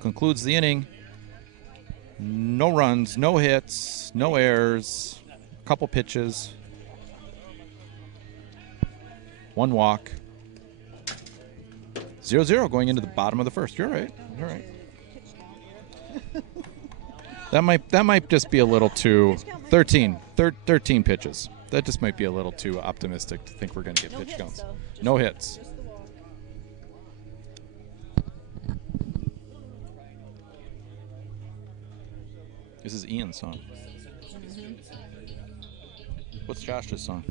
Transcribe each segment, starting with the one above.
concludes the inning. No runs, no hits, no errors, a couple pitches, one walk. 0-0 going into the bottom of the first. You're right. You're right. That might just be a little too 13 pitches. That just might be a little too optimistic to think we're going to get pitch counts. No hits. This is Ian's song. Mm-hmm. What's Josh's song?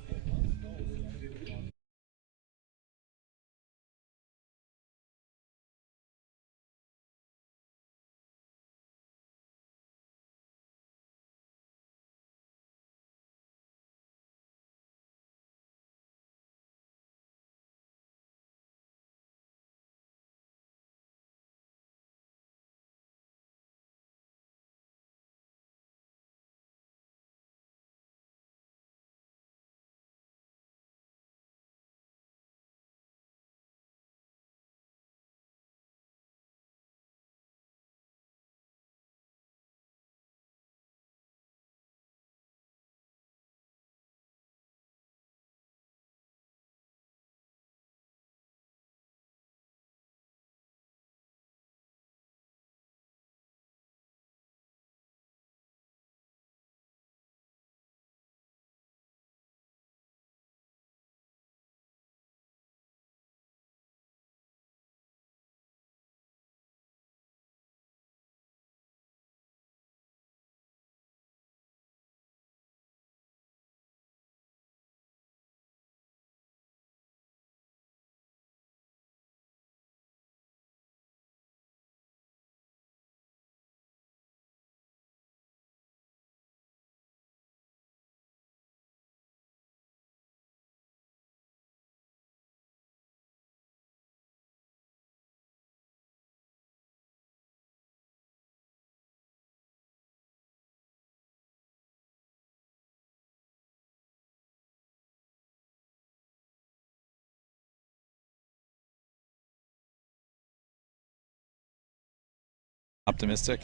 Optimistic.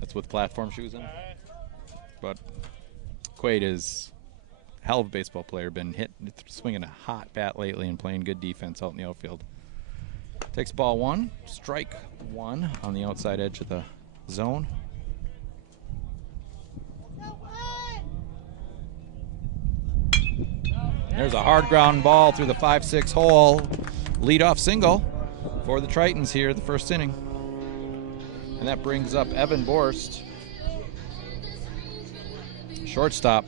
That's with platform shoes in. But Quaid is a hell of a baseball player. Been swinging a hot bat lately and playing good defense out in the outfield. Takes ball one, strike one on the outside edge of the zone. There's a hard ground ball through the 5-6 hole. Leadoff single for the Tritons here, the first inning. And that brings up Evan Borst, shortstop.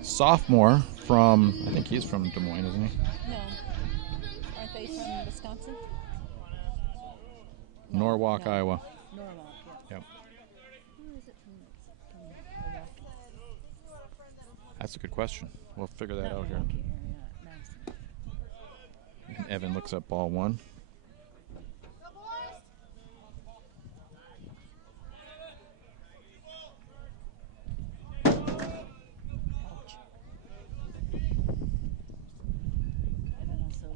Sophomore from, I think he's from Des Moines, isn't he? No. Aren't they from Wisconsin? Norwalk, no. Iowa. Norwalk, yeah. Yep. Who is it from Norwalk? That's a good question. We'll figure that out here. Evan looks up ball one. Ouch. Evan also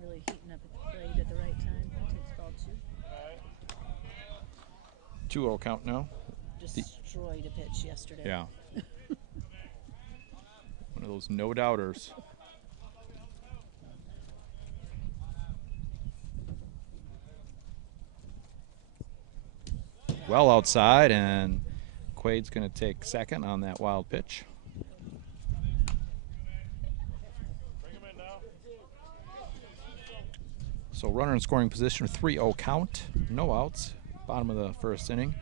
really heating up at the plate at the right time. Takes ball two. 2-0 count now. Destroyed a pitch yesterday. Yeah. One of those no doubters. Well outside, and Quaid's going to take second on that wild pitch. So runner in scoring position, 3-0 count, no outs, bottom of the first inning.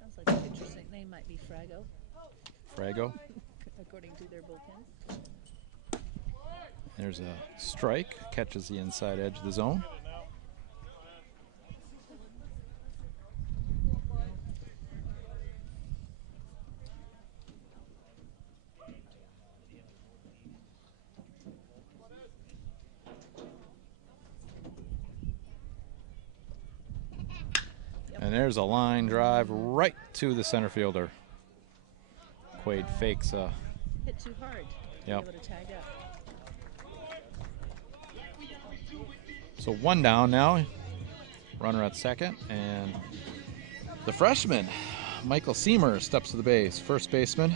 Sounds like the pitcher's name might be Frago. Frago. According to their bullpen. There's a strike, catches the inside edge of the zone. And there's a line drive right to the center fielder. Quaid fakes a. Hit too hard. Yep. Be able to tag up. So 1 down now. Runner at second, and the freshman, Michael Seamer, steps to the base. First baseman.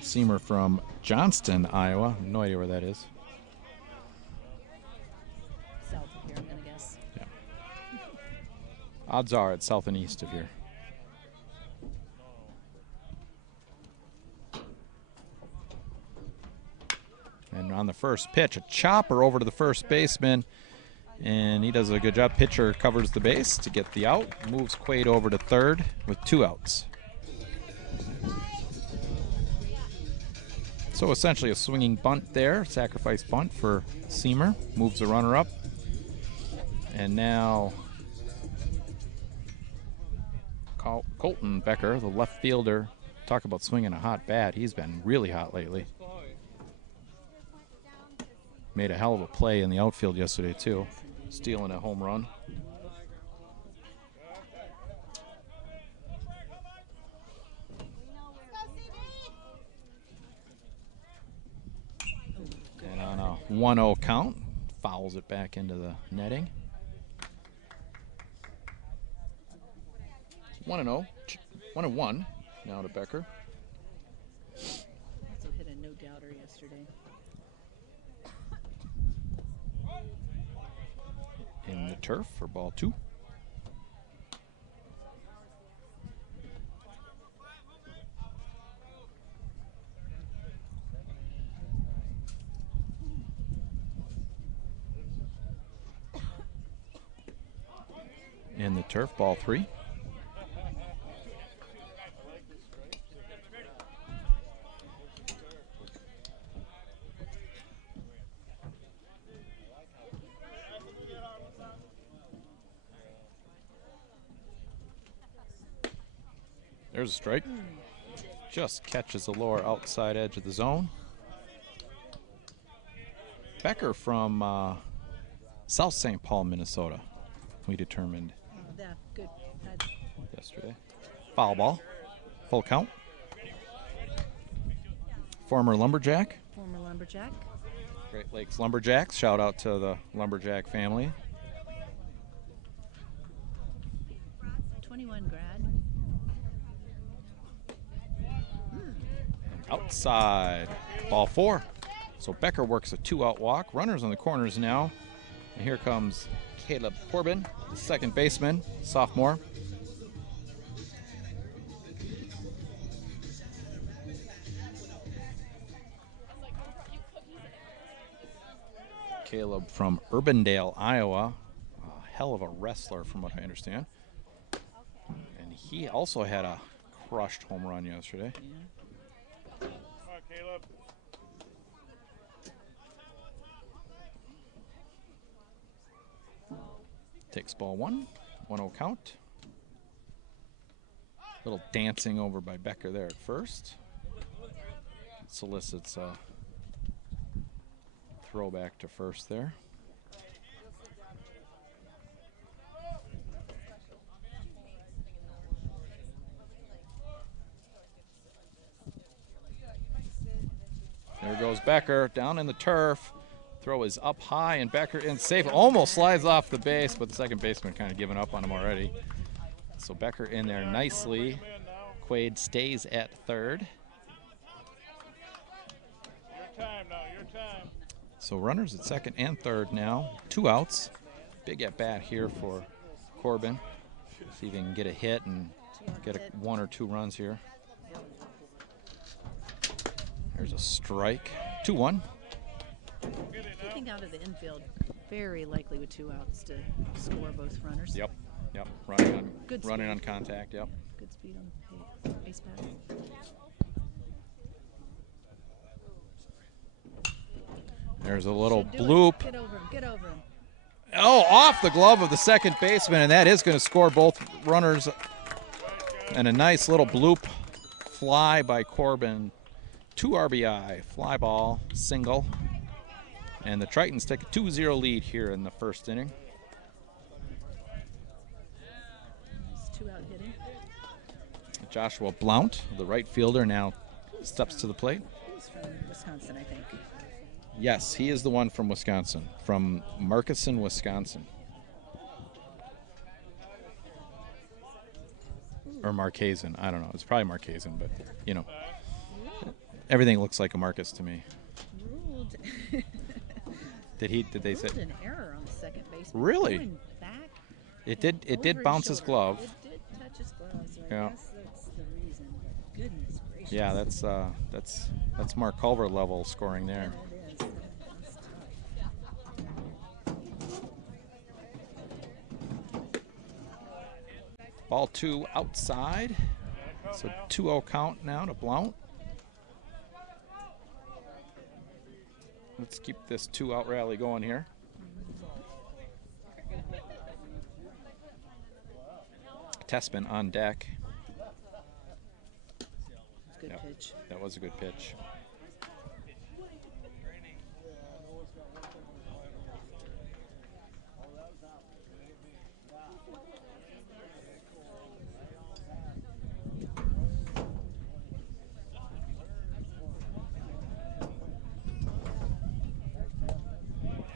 Seamer from Johnston, Iowa. No idea where that is. South of here, I'm going to guess. Yeah. Odds are it's south and east of here. And on the first pitch, a chopper over to the first baseman, and he does a good job. Pitcher covers the base to get the out, moves Quaid over to third with 2 outs. So essentially a swinging bunt there, sacrifice bunt for Seamer, moves the runner up. And now Colton Becker, the left fielder, talk about swinging a hot bat. He's been really hot lately. Made a hell of a play in the outfield yesterday, too, stealing a home run. And on a 1-0 count, fouls it back into the netting. 1-0, 1-1 now to Becker. Also hit a no-doubter yesterday. In the turf for ball 2. In the turf, ball 3. There's a strike. Just catches the lower outside edge of the zone. Becker from South St. Paul, Minnesota, we determined Good. yesterday. Foul ball. Full count. Former Lumberjack. Former Lumberjack. Great Lakes Lumberjacks. Shout out to the Lumberjack family. 21 grad. Outside. Ball 4. So Becker works a 2-out walk. Runners on the corners now. And here comes Caleb Corbin, the second baseman, sophomore. Caleb from Urbandale, Iowa. A hell of a wrestler from what I understand. And he also had a crushed home run yesterday. Yeah. Come on, Caleb. Takes ball 1, 1-0 count. Little dancing over by Becker there at first. Solicits a throwback to first there. There goes Becker down in the turf. Throw is up high, and Becker in safe. Almost slides off the base, but the second baseman kind of giving up on him already. So Becker in there nicely. Quaid stays at third. Your time now, your time. So runners at second and third now. 2 outs. Big at bat here for Corbin. See if he can get a hit and get 1 or 2 runs here. There's a strike. 2-1. Kicking out of the infield, very likely with 2 outs to score both runners. Yep. Running on contact. Yep. Good speed on the base pass. There's a little Should do it. bloop. Get over him. Get over him. Oh, off the glove of the second baseman, and that is going to score both runners. And a nice little bloop fly by Corbin. 2 RBI, fly ball, single. And the Tritons take a 2-0 lead here in the first inning. Joshua Blount, the right fielder, now steps to the plate. He's from Wisconsin, I think. Yes, he is the one from Wisconsin, from Markeson, Wisconsin. Or Marquesan, I don't know. It's probably Marquesan, but, you know, everything looks like a Marcus to me. Ruled. Did they say? Ruled an error on the second baseman. Really? Going back It did over bounce his shoulder. glove. It did touch his glove, so Yeah. I guess that's the reason. But goodness gracious. Yeah, that's Mark Culver level scoring there. Yeah, it is. That's tough. Ball 2 outside. So 2-0 count now to Blount. Let's keep this 2-out rally going here. Tessman on deck. Good Yep, pitch. that was a good pitch.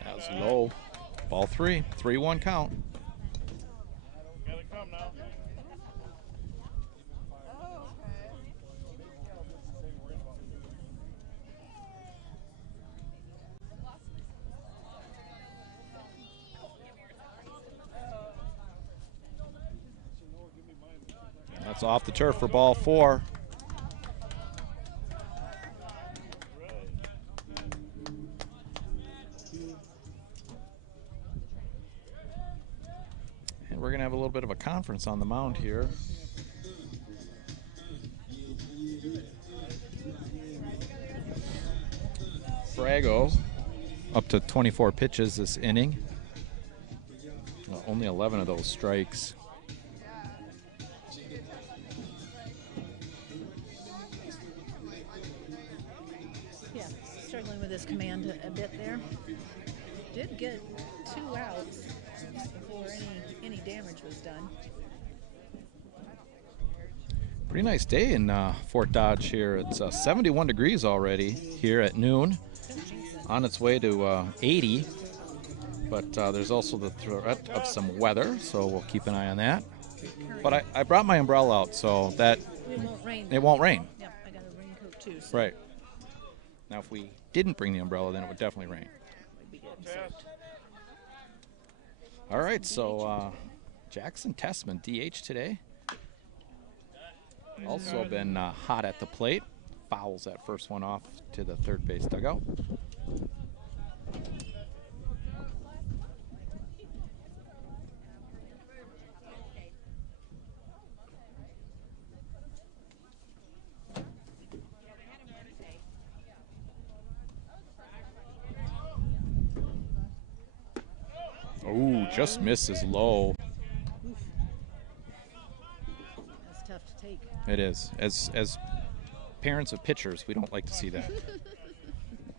That was low. Ball 3. 3-1 count. Gotta come now. That's off the turf for ball 4. And we're going to have a little bit of a conference on the mound here. Frago up to 24 pitches this inning. Only 11 of those strikes. Yeah, struggling with his command a bit there. Did get 2 outs before any damage was done. Pretty nice day in Fort Dodge here. It's 71 degrees already here at noon. On its way to 80. But there's also the threat of some weather, so we'll keep an eye on that. But I brought my umbrella out so that It won't rain. it won't rain. Yep, I got a raincoat too. So Right. Now, if we didn't bring the umbrella, then it would definitely rain. we'd be getting soaked. All right, so Jackson Tessman, DH today. Also been hot at the plate. Fouls that first one off to the third base dugout. Oh, just misses low. That's tough to take. It is. As parents of pitchers, we don't like to see that.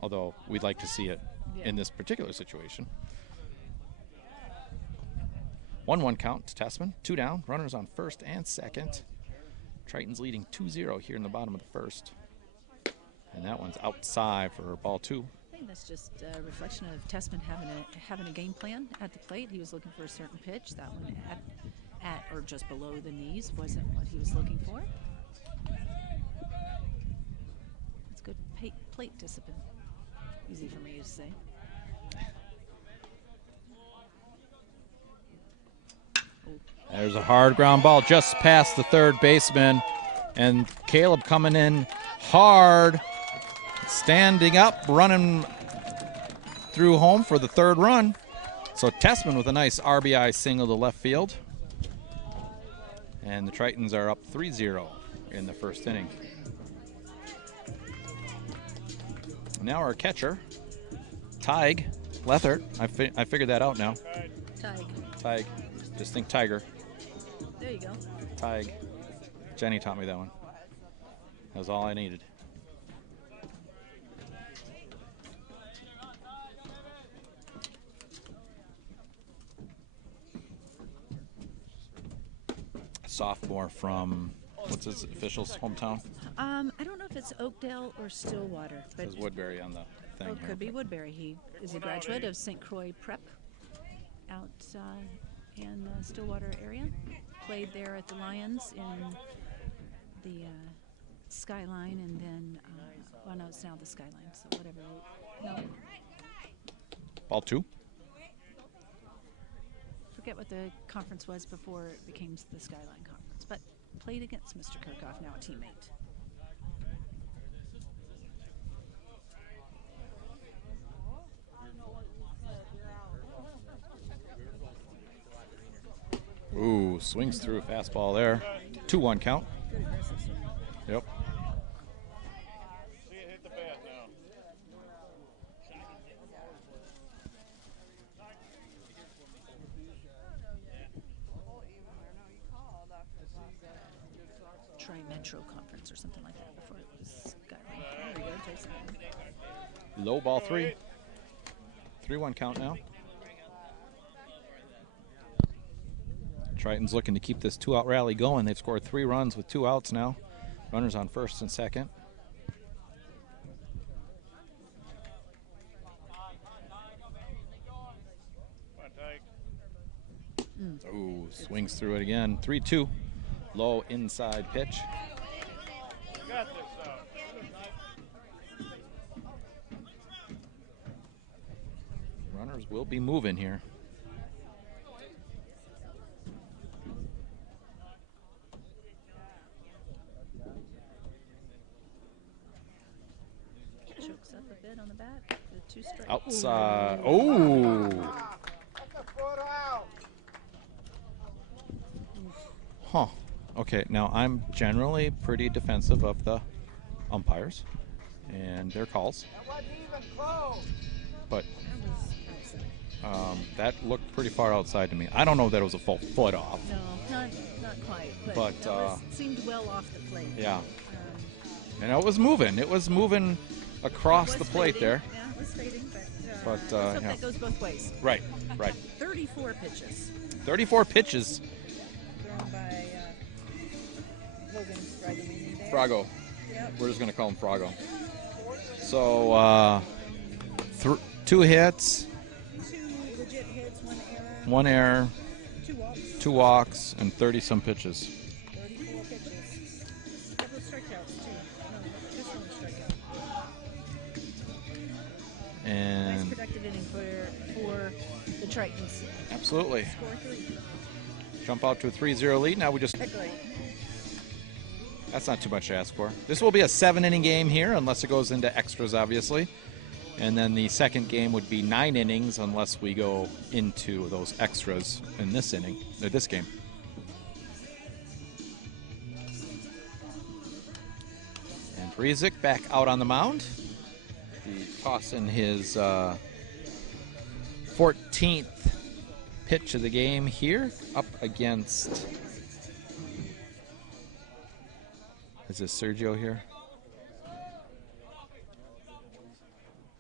Although we'd like to see it in this particular situation. 1-1 count to Tessman. 2 down. Runners on first and second. Tritons leading 2-0 here in the bottom of the first. And that one's outside for ball 2. I think that's just a reflection of Tessman having a game plan at the plate. He was looking for a certain pitch. That one at or just below the knees wasn't what he was looking for. It's good plate discipline. Easy for me to say. There's a hard ground ball just past the third baseman. And Caleb coming in hard. Standing up, running through home for the third run. So Tessman with a nice RBI single to left field. And the Tritons are up 3-0 in the first inning. Now our catcher, Tig Lethert. I figured that out now. Tig. Just think Tiger. There you go. Tig. Jenny taught me that one. That was all I needed. Sophomore from What's his official's hometown? I don't know if it's Oakdale or Stillwater, but There's Woodbury on the thing here. could be Woodbury. He is a graduate of St. Croix Prep out in the Stillwater area. Played there at the Lions in the Skyline, and then well, no, it's now the Skyline. So whatever. No, Ball 2. forget what the conference was before it became the Skyline Conference, but played against Mr. Kirchhoff, now a teammate. Ooh, swings through a fastball there. 2-1 count. Good aggressive swing. Yep. See it hit the bat now. Tri-Metro Conference or something like that before it was Skyline. There we go, Jason. Low, ball 3. 3-1 count now. Tritons looking to keep this 2-out rally going. They've scored 3 runs with 2 outs now. Runners on first and second. Ooh, swings through it again. 3-2. Low inside pitch. Got this out. Runners will be moving here. Chokes up a bit on the bat. The 2 strike. Outside. Oh. Huh. Okay, now I'm generally pretty defensive of the umpires and their calls. But that looked pretty far outside to me. I don't know that it was a full foot off. No, not quite. But, seemed well off the plate. Yeah. And it was moving. It was moving across the plate fading. there. Yeah, it was fading, But, let's hope yeah. that goes both ways. Right, right. 34 pitches 34 pitches. thrown by Logan Fragomini there. Frago. Yep. We're just going to call him Frago. So, 2 hits, 2 legit hits, 1 error, 1 error, 2 walks, 2 walks, and 30-some pitches. 34 pitches. Couple of strikeouts too. No, just 1 strikeout. Nice And productive inning for the Tritons. absolutely. Score 3. Jump out to a 3-0 lead. Now we just... Exactly. That's not too much to ask for. This will be a 7-inning game here, unless it goes into extras, obviously. And then the second game would be 9 innings, unless we go into those extras in this inning, or this game. And Brezic back out on the mound. He tossing his 14th pitch of the game here, up against... Is this Sergio here?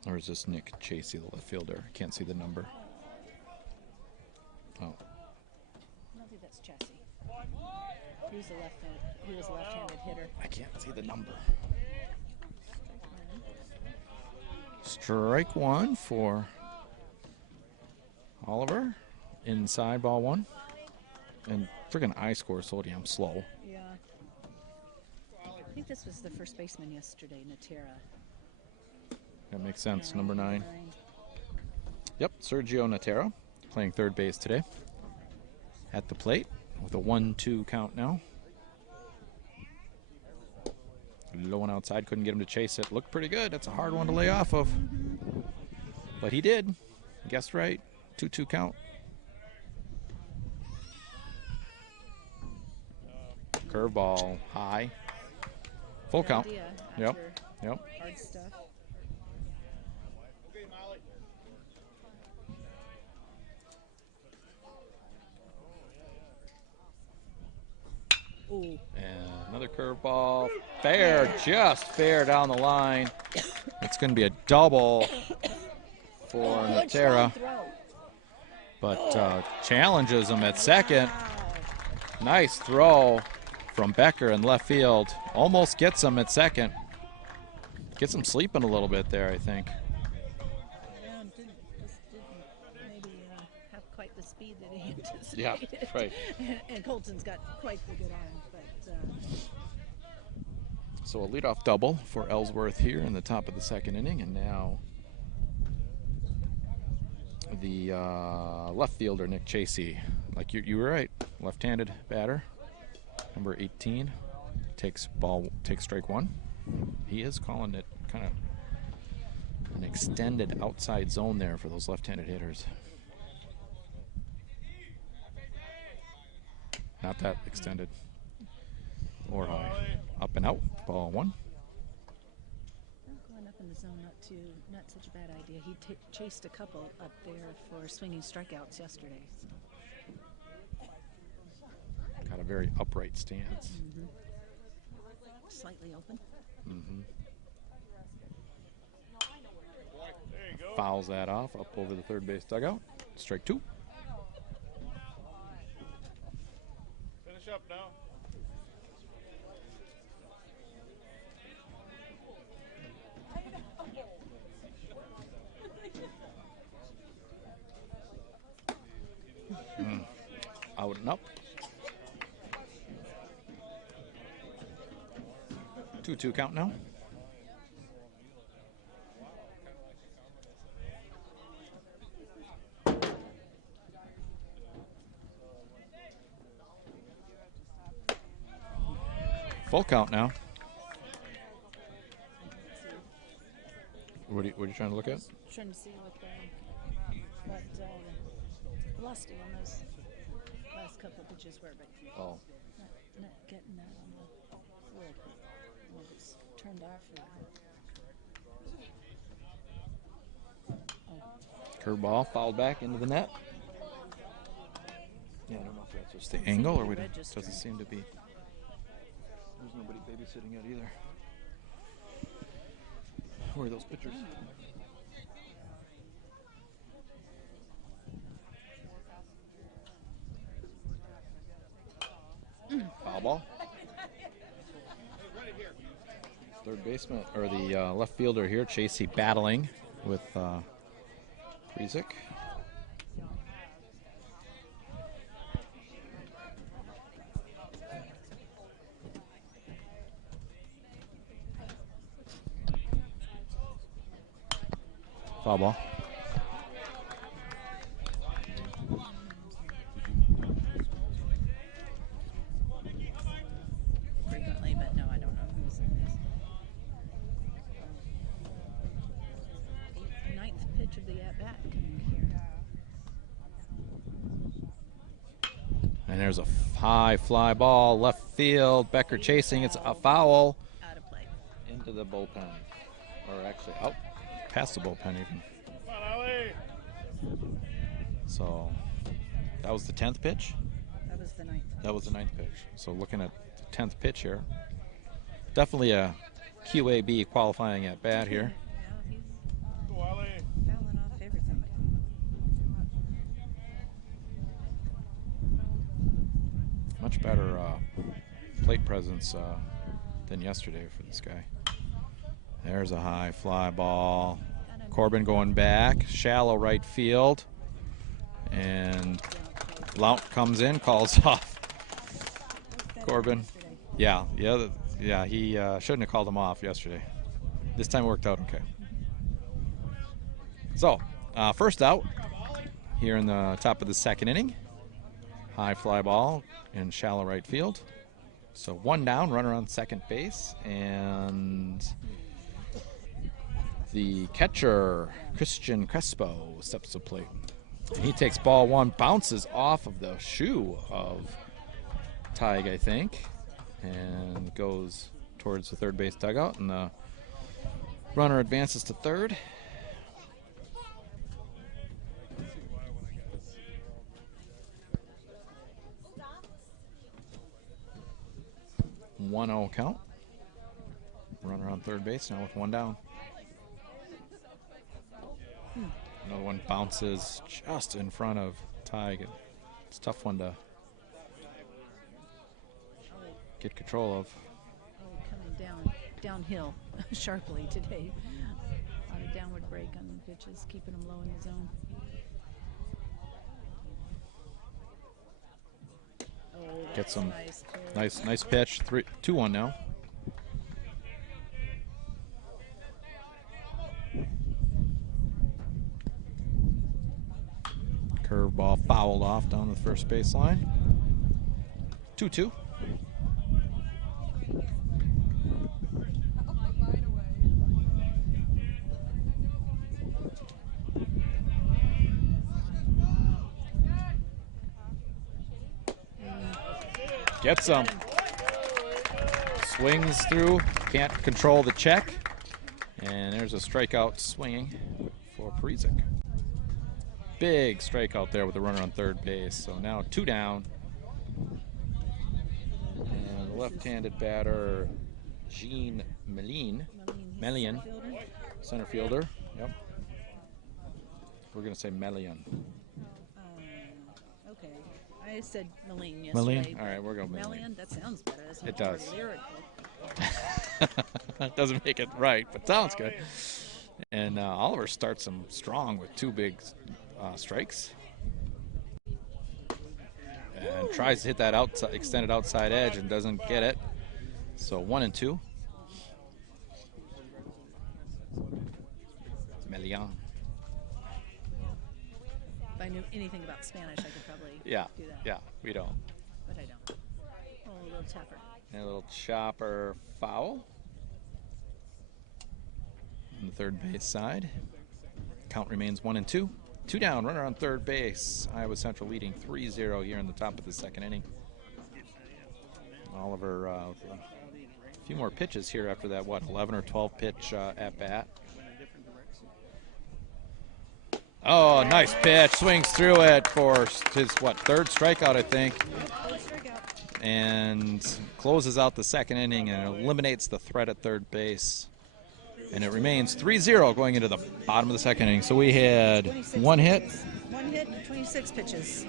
Or is this Nick Chasey, the left fielder? I can't see the number. Oh. I don't think that's Chassis. He was a left-handed hitter. I can't see the number. Strike 1 for Oliver. Inside, ball 1. And friggin' I-score told you I'm slow. Yeah. I think this was the first baseman yesterday, Natera. That makes sense. Number 9. 9. Yep, Sergio Natera playing third base today. At the plate with a 1-2 count now. Low one outside, couldn't get him to chase it. Looked pretty good. That's a hard one to lay off of. But he did. Guessed right. 2-2 count. Curveball high. Full count. Idea Yep. after Yep. hard stuff. Ooh. And another curveball. Fair, just fair down the line. It's going to be a double for Natera. But challenges him at second. Nice throw from Becker in left field. Almost gets him at second. Gets him sleeping a little bit there, I think. Yeah, didn't maybe have quite the speed that he anticipated. Yeah, right. And Colton's got quite the good arm, but So a leadoff double for Ellsworth here in the top of the second inning, and now the left fielder Nick Chasey. Like you were right, left-handed batter, number 18, takes strike one. He is calling it kind of an extended outside zone there for those left-handed hitters. Not that extended or high. Up and out, ball one. going up in the zone, not such a bad idea. He chased a couple up there for swinging strikeouts yesterday. So. Got a very upright stance. Mm-hmm. Slightly open. Mm-hmm. Fouls that off up over the third base dugout. Strike two. Finish up now. Out and up. 2-2 count now. Full count now. What are you trying to look at? Trying to see what velocity on those last couple of pitches were, but not getting that on the board. Well, it's turned off. Curveball fouled back into the net. Yeah, I don't know if that's just the angle or what. It doesn't seem to be. There's nobody babysitting it either. Where are those pitchers? Foul ball. Third baseman, or the left fielder here, Chasey, battling with Friesick. Foul ball. Frequently, but no, I don't know who's in this. Ninth pitch of the at-bat coming here. And there's a high fly ball, left field. Becker chasing. It's a foul. Out of play. Into the bullpen. Or actually out past the bullpen even. Come on, Ali. So that was the 10th pitch? That was the ninth. That was the 9th pitch. So looking at the 10th pitch here. Definitely a QAB qualifying at bat here. Yeah, he's Go, Ali. fouling off everything. Much better plate presence than yesterday for this guy. There's a high fly ball. Corbin going back, shallow right field. And Lount comes in, calls off Corbin. Yeah, he shouldn't have called him off yesterday. This time it worked out okay. So, first out here in the top of the second inning. High fly ball in shallow right field. So one down, runner on second base, and the catcher, Christian Crespo, steps to plate. And he takes ball one, bounces off of the shoe of Tig, I think, and goes towards the third base dugout, and the runner advances to third. One 1-0 count. Runner on third base now with one down. Another one bounces just in front of Tig. It's a tough one to get control of. Oh, coming downhill sharply today. A lot of downward break on the pitches, keeping them low in the zone. Oh, Get that's some nice, too. nice pitch. 2-1 now. Curveball fouled off down the first baseline. 2-2. Gets some. Swings through. Can't control the check. And there's a strikeout swinging for Parizek. Big strikeout there with the runner on third base. So now 2 down. And the left-handed batter, Jean Melian, center fielder. Yep. We're going to say Melian. Okay. I said Meline yesterday. Meline? All right, we're going Melian. Meline. That sounds better. It's It more does. lyrical. That doesn't make it right, but sounds good. And Oliver starts him strong with 2 big strikes. And tries to hit that outside, extended outside edge and doesn't get it. So 1-2. Melian. If I knew anything about Spanish, I could probably Yeah, do that. yeah, we don't. But I don't. Oh, a little tougher. And a little chopper foul. On the third base side. Count remains 1-2. 2 down, runner on third base. Iowa Central leading 3-0 here in the top of the second inning. Oliver with a few more pitches here after that, 11 or 12 pitch at bat. Oh, nice pitch. Swings through it for his, third strikeout, I think. And closes out the second inning and eliminates the threat at third base. And it remains 3-0 going into the bottom of the second inning. So we had 1 hit. Pitches. 1 hit and 26 pitches.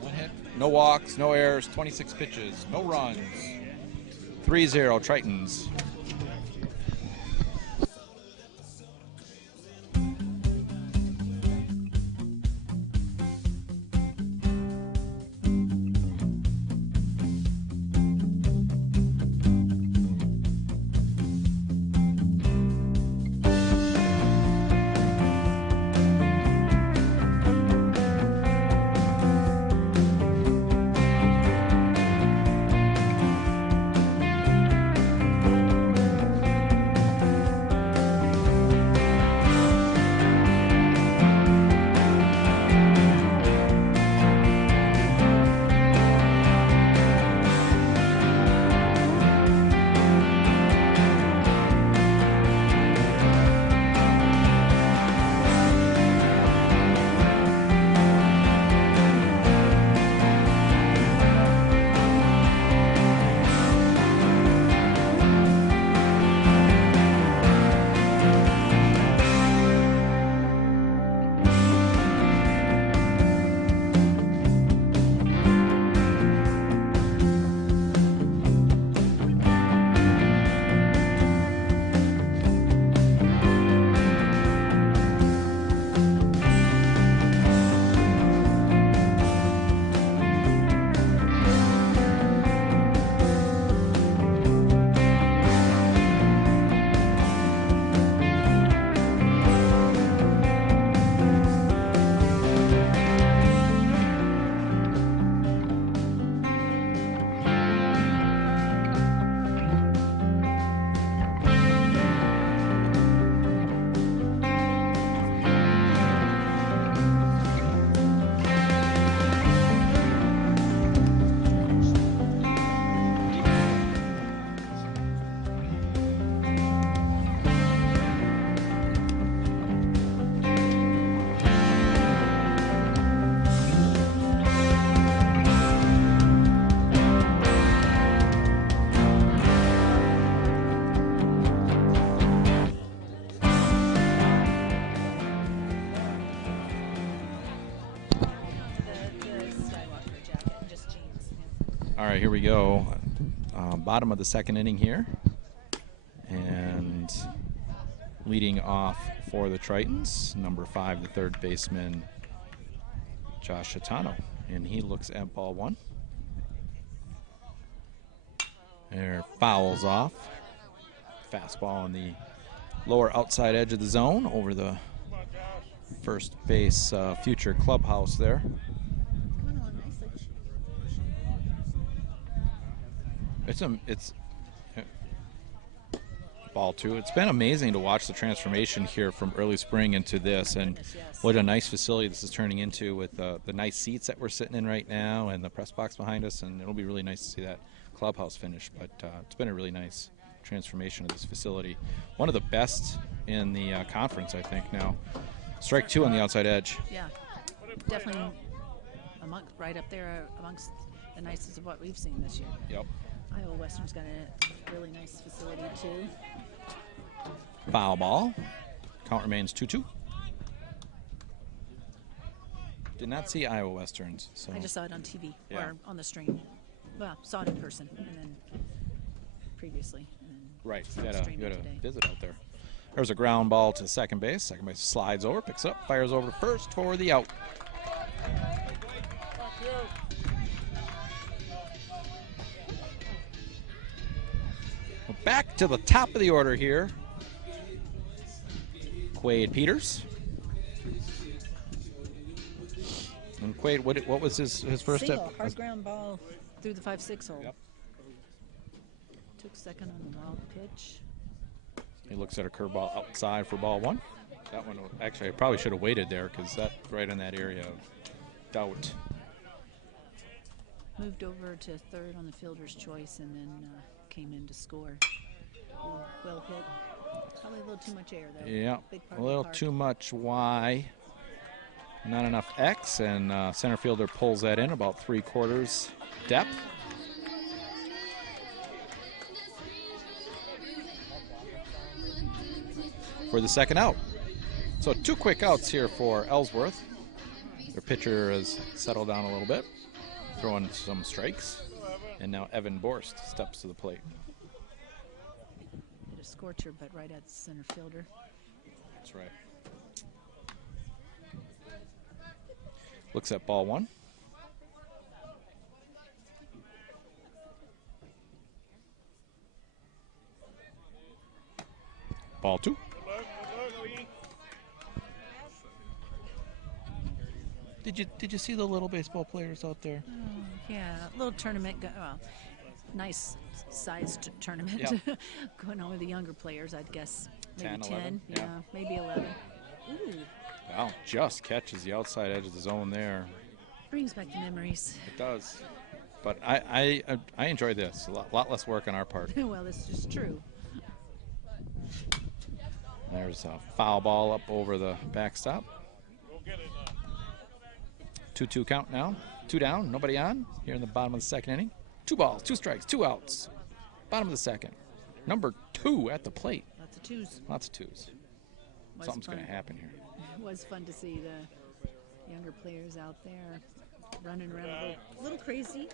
1 hit. No walks, no errors, 26 pitches, no runs. 3-0 Tritons. The Skywalker jacket and just jeans. Yeah. All right, here we go. Bottom of the second inning here. And leading off for the Tritons, number 5, the third baseman, Josh Shatano. And he looks at ball 1. There, fouls off. Fastball on the lower outside edge of the zone over the first base future clubhouse there. It's ball 2. It's been amazing to watch the transformation here from early spring into this, and what a nice facility this is turning into with the nice seats that we're sitting in right now and the press box behind us, and it'll be really nice to see that clubhouse finish. But it's been a really nice transformation of this facility. One of the best in the conference, I think, now. Strike 2 on the outside edge. Yeah, definitely right up there amongst the nicest of what we've seen this year. Yep. Iowa Western's got a really nice facility, too. Foul ball. Count remains 2-2. Did not see Iowa Westerns. So I just saw it on TV Yeah. or on the stream. Well, saw it in person and then previously. And then right, you had a today. visit out there. There's a ground ball to second base. Second base slides over, picks up, fires over to first for the out. We're back to the top of the order here. Quade Peters. And Quade, what was his first Single, step? hard ground ball through the 5-6 hole. Yep. Took second on the wild pitch. He looks at a curveball outside for ball 1. That one, actually, I probably should have waited there because that's right in that area of doubt. Moved over to third on the fielder's choice and then came in to score. Ooh, well hit. Probably a little too much air, though. Yeah, Big part a of the little park. too much Y. Not enough X, and center fielder pulls that in about 3/4 depth. For the second out. So 2 quick outs here for Ellsworth. Their pitcher has settled down a little bit, throwing some strikes. And now Evan Borst steps to the plate. Hit a scorcher, but right at the center fielder. That's right. Looks at ball 1. Ball 2. Did you see the little baseball players out there? Oh, yeah, little tournament. Well, nice sized tournament Yep. going on with the younger players. I'd guess maybe 10, 10. 11, Yeah, maybe 11. Ooh, Wow, just catches the outside edge of the zone there. brings back the memories. It does. But I enjoy this. A lot less work on our part. Well, this is true. There's a foul ball up over the backstop. 2-2 count now. 2 down, nobody on. Here in the bottom of the second inning. 2 balls, 2 strikes, 2 outs. Bottom of the second. Number 2 at the plate. Lots of twos. Lots of 2s. Was Something's fun. going to happen here. It was fun to see the younger players out there running around a little crazy,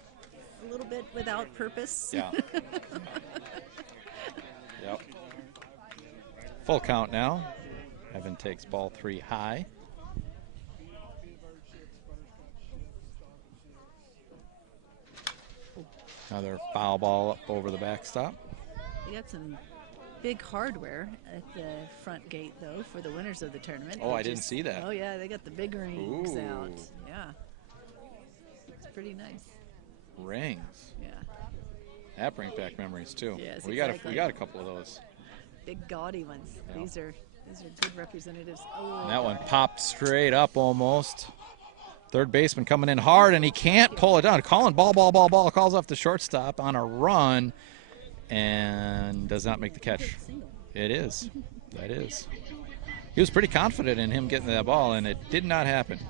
a little bit without purpose. Yeah. Yep. Full count now. Evan takes ball 3 high. Another foul ball up over the backstop. We got some big hardware at the front gate, though, for the winners of the tournament. Oh, I which didn't is- see that. Oh, yeah, they got the big rings Ooh. out. Yeah. It's pretty nice. Rings. Yeah. That brings back memories too. Yes, we exactly. got a couple of those. Big gaudy ones. Yeah. These are good representatives. Oh, And that one popped straight up almost. Third baseman coming in hard, and he can't pull it down. Calling ball. Calls off the shortstop on a run, and does not make the catch. single. It is. That is. He was pretty confident in him getting that ball, and it did not happen.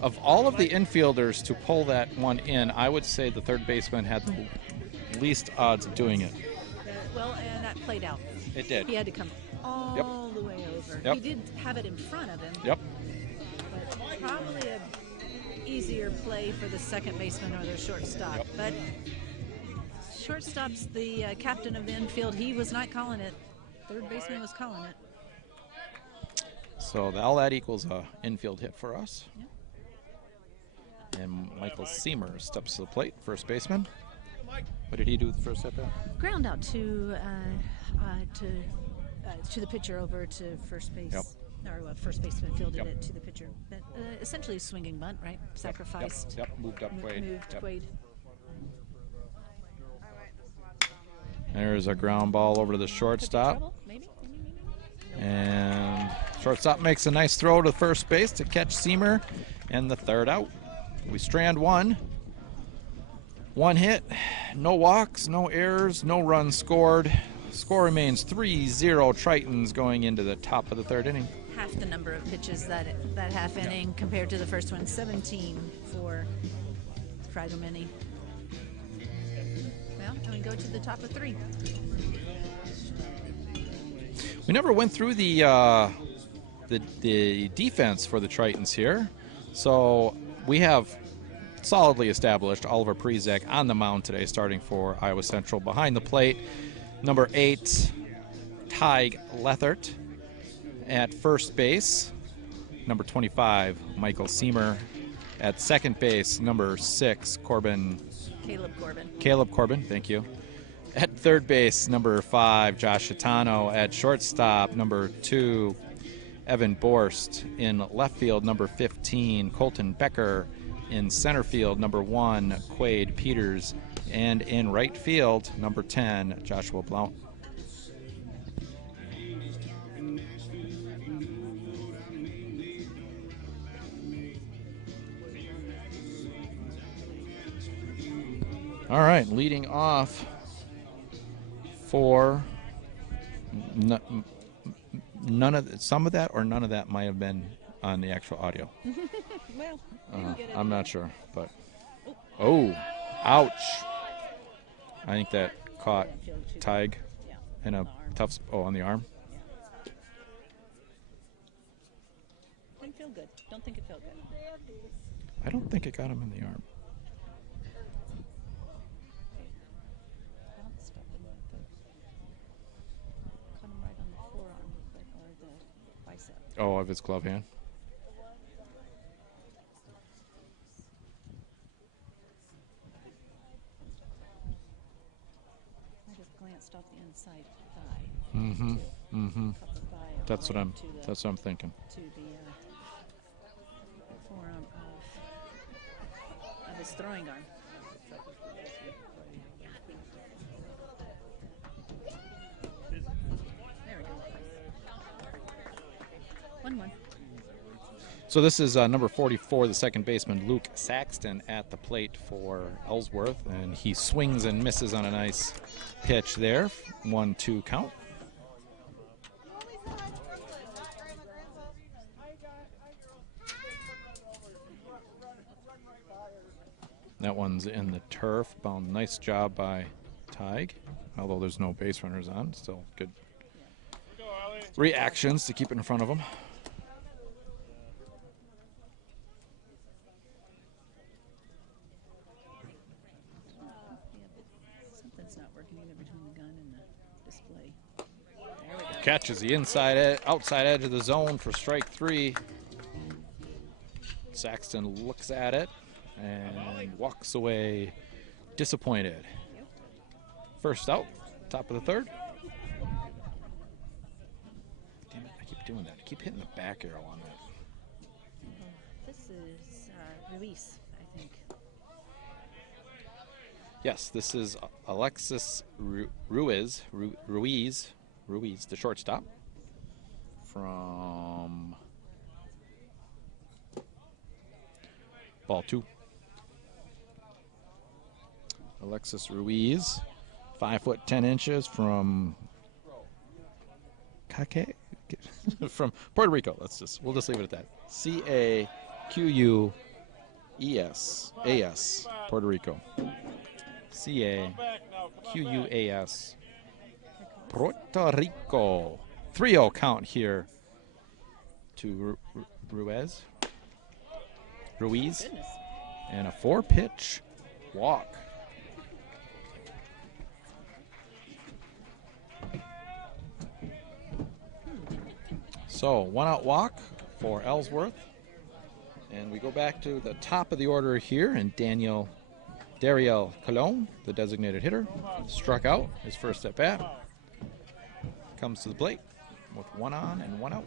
Of all of the infielders to pull that one in, I would say the third baseman had the least odds of doing it. Well, and that played out. It did. He had to come all the way over. Yep. He did have it in front of him, Yep. but probably a easier play for the second baseman or the shortstop. Yep. But shortstop's the captain of the infield. He was not calling it. Third baseman was calling it. So all that equals a infield hit for us. Yep. And Michael Seamer steps to the plate, first baseman. What did he do with the first at bat? Ground out to the pitcher over to first base. Yep. Or first baseman fielded Yep. it to the pitcher. But, essentially a swinging bunt, right? Sacrificed. Yep. Moved up Quaid. Moved Yep. Quaid. There's a ground ball over to the Could be shortstop. trouble, maybe. And shortstop makes a nice throw to first base to catch Seamer, and the third out. We strand one. One hit, no walks, no errors, no runs scored. Score remains 3-0 Tritons going into the top of the third inning. Half the number of pitches that half inning compared to the first one. 17 for Fragomini. Well, and we go to the top of 3. We never went through the defense for the Tritons here. So we have solidly established Oliver Prezak on the mound today, starting for Iowa Central. Behind the plate, number 8, Tig Lethert. At first base, number 25, Michael Seamer. At second base, number 6, Caleb Corbin, thank you. At third base, number 5, Josh Shitano. At shortstop, number 2, Evan Borst. In left field, number 15, Colton Becker. In center field, number 1, Quaid Peters. And in right field, number 10, Joshua Blount. All right, leading off for some of that or none of that might have been on the actual audio. Well, I'm not sure, but ouch! I think that caught Tig in a tough on the arm. Didn't feel good. Don't think it felt good. I don't think it got him in the arm. Caught him right on the forearm or the bicep. Oh, of his glove hand. I just glanced off the inside thigh. Caught the thigh That's what all I'm. to the- That's what I'm thinking. to the forearm of his throwing arm. There we go. 1-1. So this is number 44, the second baseman, Luke Saxton, at the plate for Ellsworth, and he swings and misses on a nice pitch there. 1-2 count. That one's in the turf. Bound. Nice job by Tig, although there's no base runners on. Still good reactions to keep it in front of him. Something's not working either between the gun and the display. There we go. Catches the outside edge of the zone for strike 3. Saxton looks at it and walks away disappointed. First out, top of the third. Damn it, I keep doing that. I keep hitting the back arrow on that. This is Ruiz, I think. Yes, this is Alexis Ruiz, the shortstop from ball 2. Alexis Ruiz, 5 foot 10 inches from from Puerto Rico. We'll just leave it at that. CAQUES, Puerto Rico. CAQUAS, Puerto Rico. 3-0 count here to Ruiz. Goodness. And a 4-pitch walk. So 1 out walk for Ellsworth. And we go back to the top of the order here, and Dariel Colon, the designated hitter, struck out his first at bat. Comes to the plate with 1 on and 1 out.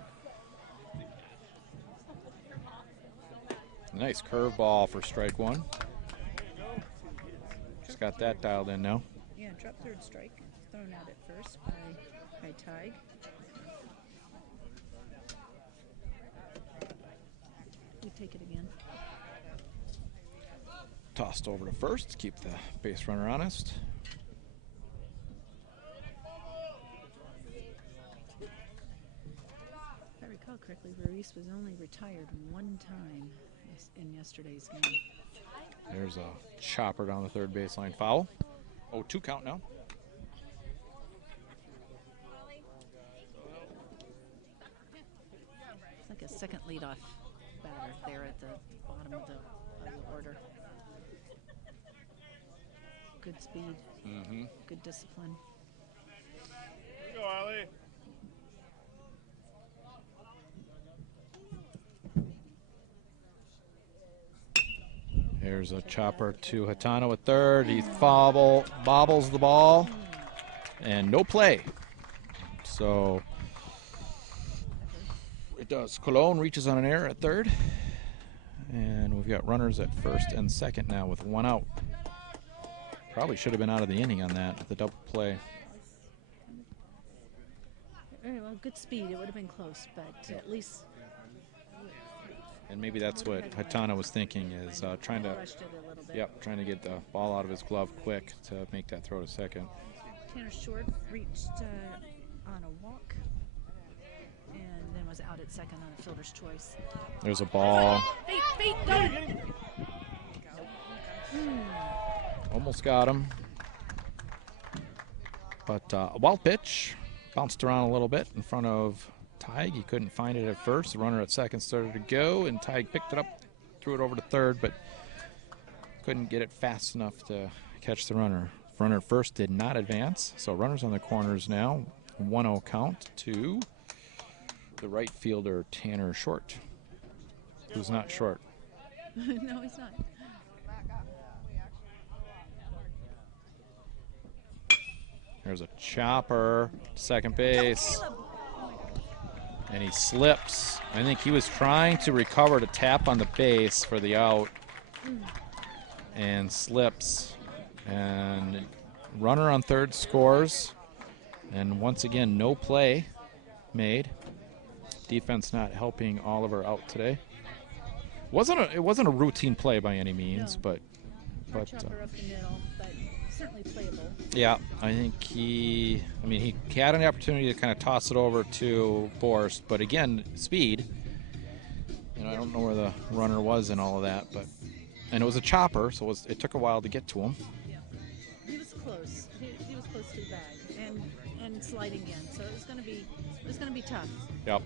Nice curveball for strike 1. Just got that dialed in now. Yeah, drop third strike. Thrown out at first by Tig. We take it again. Tossed over to first to keep the base runner honest. If I recall correctly, Ruiz was only retired 1 time in yesterday's game. There's a chopper down the third baseline foul. 0-2 count now. It's like a second leadoff batter there at the bottom of the order. Good speed, good discipline. Here you go, Allie. There's a chopper to Hatano at third. He bobbles the ball, and no play. So it does. Colon reaches on an error at third, and we've got runners at first and second now with 1 out. Probably should have been out of the inning on that, the double play. Very well, good speed. It would have been close, but at least And maybe that's what Hatano was thinking, is trying to, rushed it a little bit. trying to get the ball out of his glove quick to make that throw to second. Tanner Short reached on a walk and then was out at second on a fielder's choice. There's a ball. Feet, go! Almost got him. But a wild pitch. Bounced around a little bit in front of Tig. He couldn't find it at first. The runner at second started to go, and Tig picked it up, threw it over to third, but couldn't get it fast enough to catch the runner. Runner at first did not advance, so runners on the corners now. 1-0 count to the right fielder, Tanner Short, who's not short. No, he's not. There's a chopper, second base, and he slips. I think he was trying to recover to tap on the base for the out, and slips. And runner on third scores, and once again, no play made. Defense not helping Oliver out today. It wasn't a routine play by any means, No. but Chopper up the middle, but certainly playable. yeah, I think he had an opportunity to kind of toss it over to Borst, but again, speed. I don't know where the runner was in all of that, and it was a chopper, so it took a while to get to him. Yeah, he was close. He was close to the bag and sliding in, so it was going to be tough. Yep.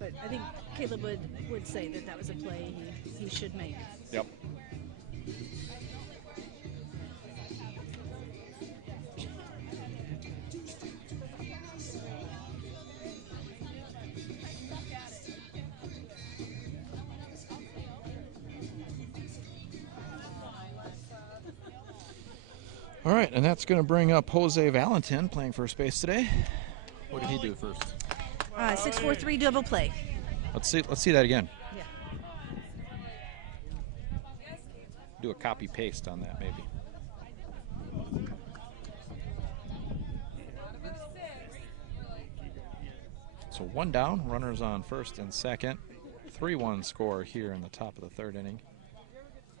But I think Caleb would say that was a play he should make. Yep. All right, and that's going to bring up Jose Valentin playing first base today. What did he do first? 6-4-3 double play. Let's see that again. Yeah. Do a copy paste on that maybe. So 1 down, runners on first and second. 3-1 score here in the top of the third inning.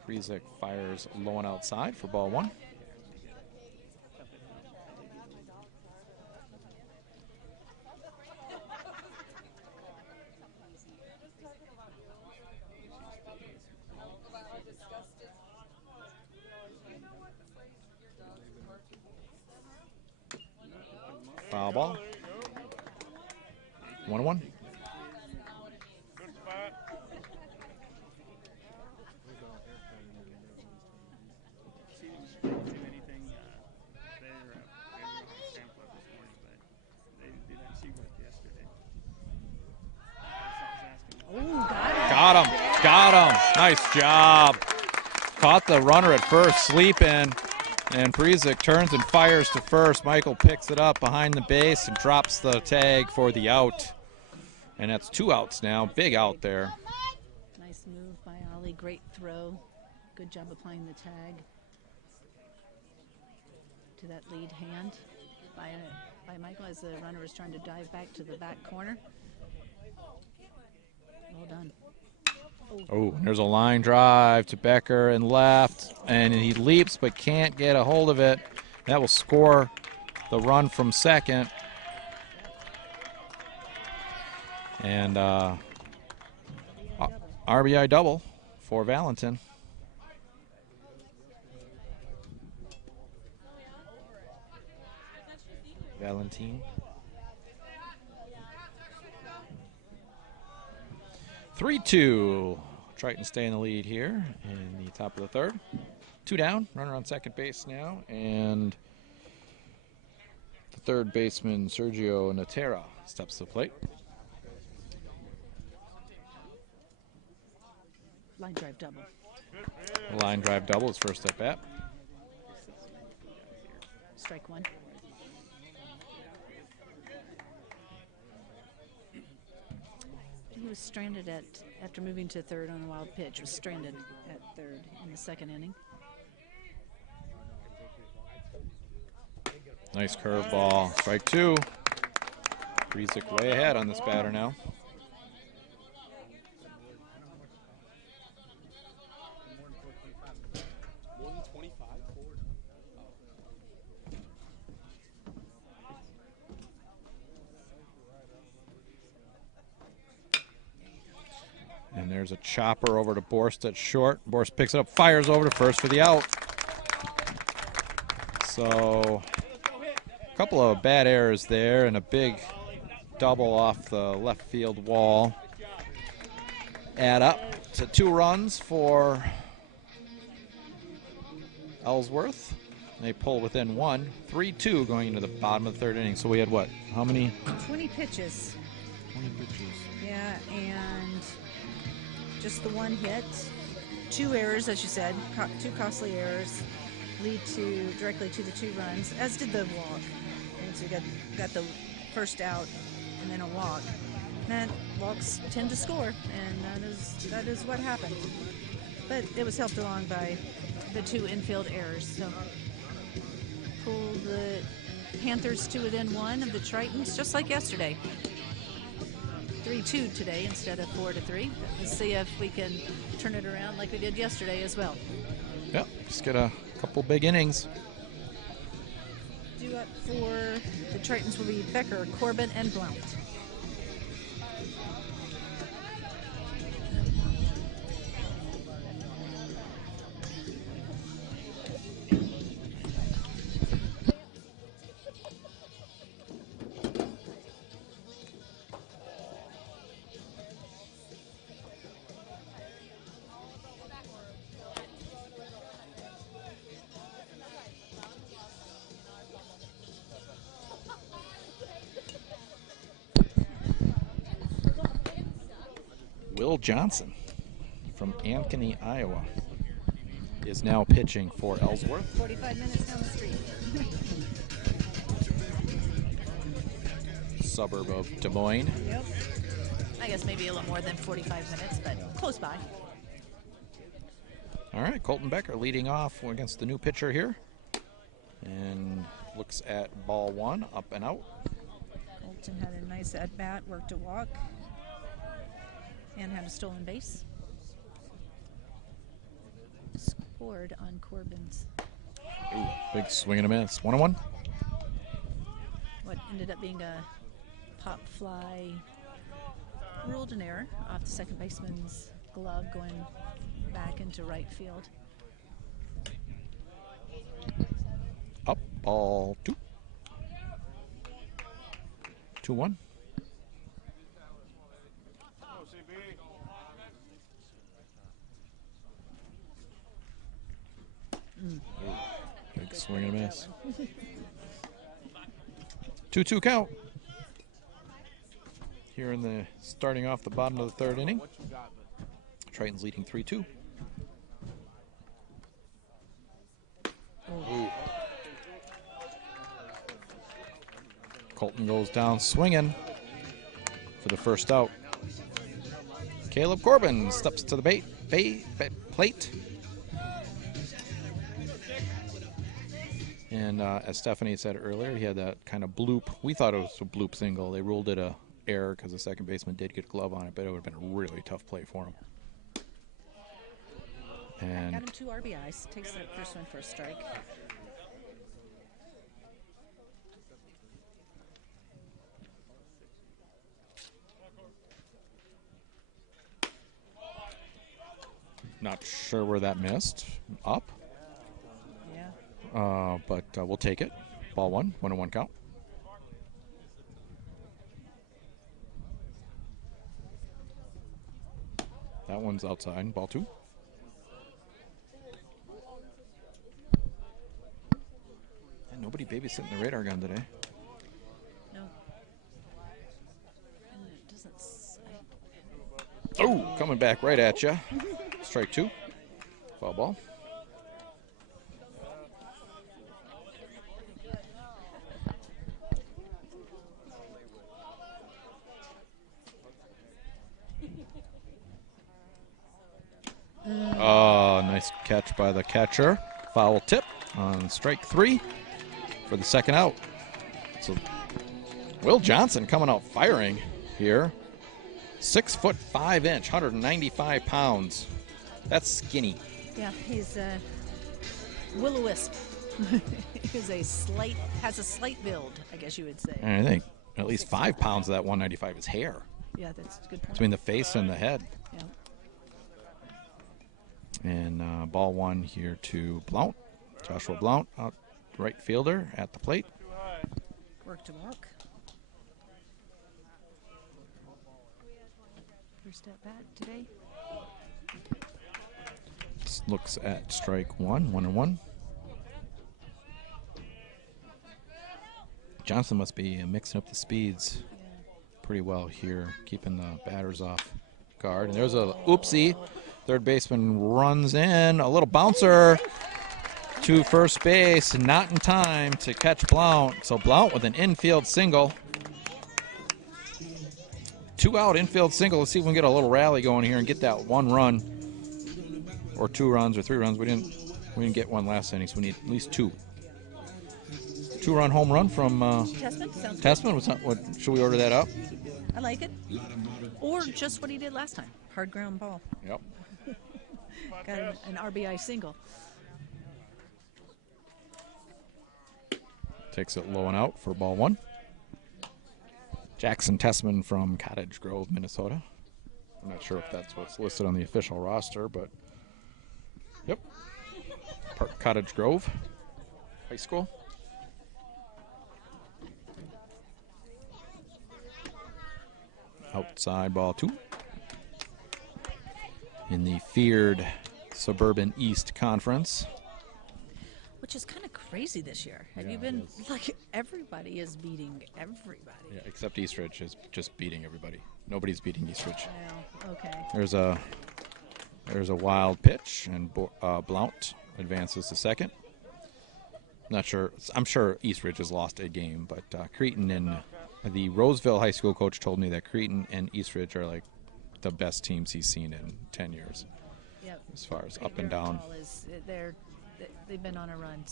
Friesick fires low and outside for ball 1. Foul ball. 1-1. Good spot. Anything better. They were on the sample this morning, but they did not see work yesterday. Nice job. Caught the runner at first, sleeping, and Prizik turns and fires to first. Michael picks it up behind the base and drops the tag for the out. And that's 2 outs now. Big out there. Nice move by Ollie. Great throw. Good job applying the tag to that lead hand by Michael as the runner was trying to dive back to the back corner. Well done. Oh, there's a line drive to Becker and left, and he leaps but can't get a hold of it. That will score the run from second. And RBI double for Valentin. Valentin. 3-2. Tritons stay in the lead here in the top of the third. 2 down, runner on second base now, and the third baseman, Sergio Natera, steps to the plate. Line drive double. Line drive double, his first at bat. Strike one. He was stranded after moving to third on a wild pitch, was stranded at third in the second inning. Nice curveball. Strike 2. Prizik way ahead on this batter now. And there's a chopper over to Borst at short. Borst picks it up, fires over to first for the out. So a couple of bad errors there and a big double off the left field wall. Add up to 2 runs for Ellsworth. They pull within 1. 3-2 going into the bottom of the third inning. So we had what? How many? 20 pitches. 20 pitches. Yeah, and just the 1 hit. 2 errors, as you said, 2 costly errors lead directly to the 2 runs, as did the walk. And so you got the first out and then a walk. And walks tend to score, and that is what happened. But it was helped along by the 2 infield errors. So pull the Panthers to within 1 of the Tritons, just like yesterday. 3-2 today instead of 4-3. Let's see if we can turn it around like we did yesterday as well. Yep, just get a couple big innings. Due up for the Tritons will be Becker, Corbin, and Blount. Will Johnson from Ankeny, Iowa, is now pitching for Ellsworth. 45 minutes down the street. Suburb of Des Moines. Yep. I guess maybe a little more than 45 minutes, but close by. All right, Colton Becker leading off against the new pitcher here. And looks at ball 1, up and out. Colton had a nice at-bat, worked a walk, and had a stolen base. Scored on Corbin's. Ooh, big swing and a miss. 1-1. What ended up being a pop fly ruled an error off the second baseman's glove going back into right field. Up, ball 2. 2-1. Big swing and a miss. 2-2 count. Here in the starting off the bottom of the third inning. Tritons leading 3-2. Colton goes down swinging for the first out. Caleb Corbin steps to the plate. And as Stephanie said earlier, he had that kind of bloop. We thought it was a bloop single. They ruled it a error because the second baseman did get a glove on it, but it would have been a really tough play for him. And got him 2 RBIs. Takes that first one for a strike. not sure where that missed. Up. Yeah. But we'll take it. Ball 1, 1-1 count. That one's outside. Ball 2. And nobody babysitting the radar gun today. No. And it doesn't. Oh, coming back right at you. Strike 2. Foul ball. Oh, nice catch by the catcher. Foul tip on strike 3 for the second out. So Will Johnson coming out firing here. 6'5", 195 pounds. That's skinny. Yeah, he's will-o-wisp. Has a slight build, I guess you would say. And I think at least 5 pounds of that 195 is hair. Yeah, that's a good point. Between the face and the head. Yeah. And ball 1 here to Blount. Joshua Blount, out right fielder at the plate. Work to walk. First at bat today. Looks at strike 1, 1-1. Johnson must be mixing up the speeds pretty well here, keeping the batters off guard. And there's a oopsie. Third baseman runs in. A little bouncer to first base. Not in time to catch Blount. So Blount with an infield single. 2 out infield single. Let's see if we can get a little rally going here and get that 1 run. Or 2 runs or 3 runs. We didn't get 1 last inning, so we need at least 2. 2-run home run from Testman. What should we order that up? I like it. Or just what he did last time. Hard ground ball. Yep. Got an RBI single. Takes it low and out for ball 1. Jackson Tessman from Cottage Grove, Minnesota. I'm not sure if that's what's listed on the official roster, but yep. Cottage Grove High School. Outside ball 2. In the feared Suburban East Conference. Which is kind of crazy this year. Have Yeah, you been, it is. like, everybody is beating everybody. Yeah, except Eastridge is just beating everybody. Nobody's beating Eastridge. Well, okay. There's a wild pitch, and Blount advances to second. Not sure. I'm sure Eastridge has lost a game, but Cretin and the Roseville High School coach told me that Cretin and Eastridge are like the best teams he's seen in 10 years. Yep. As far as up Their and down. ball they've been on a run,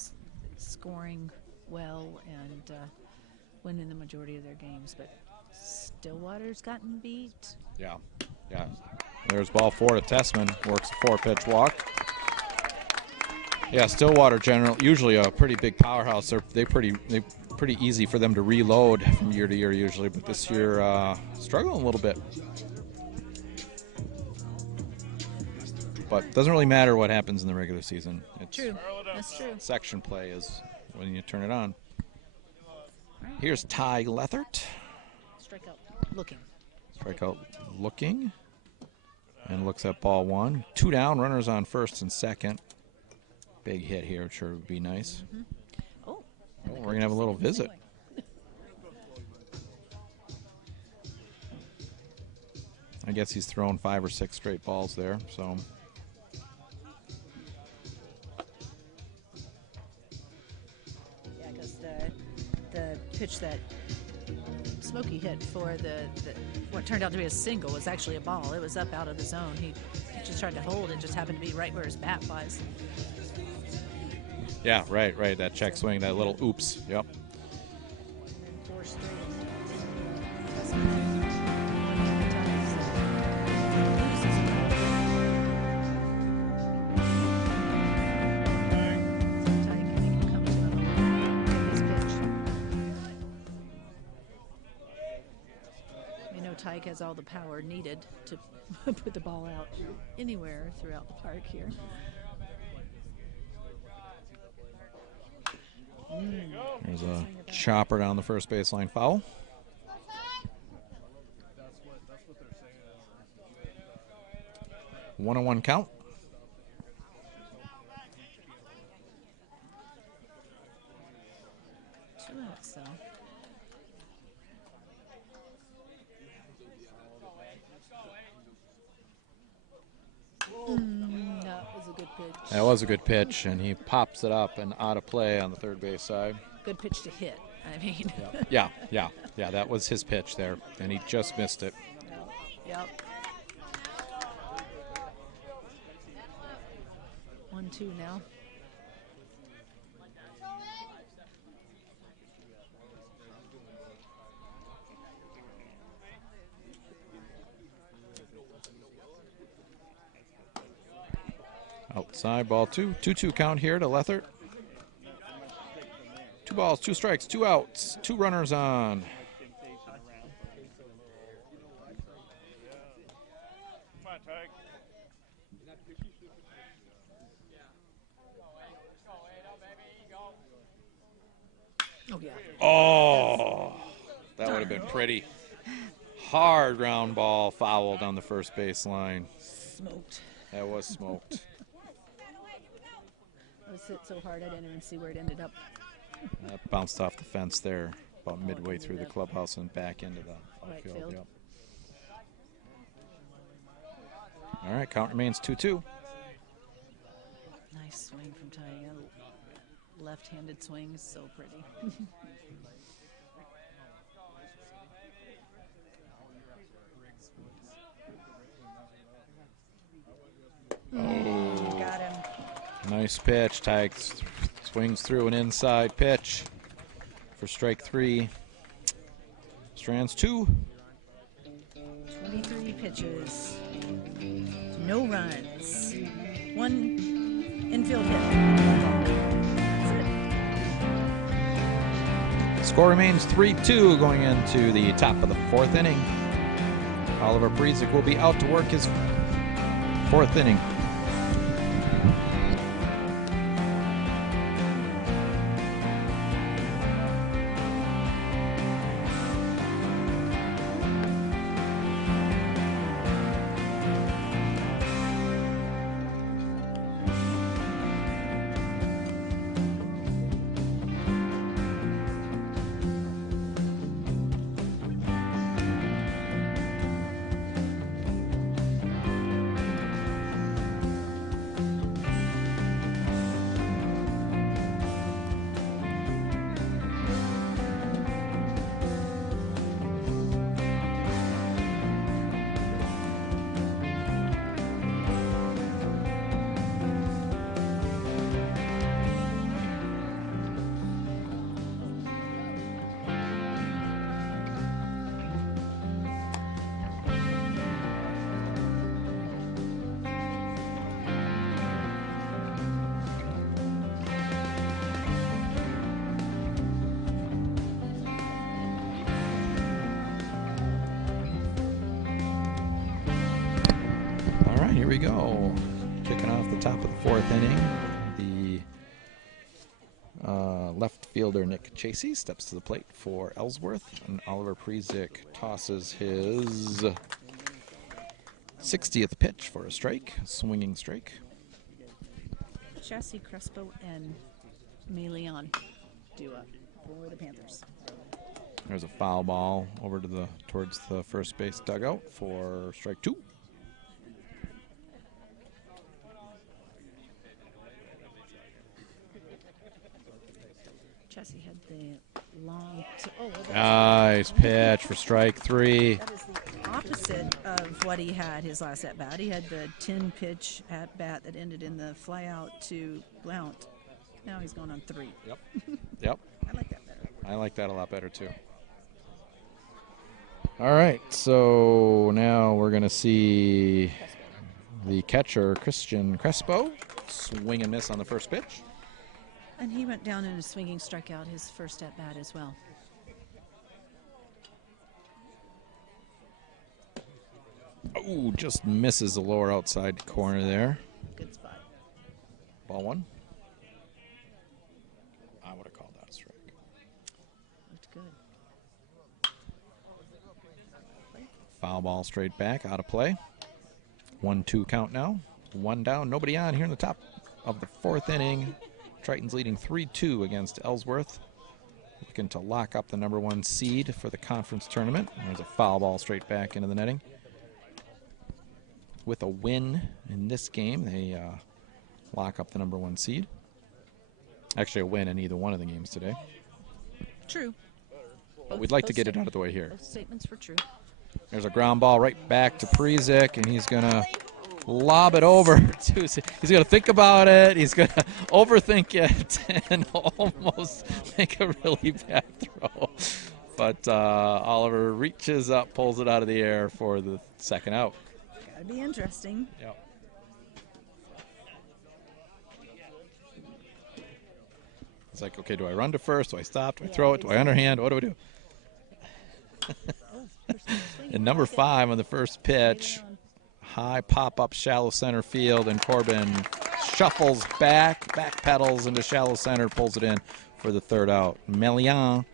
scoring well and winning the majority of their games. But Stillwater's gotten beat. Yeah. There's ball 4 to Tessman. Works a 4-pitch walk. Yeah, Stillwater usually a pretty big powerhouse. They're pretty easy for them to reload from year to year usually, but this year struggling a little bit. But it doesn't really matter what happens in the regular season. It's True. That's true. section play is when you turn it on. Here's Ty Lethert. Strikeout looking. Strikeout looking. And looks at ball 1. 2 down, runners on first and second. Big hit here, it sure would be nice. Mm-hmm. Oh. We're going to have a little visit. I guess he's thrown 5 or 6 straight balls there. So Yeah, because the pitch that Smokey hit for what turned out to be a single was actually a ball. It was up out of the zone. He just tried to hold and just happened to be right where his bat was. yeah, right. That check swing, that little oops. Yep. And then 4 straight. Tyke has all the power needed to put the ball out anywhere throughout the park here. There's a chopper down the first baseline foul. That's what they're saying. 1-1 count. Two outs, though. That was a good pitch. That was a good pitch, and he pops it up and out of play on the third base side. Good pitch to hit. I mean. Yeah, that was his pitch there, and he just missed it. Yep. 1-2 now. Outside, ball 2. 2-2 count here to Lethert. 2 balls, 2 strikes, 2 outs, 2 runners on. Come on, Tyke. Oh, yeah. Oh, that would have been pretty. Hard round ball fouled on the first baseline. Smoked. That was smoked. It was hit so hard I didn't even see where it ended up. That bounced off the fence there about midway through the clubhouse and back into the Right outfield. field. Yep. All right, count remains 2-2. Nice swing from Ty. Left-handed swing is so pretty. Got him. Nice pitch. Tyke swings through an inside pitch for strike 3. Strands 2. 23 pitches. No runs. 1 infield hit. That's it. Score remains 3-2 going into the top of the 4th inning. Oliver Breezik will be out to work his 4th inning. Here we go. Kicking off the top of the 4th inning. The left fielder Nick Chasey steps to the plate for Ellsworth, and Oliver Breezik tosses his 60th pitch for a strike, swinging strike. Chassis, Crespo, and Meleon do up for the Panthers. There's a foul ball over to towards the first base dugout for strike 2. Jesse had the long. Nice pitch for strike 3. That is the opposite of what he had his last at bat. He had the 10-pitch at bat that ended in the fly out to Blount. Now he's going on 3. Yep. Yep. I like that better. I like that a lot better too. All right, so now we're going to see the catcher, Christian Crespo, swing and miss on the first pitch. And he went down in a swinging strikeout his first at bat as well. Oh, just misses the lower outside corner there. Good spot. Ball 1. I would have called that a strike. Looked good. Foul ball straight back, out of play. 1-2 count now. 1 down, nobody on here in the top of the 4th inning. Tritons leading 3-2 against Ellsworth. Looking to lock up the number 1 seed for the conference tournament. There's a foul ball straight back into the netting. With a win in this game, they lock up the number 1 seed. Actually, a win in either one of the games today. True. But we'd like to get it out of the way here. Both statements were true. There's a ground ball right back to Prizik, and he's going to lob it over to. He's going to think about it. He's going to overthink it and almost make a really bad throw. But Oliver reaches up, pulls it out of the air for the second out. Gotta be interesting. Yep. It's like, okay, do I run to first? Do I stop? Do I throw it? Do I underhand? What do I do? And number 5 on the first pitch, high pop-up, shallow center field, and Corbin shuffles back pedals into shallow center, pulls it in for the third out. Melian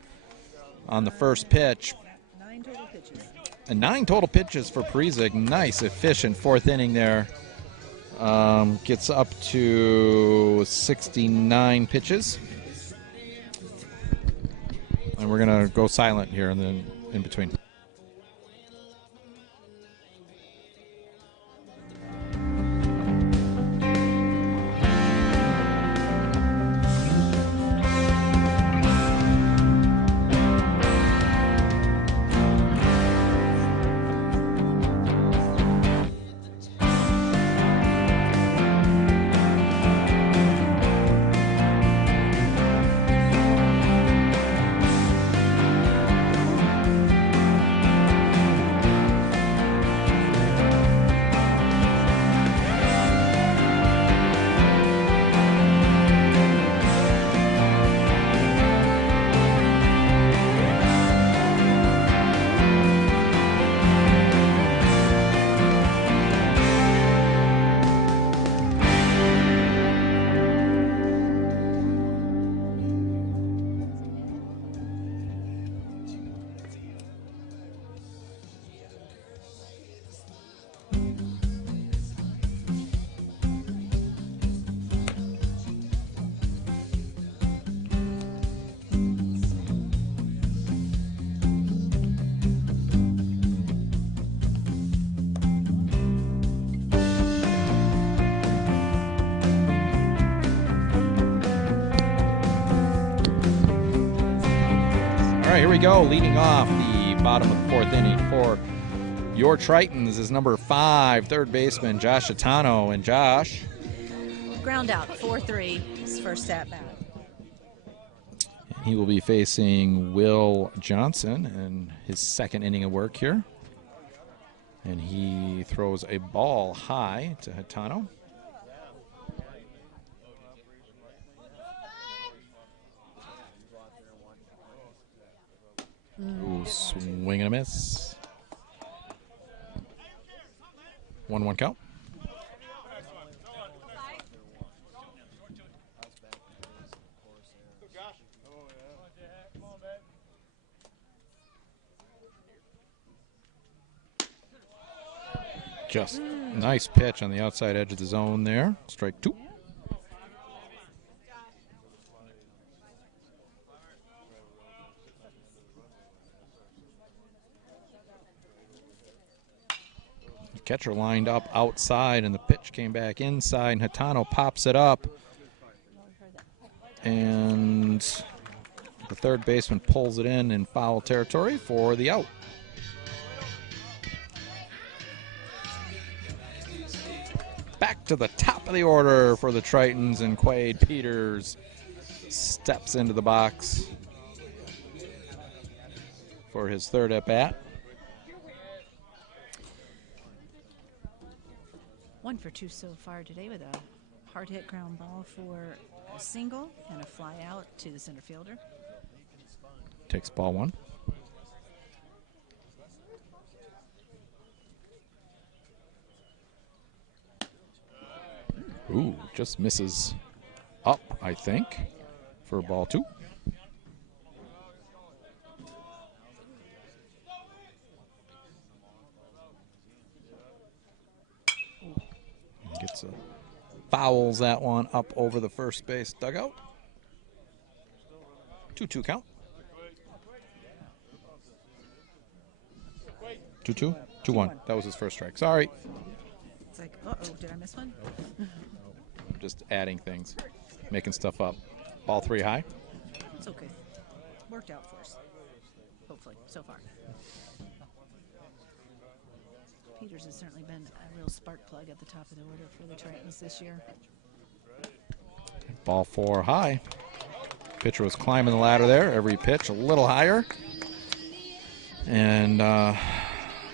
on the first pitch. 9 total pitches. And 9 total pitches for Prizik. Nice, efficient 4th inning there. Gets up to 69 pitches. And we're going to go silent here and then in between. Here we go, leading off the bottom of the 4th inning for your Tritons is number 5, third baseman Josh Atano. And Josh, Ground out, 4-3, his first at bat. he will be facing Will Johnson in his 2nd inning of work here. And he throws a ball high to Atano. Ooh, swing and a miss. 1-1 count. Just nice pitch on the outside edge of the zone there. Strike 2. Catcher lined up outside, and the pitch came back inside, and Hitano pops it up. And the third baseman pulls it in foul territory for the out. Back to the top of the order for the Tritons, and Quade Peters steps into the box for his third at-bat. 1 for 2 so far today with a hard hit ground ball for a single and a fly out to the center fielder. Takes ball 1. Ooh, just misses up, I think, for ball 2. Gets fouls that one up over the first base dugout. 2-2 count. 2-2? 2-1. That was his first strike. Sorry. It's like, uh-oh, did I miss one? Just adding things, making stuff up. Ball 3 high. It's okay. Worked out for us. Hopefully, so far. Peters has certainly been a real spark plug at the top of the order for the Tritons this year. Ball 4 high. Pitcher was climbing the ladder there. Every pitch a little higher. And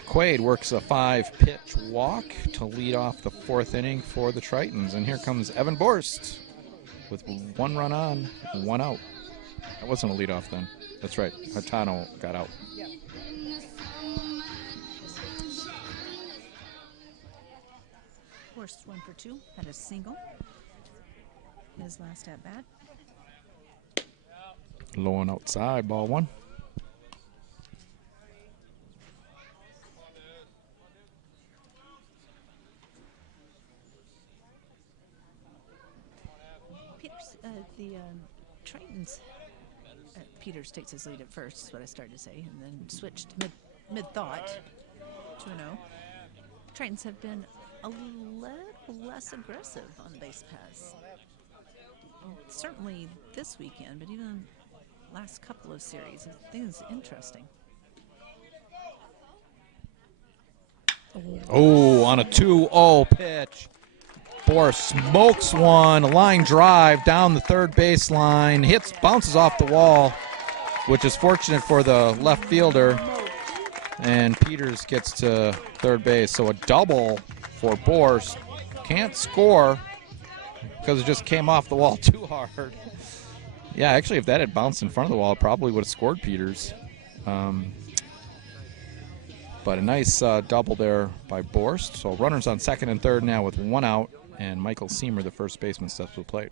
Quaid works a 5-pitch walk to lead off the 4th inning for the Tritons. And here comes Evan Borst with 1 run on, 1 out. That wasn't a leadoff then. That's right. Hitano got out. Yep. Borst 1 for 2, had a single. His last at bat. Low and outside, ball 1. Peters, the Tritons. Peters takes his lead at first, is what I started to say, and then switched mid-thought to an 0. Tritons have been a little less aggressive on base paths. Certainly this weekend, but even last couple of series, I think it's interesting. Oh, on a 2-0 pitch. Borst smokes one, a line drive down the third baseline, bounces off the wall, which is fortunate for the left fielder, and Peters gets to third base. So a double for Borst. Can't score because it just came off the wall too hard. Yeah, actually, if that had bounced in front of the wall, it probably would have scored Peters. But a nice double there by Borst. So runners on second and third now with 1 out, and Michael Seamer, the first baseman, steps to the plate.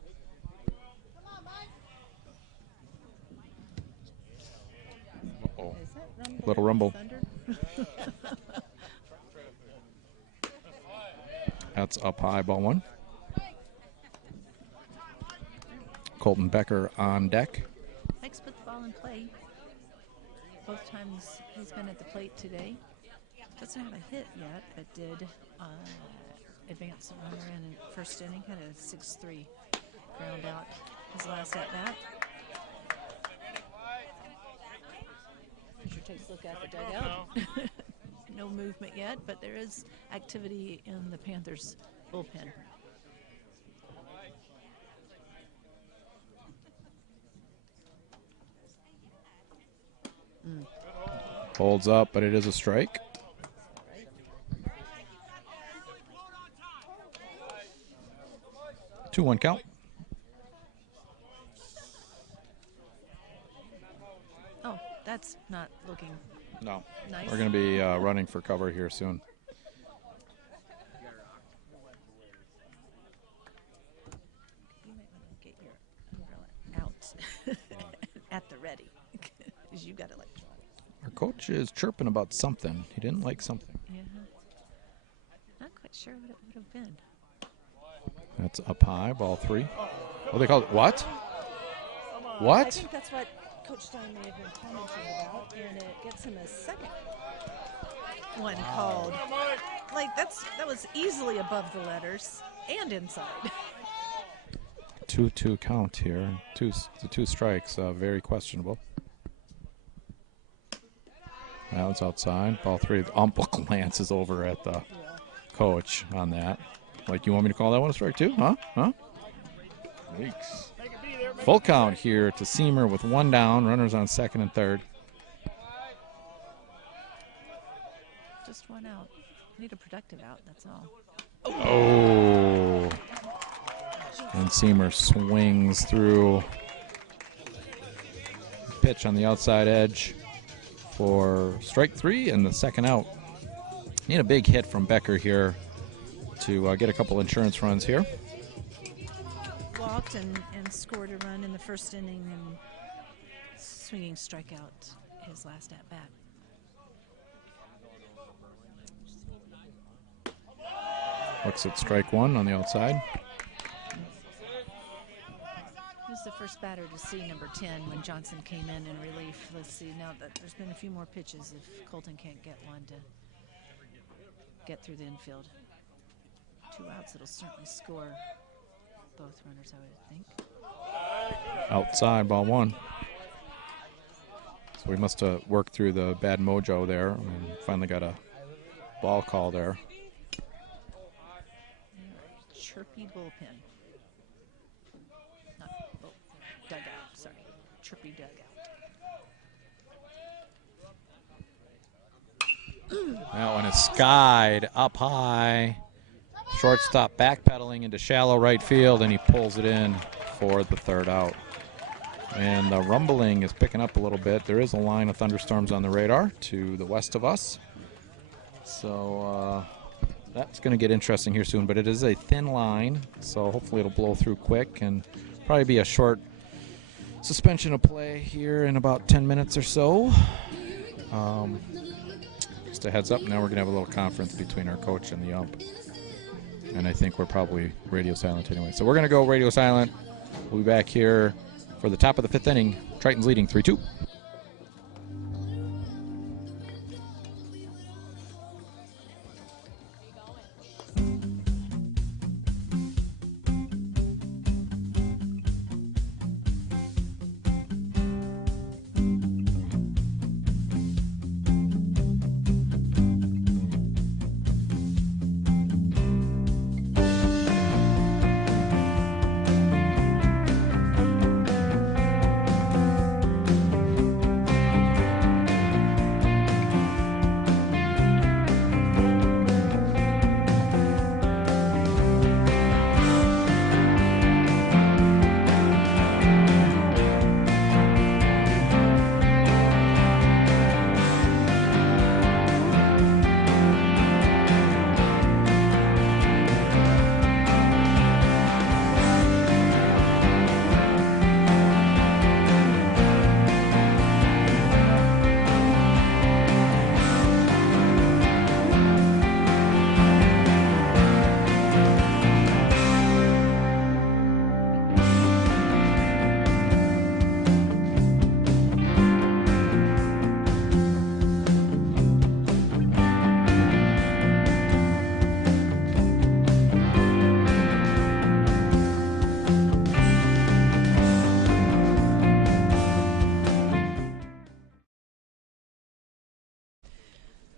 Uh-oh. Little rumble. That's up high, ball 1. Colton Becker on deck. Likes to put the ball in play. Both times he's been at the plate today. Doesn't have a hit yet, but did advance the runner in the first inning. Had a 6-3 ground out his last at bat. Sure takes a look at the dugout. No movement yet, but there is activity in the Panthers bullpen. Holds up, but it is a strike. Two 2-1 count. Oh, that's not looking No. nice. We're going to be running for cover here soon. You might want to get your umbrella out at the ready, because you got electronics. Our coach is chirping about something. He didn't like something. Yeah. Not quite sure what it would have been. That's up high, ball 3. What they call it? What? I What? think that's what Coach Stein may have been commenting about, and it gets him a second one called. Like that was easily above the letters and inside. 2-2 count here. The two strikes, very questionable. That was outside. Ball three. The ump glances over at the coach on that. Like, you want me to call that one a strike too? Huh? Yikes. Full count here to Seamer with one down. Runners on second and third. Just one out. Need a productive out, that's all. Oh. And Seamer swings through. Pitch on the outside edge for strike three and the second out. Need a big hit from Becker here to get a couple insurance runs here. Walked and scored a run in the first inning and swinging strikeout his last at bat. Looks at strike one on the outside. He was the first batter to see number 10 when Johnson came in relief. Let's see, now that there's been a few more pitches if Colton can't get one to get through the infield. 2 outs, it'll certainly score both runners, I would think. Outside, ball one. So we must have worked through the bad mojo there and finally got a ball call there. Chirpy bullpen. Not dugout, sorry. Chirpy dugout. That one is skied up high. Shortstop backpedaling into shallow right field, and he pulls it in for the third out. And the rumbling is picking up a little bit. There is a line of thunderstorms on the radar to the west of us. So that's going to get interesting here soon, but it is a thin line, so hopefully it'll blow through quick and probably be a short suspension of play here in about 10 minutes or so. Just a heads up, now we're going to have a little conference between our coach and the ump. And I think we're probably radio silent anyway. So we're going to go radio silent. We'll be back here for the top of the fifth inning. Tritons leading 3-2.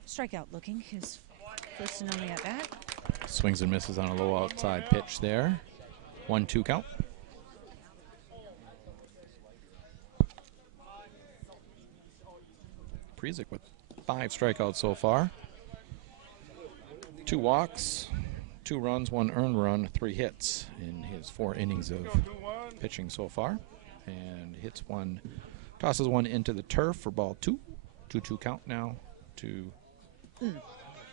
Strikeout looking, his first and only at bat. Swings and misses on a low outside pitch there. 1-2 count. Prizik with 5 strikeouts so far. 2 walks, 2 runs, 1 earned run, 3 hits in his 4 innings of pitching so far. And hits one, tosses one into the turf for ball 2. 2-2 count now to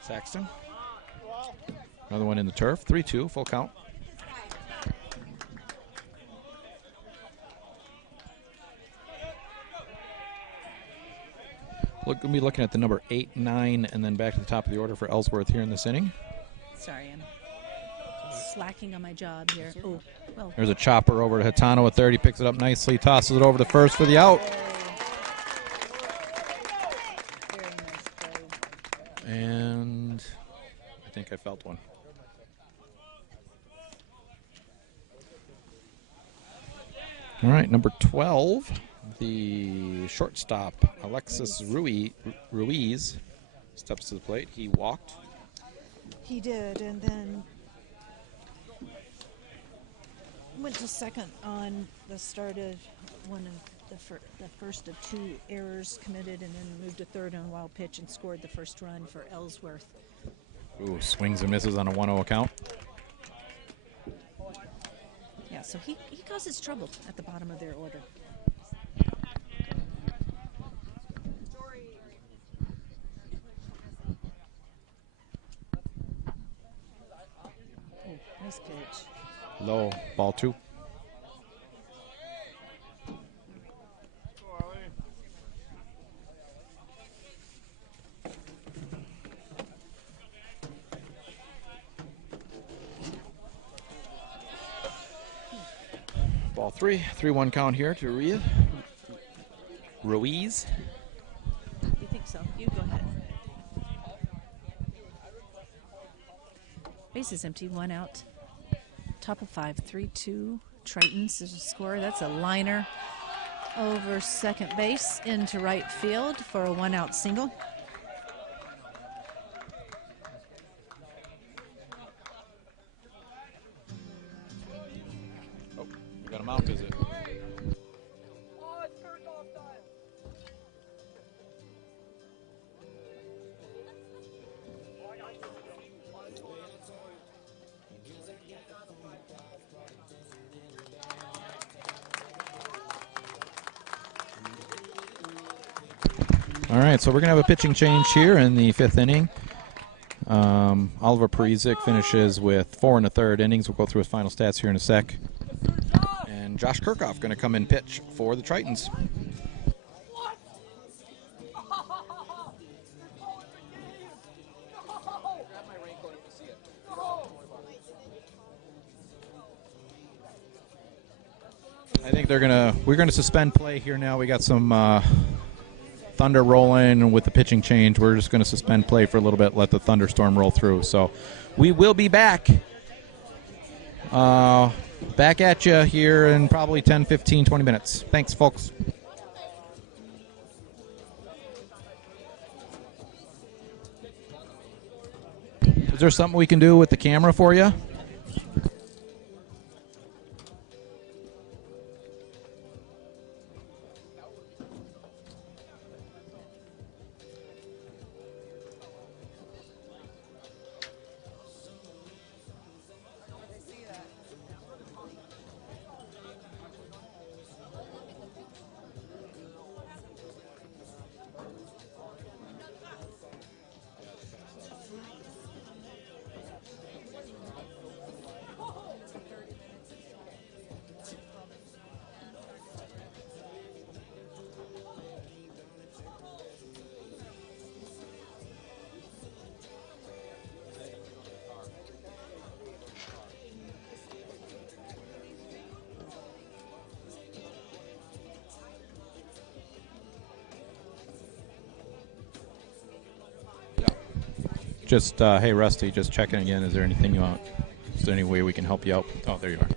Saxton. Another one in the turf. 3-2, full count. We'll be looking at the number 8, 9, and then back to the top of the order for Ellsworth here in this inning. Sorry, I'm slacking on my job here. Oh, well. There's a chopper over to Hitano at third. He picks it up nicely, tosses it over to first for the out. Very nice play. And think I felt one. All right, number 12, the shortstop, Alexis Ruiz, steps to the plate. He walked. He did, and then went to second on the start of one of the first of two errors committed, and then moved to third on a wild pitch and scored the first run for Ellsworth. Ooh, swings and misses on a 1-0 count. Yeah, so he causes trouble at the bottom of their order. Oh, nice pitch. Low, ball 2. Ball 3, 3-1 count here to Ruiz. You think so? You go ahead. Base is empty, 1 out. Top of 5, 3-2. Tritons is a score. That's a liner over second base into right field for a 1-out single. Oh, we got a mound visit. All right, so we're going to have a pitching change here in the 5th inning. Oliver Parizek finishes with 4 1/3 innings. We'll go through his final stats here in a sec. And Josh Kirchhoff going to come in pitch for the Tritons. I think we're gonna suspend play here now. We got some thunder rolling with the pitching change. We're just going to suspend play for a little bit, let the thunderstorm roll through. So we will be back. Back at you here in probably 10, 15, 20 minutes. Thanks, folks. Is there something we can do with the camera for you? Just, hey, Rusty, just checking again. Is there anything you want? Is there any way we can help you out? Oh, there you are.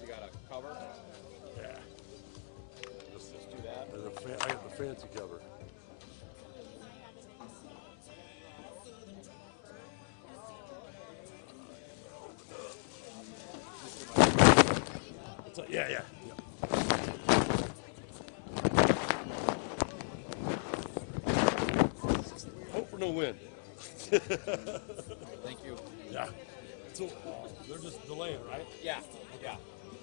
You got a cover? Yeah. Just do that. I got the fancy cover. Yeah. Hope for no wind. Thank you. Yeah. So they're just delaying, right? Yeah.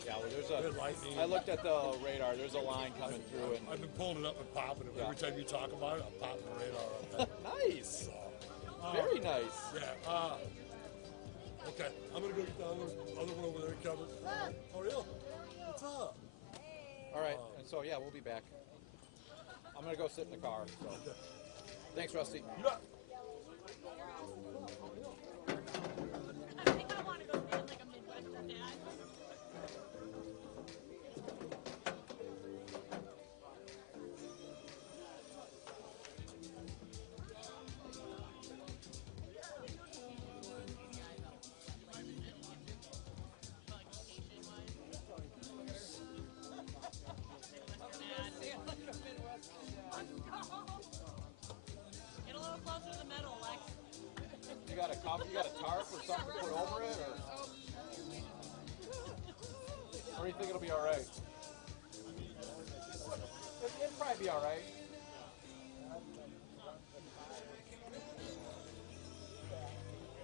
Well, there's a. Good lightning. I looked at the radar. There's a line coming through, and I've been pulling it up and popping it. Yeah. Every time you talk about it, I'm popping the radar up. nice. Very nice. Yeah. Okay. I'm gonna go get the other one over there covered. Oh yeah. What's up? All right. And so yeah, we'll be back. I'm gonna go sit in the car. So. Thanks, Rusty. Yeah. top, you got a tarp or something to put over it, or you think it'll be all right? It'll probably be all right.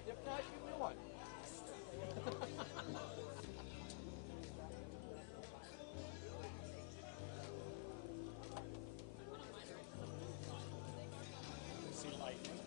If not, you can do one. See lightning.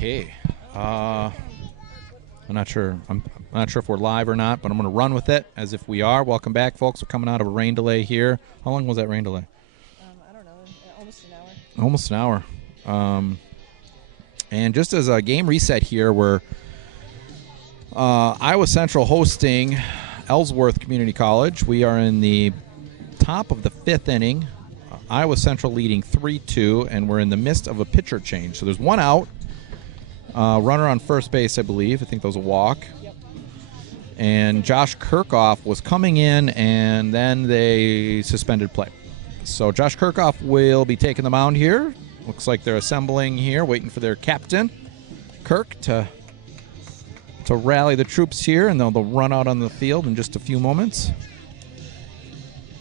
Okay. I'm not sure. I'm not sure if we're live or not, but I'm going to run with it as if we are. Welcome back, folks. We're coming out of a rain delay here. How long was that rain delay? I don't know, almost an hour. Almost an hour. And just as a game reset here, we're Iowa Central hosting Ellsworth Community College. We are in the top of the 5th inning. Iowa Central leading 3-2, and we're in the midst of a pitcher change. So there's one out. Runner on first base, I believe. I think that was a walk. Yep. And Josh Kirchhoff was coming in, and then they suspended play. So Josh Kirchhoff will be taking the mound here. Looks like they're assembling here, waiting for their captain, Kirk, to rally the troops here, and they'll run out on the field in just a few moments.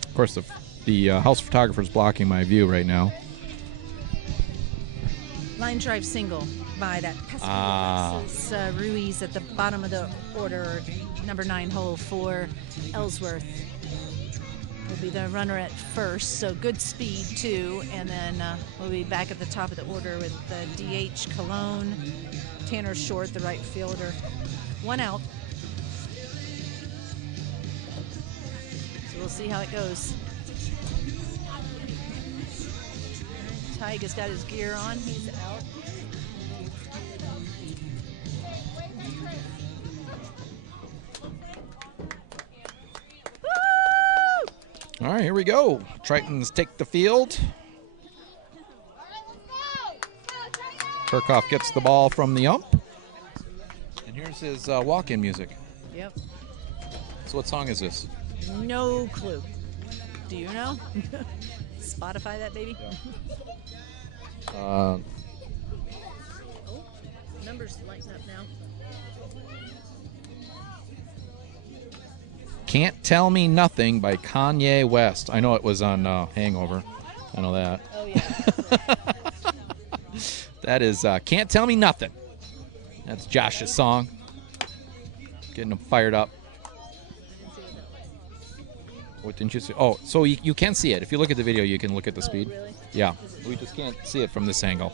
Of course, the house photographer is blocking my view right now. Line drive single by that pesky Ruiz at the bottom of the order, number 9 hole for Ellsworth. Will be the runner at first, so good speed too, and then we'll be back at the top of the order with the DH Cologne, Tanner Short, the right fielder. One out. So we'll see how it goes. Tig has got his gear on. He's out. All right, here we go. Tritons take the field. Kirchhoff gets the ball from the ump. And here's his walk-in music. Yep. So what song is this? No clue. Do you know? Spotify that baby. Numbers lighting up now. Can't Tell Me Nothing by Kanye West. I know it was on Hangover. I know that. Oh yeah. That is Can't Tell Me Nothing. That's Josh's song. Getting him fired up. What didn't you see? Oh, so you can see it. If you look at the video, you can look at the speed. Really? Yeah. We just can't see it from this angle.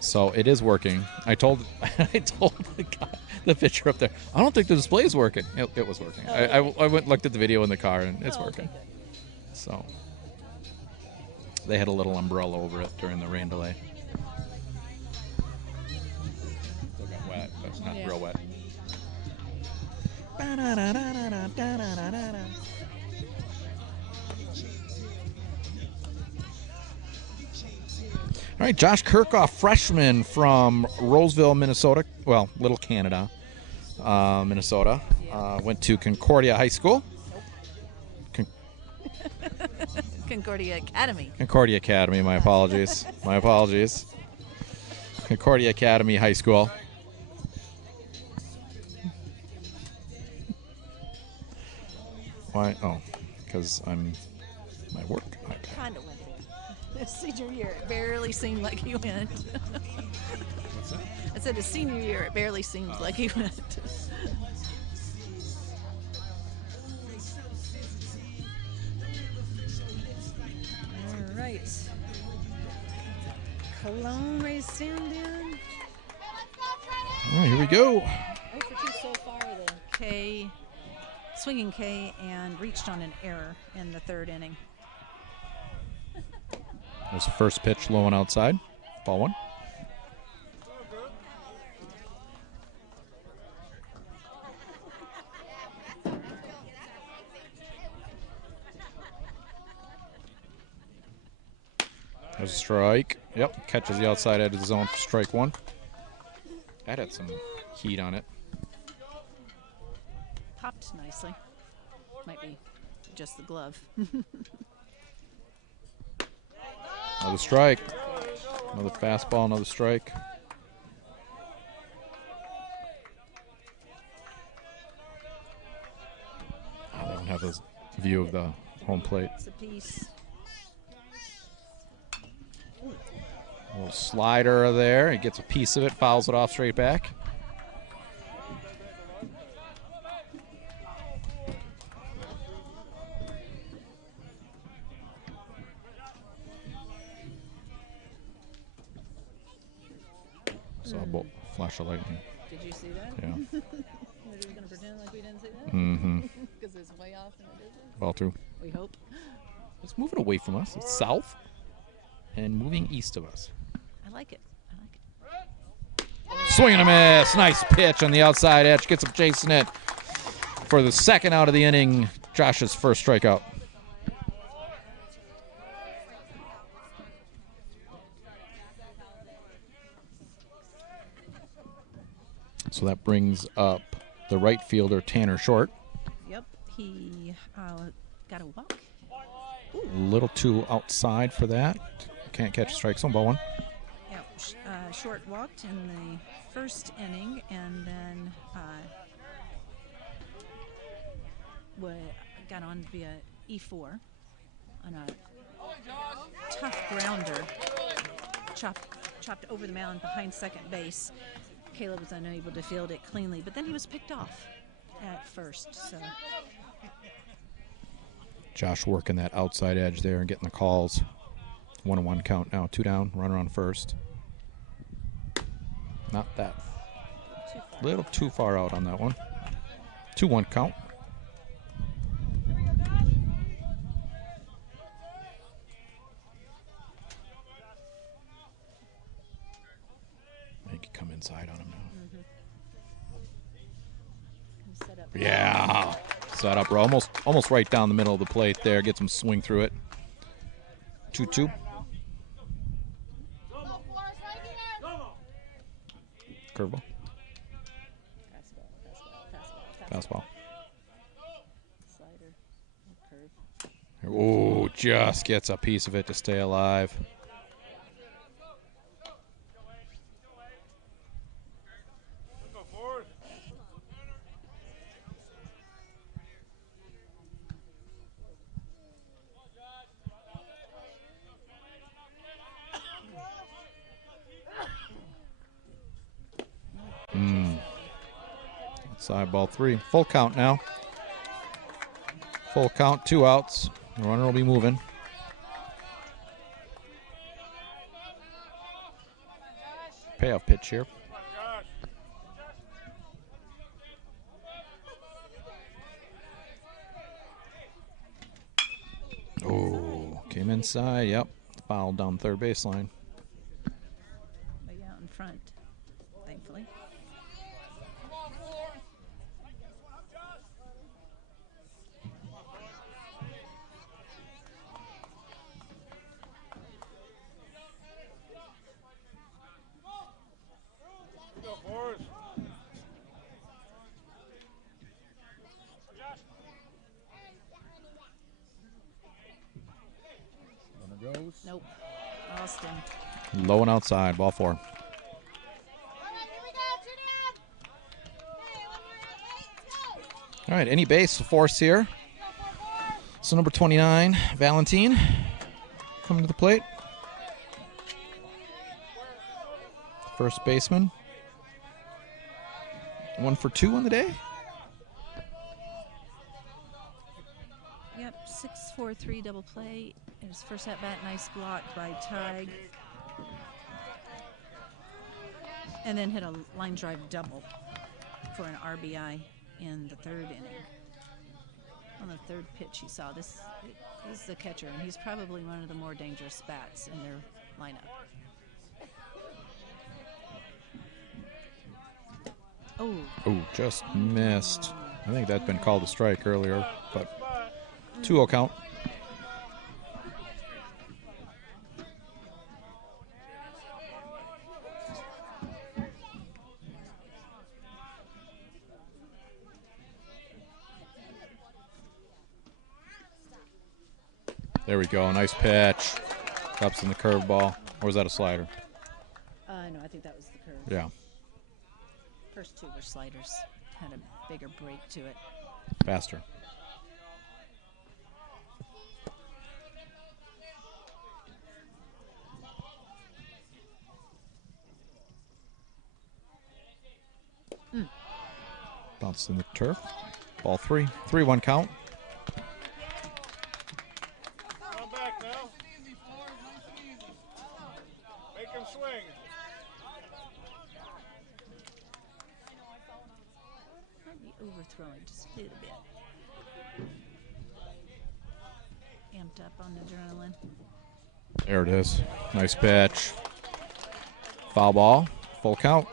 So it is working. I told the guy, the pitcher up there, I don't think the display is working. It was working. I went and looked at the video in the car, and it's working. Okay, So they had a little umbrella over it during the rain delay. Still got wet, but not real wet. All right, Josh Kirchhoff, freshman from Roseville, Minnesota. Well, Little Canada, Minnesota. Went to Concordia High School. Concordia Academy. Concordia Academy, my apologies. My apologies. Concordia Academy High School. Why? Oh, because I'm my work iPad. Kind of went there. His senior year, it barely seemed like he went. What's that? I said his senior year, it barely seemed like he went. All right. Cologne raised sound in. All right, here we go. 0 for 2 so far. The K, swinging K, and reached on an error in the 3rd inning. There's the first pitch low and outside. Ball 1. There's a strike. Yep, catches the outside edge of the zone for strike 1. That had some heat on it. Popped nicely. Might be just the glove. Another strike. Another fastball, another strike. Oh, they don't have a view of the home plate. It's a piece. A little slider there. He gets a piece of it, fouls it off straight back. Saw a flash of lightning. Did you see that? Yeah. We're just going to pretend like we didn't see that? Mm-hmm. Because it's way off in the distance. Ball through. We hope. It's moving away from us. It's south and moving east of us. I like it. I like it. Swing and a miss. Nice pitch on the outside edge. Gets him chasing it for the second out of the inning. Josh's first strikeout. So that brings up the right fielder, Tanner Short. Yep. He got a walk. A little too outside for that. Can't catch a strike zone. Ball one. Yep. Short walked in the first inning and then got on via E4 on a tough grounder. Chopped over the mound behind second base. Caleb was unable to field it cleanly, but then he was picked off at first. So Josh working that outside edge there and getting the calls. 1-1 count now. 2 down. Runner on first. Not that. Little too far out on that one. 2-1 count. Make it come inside on him now. set up. Yeah. Set up almost right down the middle of the plate there. Gets him swing through it. 2-2. Curveball. Fastball. Slider. Curve. Oh, just gets a piece of it to stay alive. Go forward. Outside ball 3. Full count now. Full count, 2 outs. The runner will be moving. Payoff pitch here. Oh, came inside. Yep. Fouled down third baseline. Way out in front, thankfully. Go forward. Nope. Austin. Low and outside. Ball 4. All right, any base force here. So number 29, Valentine, coming to the plate. First baseman. 1 for 2 on the day. Yep, 6-4-3 double play. His first at bat, nice block by Tig. And then hit a line drive double for an RBI in the third inning. On the third pitch he saw. This is the catcher, and he's probably one of the more dangerous bats in their lineup. Oh, just missed. I think that's been called a strike earlier, but 2-0 count. There we go. Nice pitch. Cups in the curveball. Or was that a slider? No, I think that was the curve. Yeah. First 2 were sliders. Had a bigger break to it. Faster. Bounced in the turf. Ball 3. 3-1 count. Come back now. Make him swing. overthrowing just a little bit. Amped up on adrenaline. There it is. Nice pitch. Foul ball. Full count.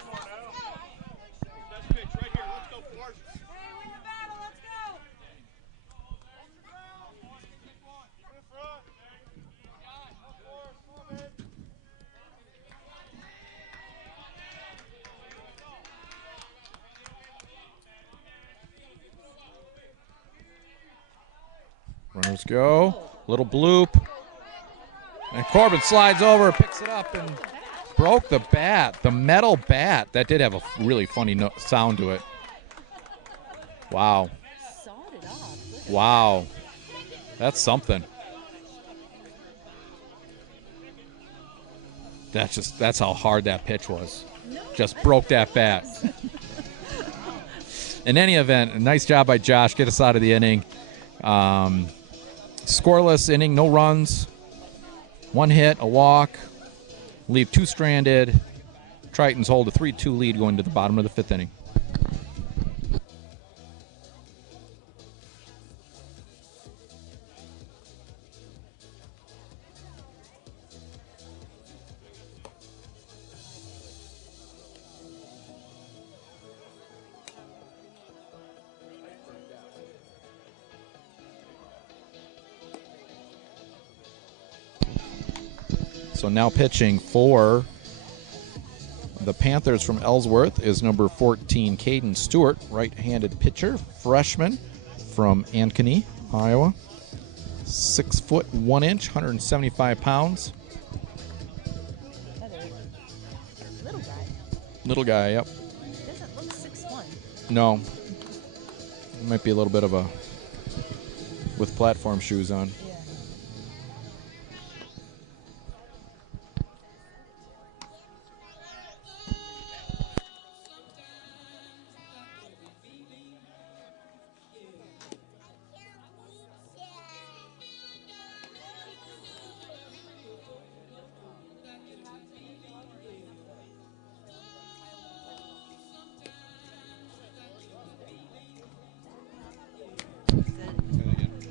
Runners go. Little bloop. And Corbin slides over, picks it up, and broke the bat. The metal bat. That did have a really funny sound to it. Wow. Sawed it off. Wow. That's something. That's how hard that pitch was. Just broke that bat. In any event, a nice job by Josh. Get us out of the inning. Scoreless inning, no runs. 1 hit, a walk. Leave 2 stranded. Tritons hold a 3-2 lead going to the bottom of the 5th inning. So now pitching for the Panthers from Ellsworth is number 14, Caden Stewart, right-handed pitcher, freshman from Ankeny, Iowa. 6 foot 1 inch, 175 pounds. Little guy. Little guy, yep. Doesn't look 6'1". No. It might be a little bit of a with platform shoes on. Yeah.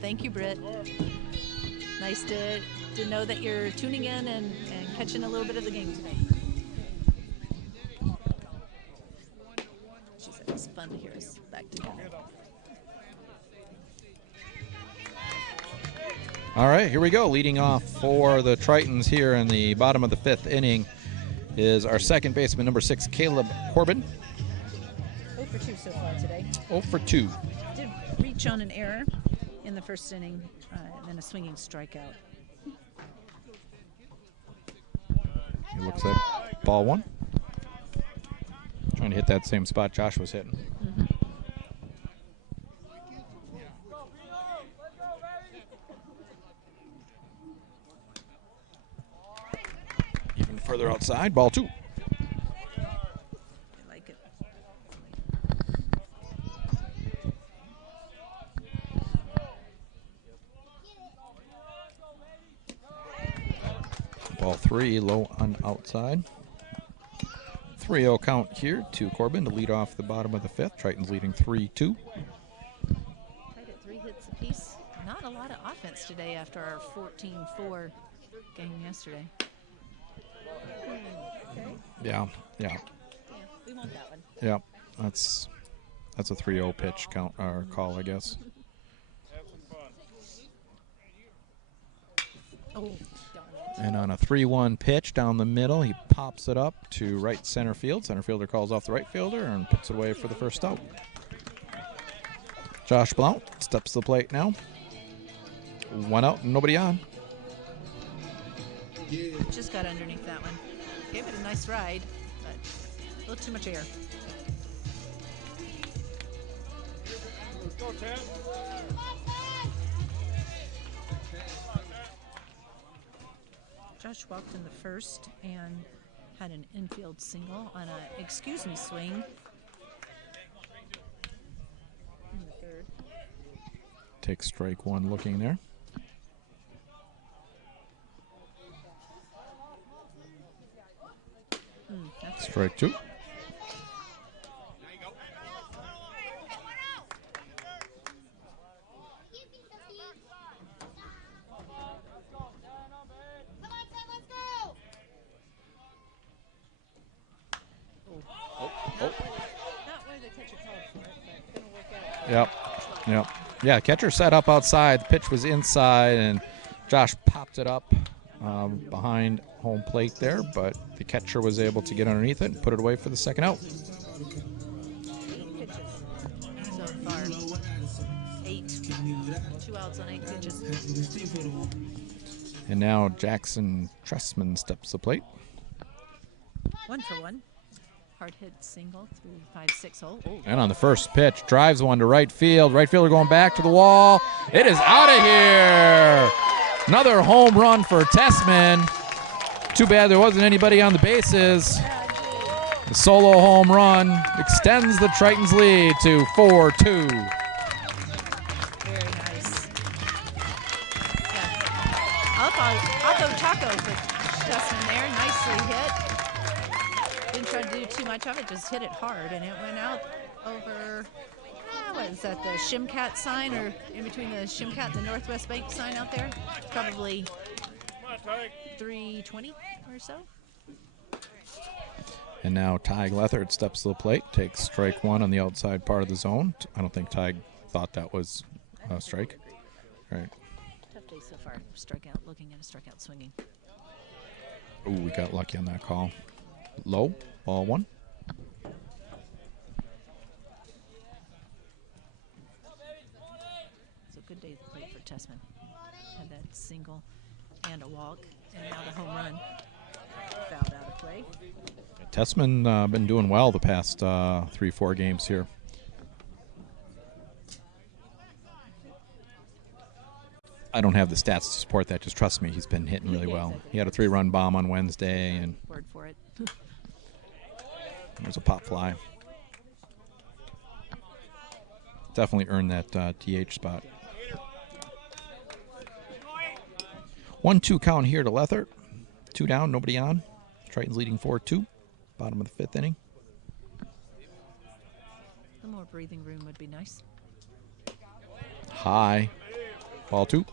Thank you, Britt. Nice to know that you're tuning in and catching a little bit of the game today. She said it was fun to hear us back together. All right, here we go. Leading off for the Tritons here in the bottom of the 5th inning is our second baseman, number 6, Caleb Corbin. 0 for 2 so far today. 0 for 2. Did reach on an error in the first inning, and then a swinging strikeout. It looks like ball 1. Trying to hit that same spot Josh was hitting. Even further outside, ball 2. I like it. Ball 3, low on outside. 3-0 count here to Corbin to lead off the bottom of the 5th. Tritons leading 3-2. Tied at 3 hits apiece. Not a lot of offense today after our 14-4 game yesterday. Yeah. Yeah, we want that one. Yeah, that's a 3-0 pitch count or call, I guess. Oh, darn it. And on a 3-1 pitch down the middle, he pops it up to right center field. Center fielder calls off the right fielder and puts it away for the first out. Josh Blount steps to the plate now. 1 out and nobody on. Just got underneath that one. Gave it a nice ride, but a little too much air. Let's go, Ted. Josh walked in the first and had an infield single on a excuse me swing. In the third. Takes strike 1 looking there. That's Strike 2. Yep. Yeah, catcher set up outside. The pitch was inside, and Josh popped it up behind home plate there, but the catcher was able to get underneath it and put it away for the second out. 8 pitches so far. 8. 2 outs on 8 pitches. And now Jackson Tressman steps the plate. 1 for 1. Hard hit single through 5-6 hole. Oh, And on the first pitch, drives one to right field. Right fielder going back to the wall. It is out of here. Another home run for Tessman. Too bad there wasn't anybody on the bases. The solo home run extends the Tritons lead to 4-2. Very nice. Yeah. I'll go taco for Justin there. Nicely hit. Didn't try to do too much of it, just hit it hard, and it went out over, what is that, the Shimcat sign, or in between the Shimcat and the Northwest Bank sign out there? Probably 320 or so. And now Tig Lethard steps to the plate, takes strike one on the outside part of the zone. I don't think Tig thought that was a strike. Right. Tough day so far. Strikeout, looking at a strikeout swinging. Ooh, we got lucky on that call. Low, ball one. It's a good day at the plate for Tessman. Had that single and a walk, and now the home run. Fouled out of play. Tessman been doing well the past 3-4 games here. I don't have the stats to support that. Just trust me, he's been hitting really well. He had a 3-run bomb on Wednesday, and Word for it. there's a pop fly. Definitely earned that DH spot. 1-2 count here to Lethert. 2 down, nobody on. Tritons leading 4-2. Bottom of the 5th inning. A more breathing room would be nice. High. Ball 2.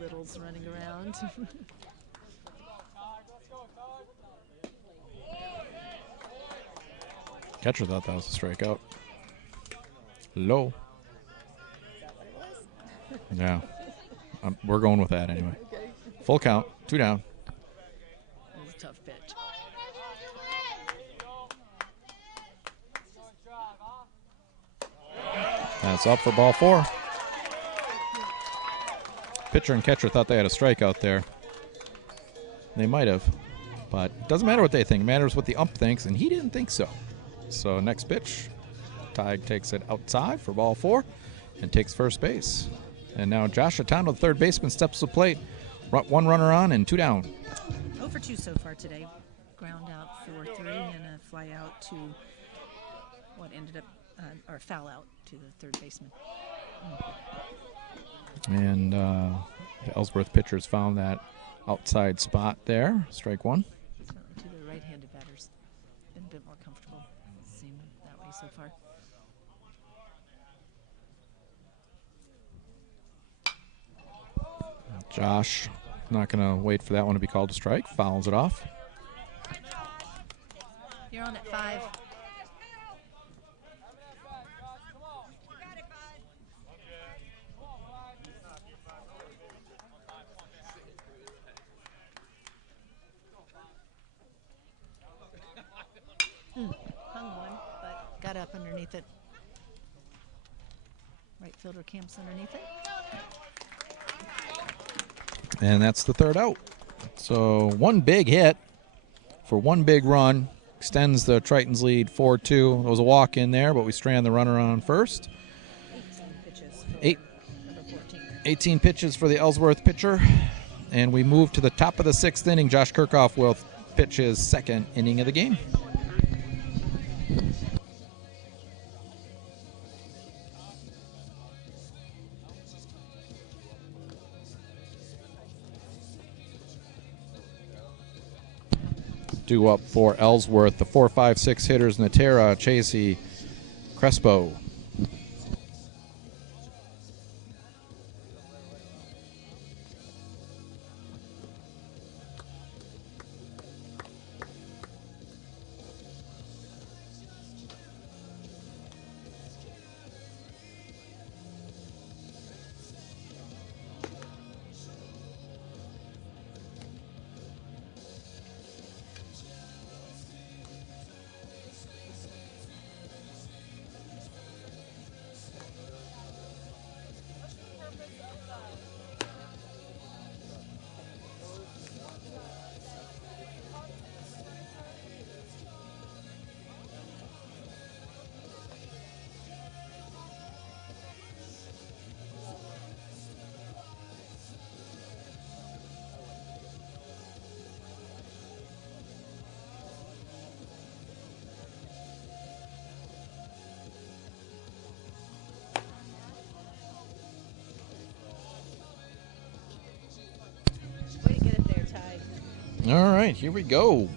Little's running around. Catcher thought that was a strikeout. Low. Yeah. We're going with that anyway. Full count. 2 down. That was a tough pitch. That's up for ball 4. Pitcher and catcher thought they had a strikeout there. They might have. But it doesn't matter what they think. It matters what the ump thinks, and he didn't think so. So next pitch, Tig takes it outside for ball 4 and takes first base. And now Josh Atano, the third baseman, steps to the plate. 1 runner on and 2 down. 0 for 2 so far today. Ground out for 3 and a fly out to what ended up, or foul out to the third baseman. And the Ellsworth pitchers found that outside spot there. Strike 1. Certainly to the right-handed batters. Been a bit more comfortable. Seemed that way so far. Josh not going to wait for that one to be called a strike. Fouls it off. You're on at 5. Hung one, but got up underneath it. Right fielder camps underneath it. And that's the third out. So 1 big hit for 1 big run. Extends the Tritons lead 4-2. There was a walk in there, but we strand the runner on first. 18 pitches. 18 pitches for the Ellsworth pitcher. And we move to the top of the 6th inning. Josh Kirchhoff will pitch his 2nd inning of the game. Due up for Ellsworth, the 4, 5, 6 hitters, Natera, Chasey, Crespo. All right, here we go.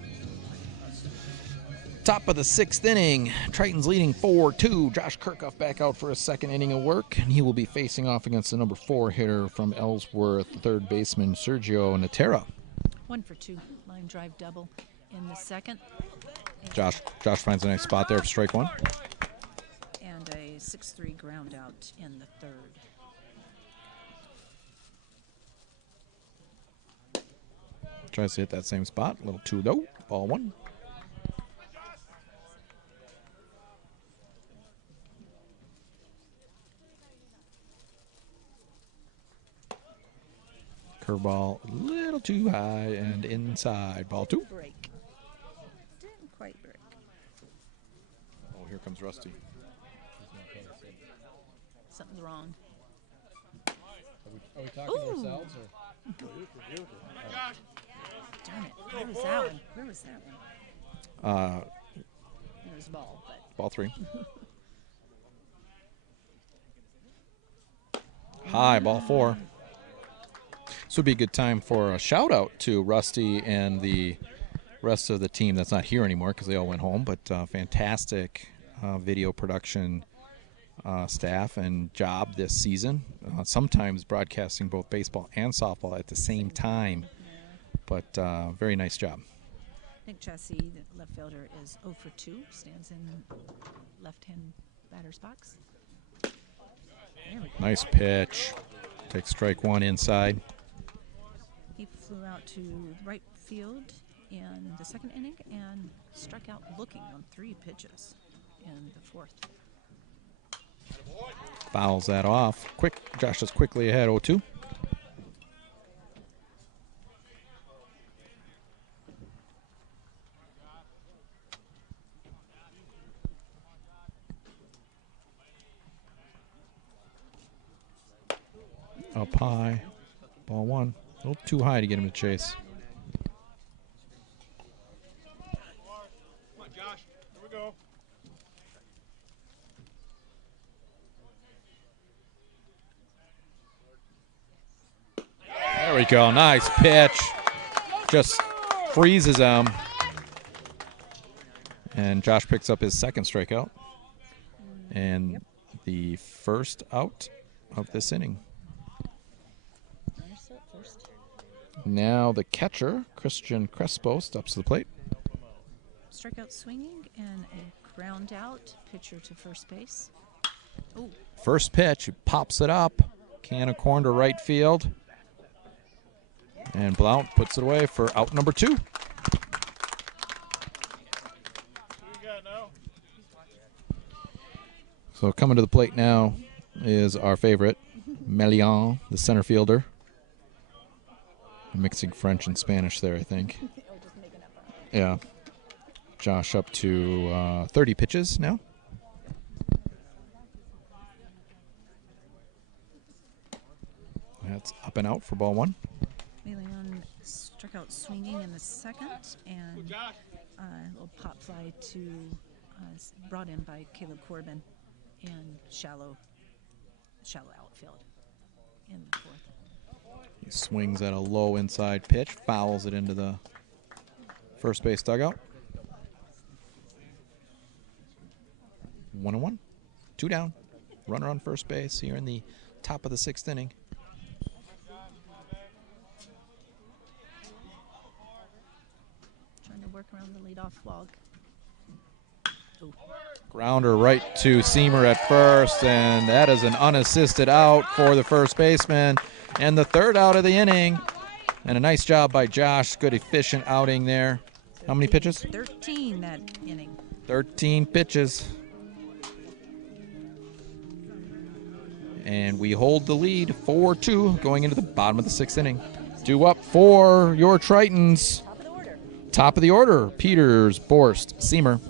Top of the 6th inning. Tritons leading 4-2. Josh Kirkhoff back out for a second inning of work, and he will be facing off against the number 4 hitter from Ellsworth, third baseman Sergio Natera. 1 for 2. Line drive double in the second. Josh finds a nice spot there for strike 1. And a 6-3 ground out in the third. Tries to hit that same spot. A little too low. Ball 1. Curveball a little too high and inside. Ball 2. Break. Didn't quite break. Oh, here comes Rusty. Something's wrong. Are we talking to ourselves? Or? Darn it. Where was that one? Where was that one? It was ball, but Ball 3. High, ball 4. This would be a good time for a shout out to Rusty and the rest of the team that's not here anymore because they all went home. But fantastic video production staff and job this season. Sometimes broadcasting both baseball and softball at the same time. But very nice job. Nick Chassie, the left fielder, is 0 for 2. Stands in left-hand batter's box. There we go. Nice pitch. Takes strike 1 inside. He flew out to right field in the second inning and struck out looking on 3 pitches in the fourth. Fouls that off. Quick. Josh is quickly ahead, 0-2. Up high. Ball 1. A little too high to get him to chase. Come on, Josh. Here we go. There we go. Nice pitch. Just freezes him. And Josh picks up his second strikeout. And the first out of this inning. Now the catcher, Christian Crespo, steps to the plate. Strikeout swinging and a ground out. Pitcher to first base. Oh, First pitch, he pops it up. Can of corn to right field. And Blount puts it away for out number 2. Who you got now? So coming to the plate now is our favorite, Melian, the center fielder. Mixing French and Spanish there, I think. Yeah. Josh up to 30 pitches now. That's up and out for ball 1. Leon struck out swinging in the second, and a little pop fly brought in by Caleb Corbin in shallow outfield in the fourth. He swings at a low inside pitch, fouls it into the first base dugout. 1-1, 2 down. Runner on first base here in the top of the 6th inning. Trying to work around the leadoff log. Ooh. Grounder right to Seamer at first, and that is an unassisted out for the first baseman. And the third out of the inning. And a nice job by Josh. Good, efficient outing there. How many pitches? 13 that inning. 13 pitches. And we hold the lead 4-2 going into the bottom of the 6th inning. Due up for your Tritons. Top of the order. Peters, Borst, Seamer.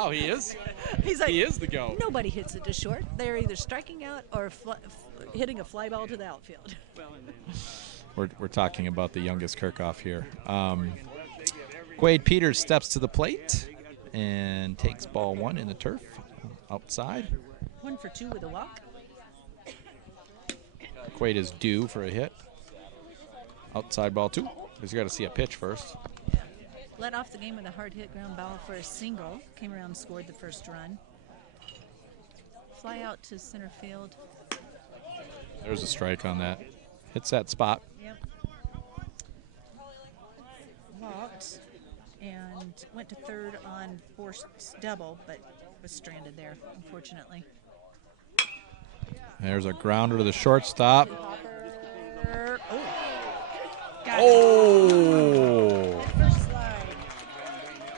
Wow, he is. He's like, He is the go. nobody hits it to short. They're either striking out or hitting a fly ball to the outfield. We're talking about the youngest Kirchhoff here. Quade Peters steps to the plate and takes ball 1 in the turf outside. 1 for 2 with a walk. Quade is due for a hit. Outside ball 2. Because you got to see a pitch first. Led off the game with a hard hit ground ball for a single. Came around and scored the first run. Fly out to center field. There's a strike on that. Hits that spot. Yep. Walked and went to third on Borst's double, but was stranded there, unfortunately. There's a grounder to the shortstop. Oh! First slide.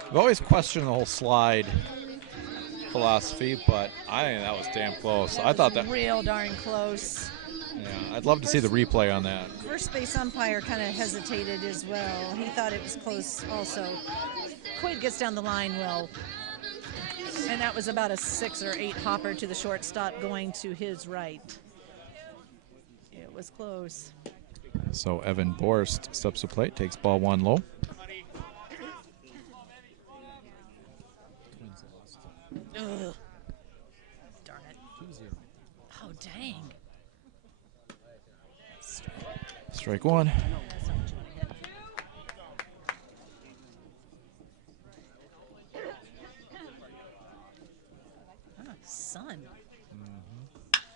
I've always questioned the whole slide philosophy, but I think that was damn close. I thought that. Real darn close. Yeah, I'd love to see the replay on that. First base umpire kind of hesitated as well. He thought it was close also. Quade gets down the line well. And that was about a 6 or 8 hopper to the shortstop going to his right. It was close. So Evan Borst steps to plate, takes ball 1 low. Ugh. Darn it. Oh, dang. Strike 1. That's not what you want to hit. Sun.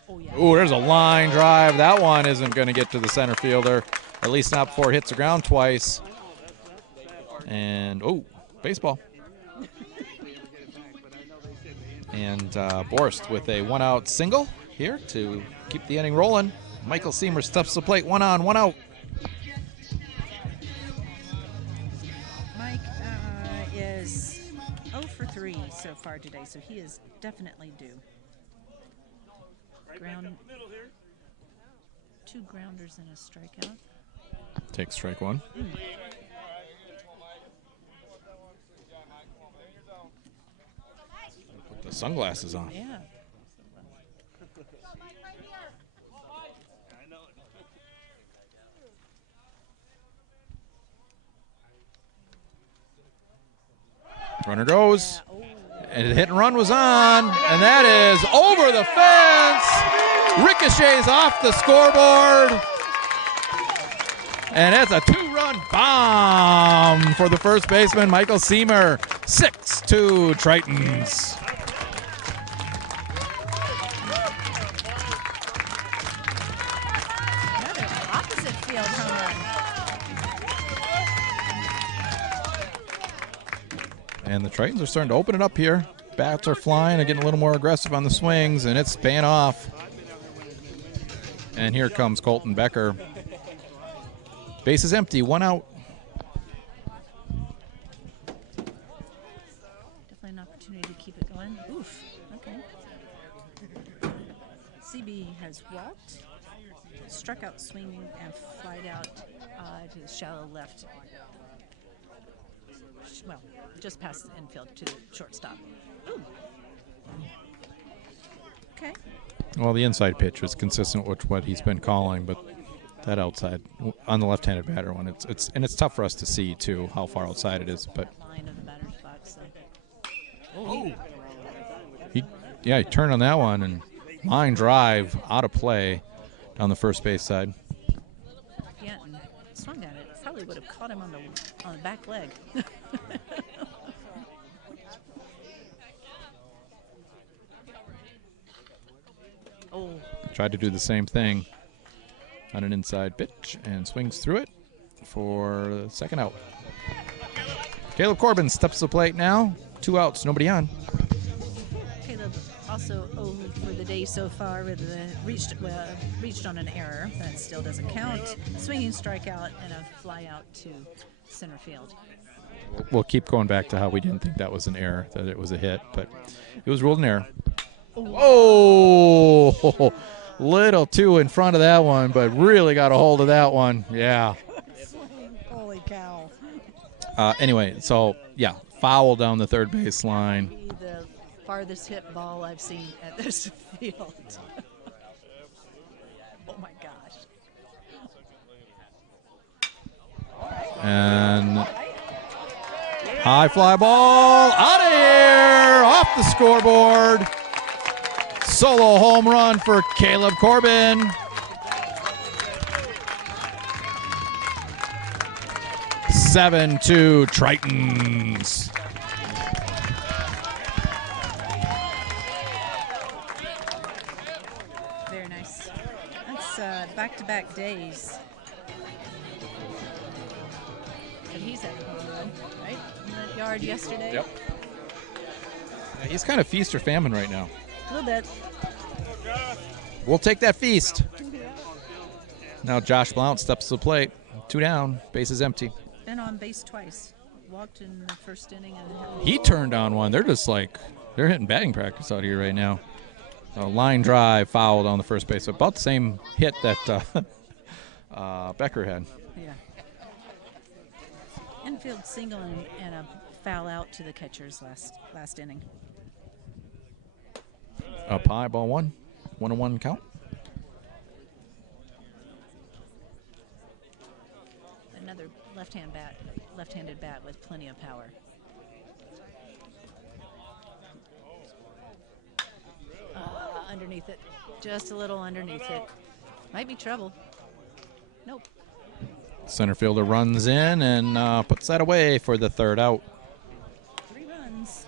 Oh, yeah. Ooh, there's a line drive. That one isn't going to get to the center fielder, at least not before it hits the ground twice. And, oh, baseball. And Borst with a 1-out single here to keep the inning rolling. Michael Seymour steps to the plate, 1 on, 1 out. Mike is 0 for 3 so far today, so he is definitely due. Ground, 2 grounders and a strikeout. Take strike 1. Put the sunglasses on. Yeah. Runner goes. And the hit and run was on. And that is over the fence. Ricochets off the scoreboard. And it's a 2-run bomb for the first baseman, Michael Seymour. 6-2 Tritons. Another opposite field home run. And the Tritons are starting to open it up here. Bats are flying. They're getting a little more aggressive on the swings, and it's paying off. And here comes Colton Becker. Base is empty, 1 out. Definitely an opportunity to keep it going. Oof. Okay. CB has walked, struck out swinging, and flied out to the shallow left. Well, just past the infield to the shortstop. Ooh. Okay. Well, the inside pitch was consistent with what he's been calling, but that outside on the left-handed batter one, it's tough for us to see too how far outside it is. But Line of the batter's box. he turned on that one and line drive out of play down the first base side. Yanton swung at it. Probably would have caught him on the back leg. Oh. Tried to do the same thing on an inside pitch and swings through it for the second out. Caleb Corbin steps to the plate now. 2 outs, nobody on. Caleb also 0 for the day so far with reached on an error. That still doesn't count. Swinging strikeout and a fly out to center field. We'll keep going back to how we didn't think that was an error, that it was a hit, but it was ruled an error. Oh, little too in front of that one, but really got a hold of that one. Yeah. Holy cow. Anyway, so, yeah, foul down the third base line. Be the farthest hit ball I've seen at this field. Oh my gosh. And high fly ball out of here, off the scoreboard. Solo home run for Caleb Corbin. Seven to Tritons. Very nice. That's back-to-back days. But he's at home run, right? In that yard yesterday. Yep. Yeah, he's kind of feast or famine right now. A little bit. We'll take that feast. Now Josh Blount steps to the plate. 2 down, base is empty. Been on base twice. Walked in the first inning and He turned on one. They're just like, they're hitting batting practice out here right now. A line drive, fouled on the first base. About the same hit that Becker had. yeah. Infield single and a foul out to the catchers last inning. Up high, ball 1. 1-1 count. Another left-handed bat with plenty of power. Underneath it, just a little underneath it. Might be trouble. Nope. Center fielder runs in and puts that away for the third out. 3 runs.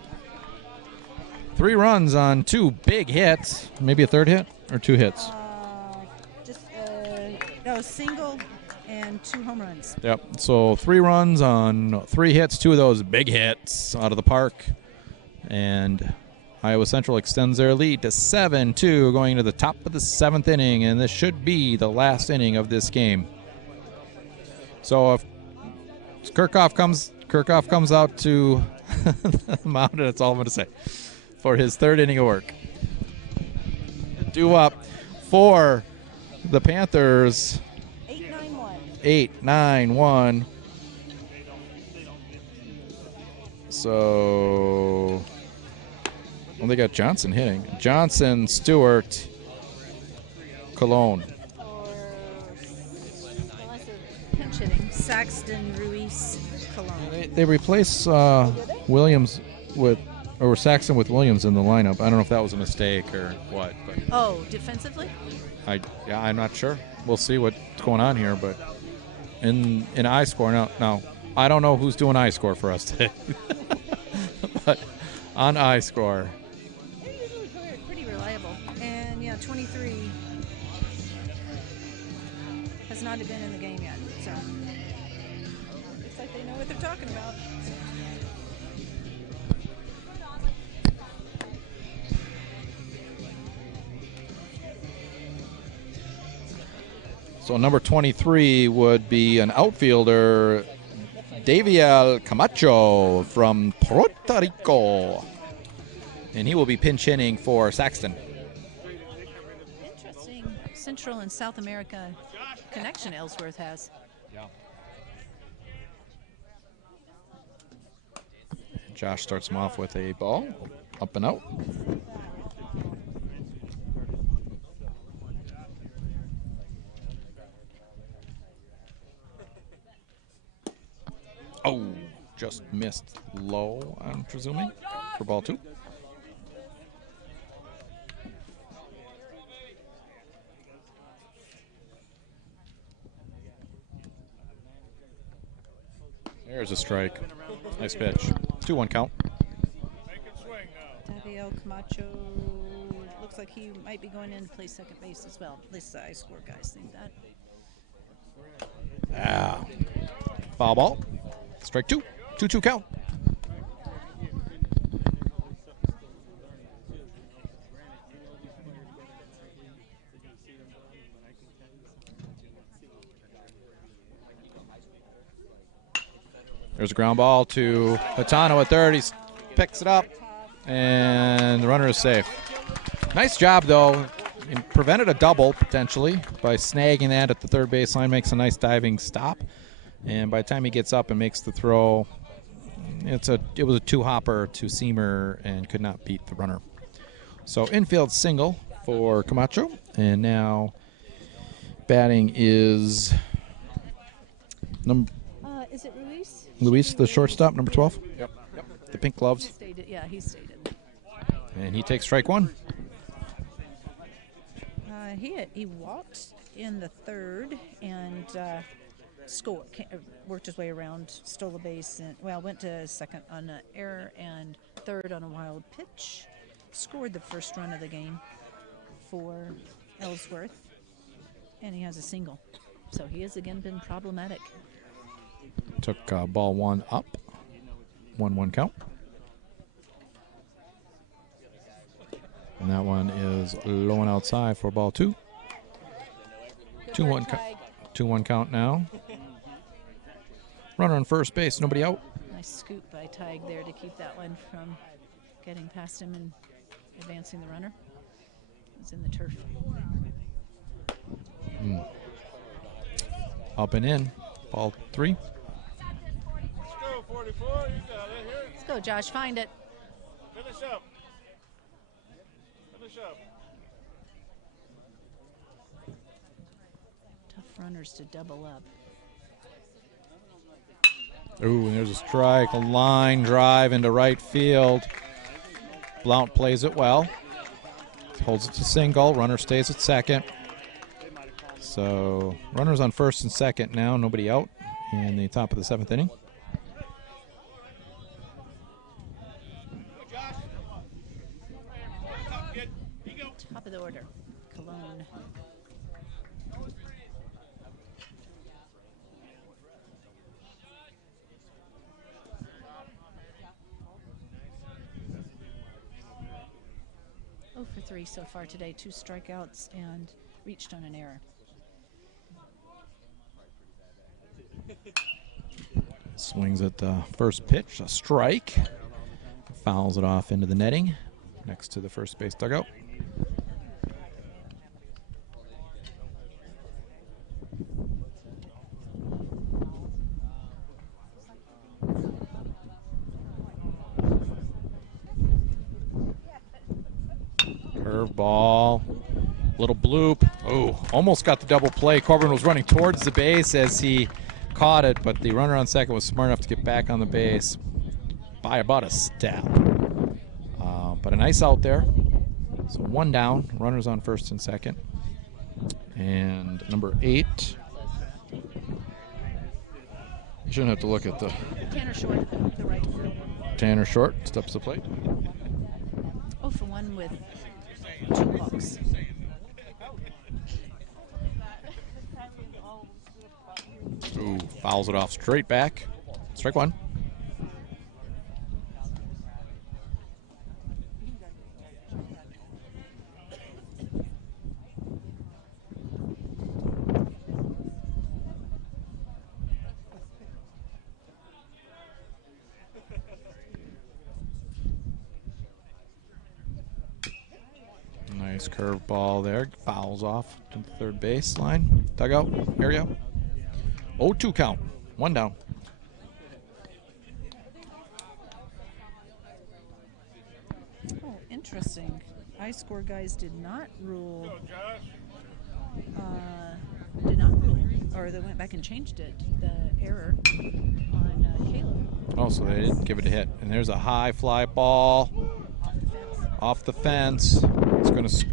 3 runs on 2 big hits. Maybe a third hit or 2 hits. Single and 2 home runs. Yep. So 3 runs on 3 hits, 2 of those big hits out of the park. And Iowa Central extends their lead to 7-2 going to the top of the 7th inning, and this should be the last inning of this game. So if Kirchhoff comes out to the mound, and that's all I'm going to say, for his 3rd inning of work. Due up for the Panthers. 8-9-1. So, well, they got Johnson hitting. Johnson, Stewart, Cologne. Pinch hitting. Saxton, Ruiz, Cologne. They replace Williams with, or Saxton with Williams in the lineup. I don't know if that was a mistake or what. But Oh, defensively? I'm not sure. We'll see what's going on here, but in iScore now I don't know who's doing iScore for us today, but on iScore, They're usually pretty reliable. And yeah, 23 has not been in the game yet, so looks like they know what they're talking about. so number 23 would be an outfielder, Daviel Camacho from Puerto Rico, and he will be pinch hitting for Saxton. Interesting Central and South America connection Ellsworth has. Yeah. Josh starts him off with a ball, up and out. Oh, just missed low, I'm presuming, for ball 2. There's a strike. Nice pitch. 2-1 count. Daviel Camacho looks like he might be going in to play second base as well. At least the iScore guys think that. Foul ball. Strike 2. 2-2 count. There's a ground ball to Hatano at third. He picks it up, and the runner is safe. Nice job, though. He prevented a double, potentially, by snagging that at the third baseline. Makes a nice diving stop. And by the time he gets up and makes the throw, it was a two-hopper to seamer and could not beat the runner. So infield single for Camacho, and now batting is Is it Ruiz? Luis, the shortstop, number 12. Yep. The pink gloves, He stated. and he takes strike one. He walked in the third and worked his way around, stole a base, and went to second on an error and third on a wild pitch. Scored the first run of the game for Ellsworth, and he has a single. So he has again been problematic. Took ball one up, 1-1 count. And that one is low and outside for ball two. 2-1 count now. Runner on first base, nobody out. Nice scoop by Tig there to keep that one from getting past him and advancing the runner. He's in the turf. Up and in, ball three. Let's go, 44. You got it. Here. Let's go, Josh. Find it. Finish up. Finish up. Tough runners to double up. Ooh, and there's a strike, a line drive into right field. Blount plays it well. Holds it to single. Runner stays at second. So runners on first and second now. Nobody out in the top of the seventh inning. Top of the order. Cologne. Oh for 3 so far today. 2 strikeouts and reached on an error. Swings at the first pitch, a strike. Fouls it off into the netting next to the first base dugout. Curveball, little bloop. Oh, almost got the double play. Corbin was running towards the base as he caught it, but the runner on second was smart enough to get back on the base by about a step. But a nice out there. So 1 down, runners on first and second. And number 8. You shouldn't have to look at the Tanner Short, the right. Tanner Short, steps to the plate. Oh for 1 with 2 walks. Ooh, fouls it off straight back. Strike 1. Nice curveball there. Fouls off to the third base line. Dugout area. 0-2 count. 1 down. Oh, interesting. I-score guys did not rule, or they went back and changed it, the error on Caleb. Oh, so they didn't give it a hit. And there's a high fly ball off the fence. It's going to.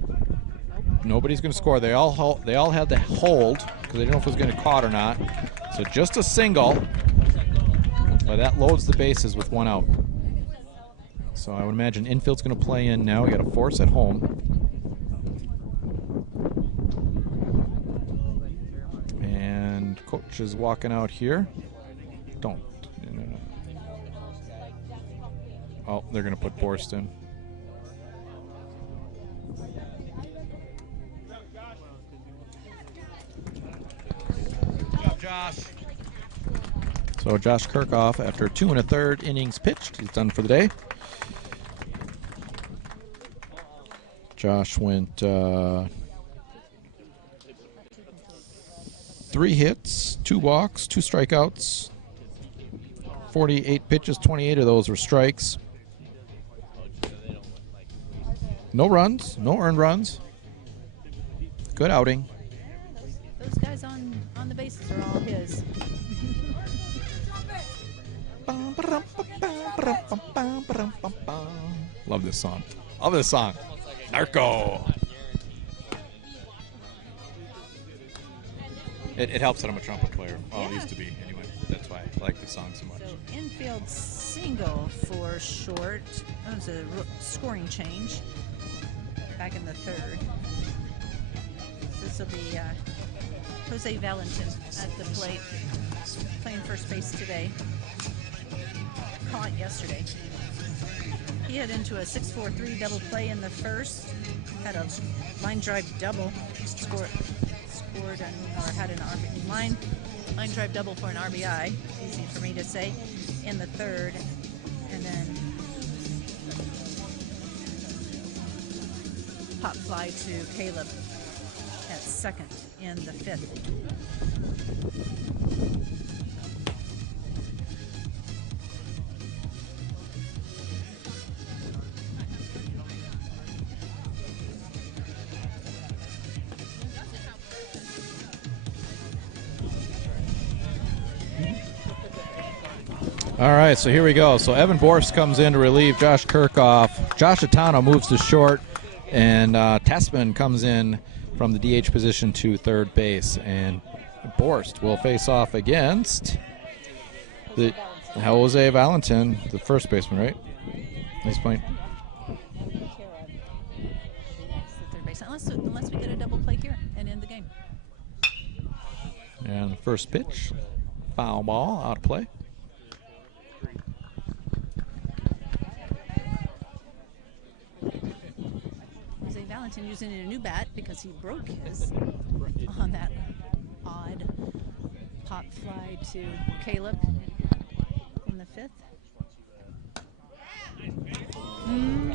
Nobody's going to score. They all had to hold because they didn't know if it was going to caught or not. So just a single, but that loads the bases with 1 out. So I would imagine infield's going to play in now. We got a force at home. And coach is walking out here. Don't. No. Oh, they're going to put Borst in. Josh. So Josh Kirchhoff, after 2 1/3 innings pitched, he's done for the day. Josh went 3 hits, 2 walks, 2 strikeouts, 48 pitches, 28 of those were strikes. No runs, no earned runs. Good outing. Those guys on the bases are all his. Love this song. Love this song. Narco. It helps that I'm a trumpet player. Well, Yeah. it used to be anyway. That's why I like this song so much. So infield single for short. That was a scoring change back in the third. This will be Jose Valentin at the plate, playing first base today. Caught yesterday. He hit into a 6-4-3 double play in the first. Had a line drive double. Scored or had an line drive double for an RBI. Easy for me to say. In the third, and then pop fly to Caleb at second in the fifth. All right, so here we go. So Evan Borst comes in to relieve Josh Kirkhoff. Josh Atano moves to short, and Tessman comes in from the DH position to third base. And Borst will face off against the Jose Valentin, the first baseman, right? He's playing. The third base. Unless we get a double play here and end the game. And the first pitch, foul ball, out of play. Jose Valentin using a new bat because he broke his on that odd pop fly to Caleb in the fifth.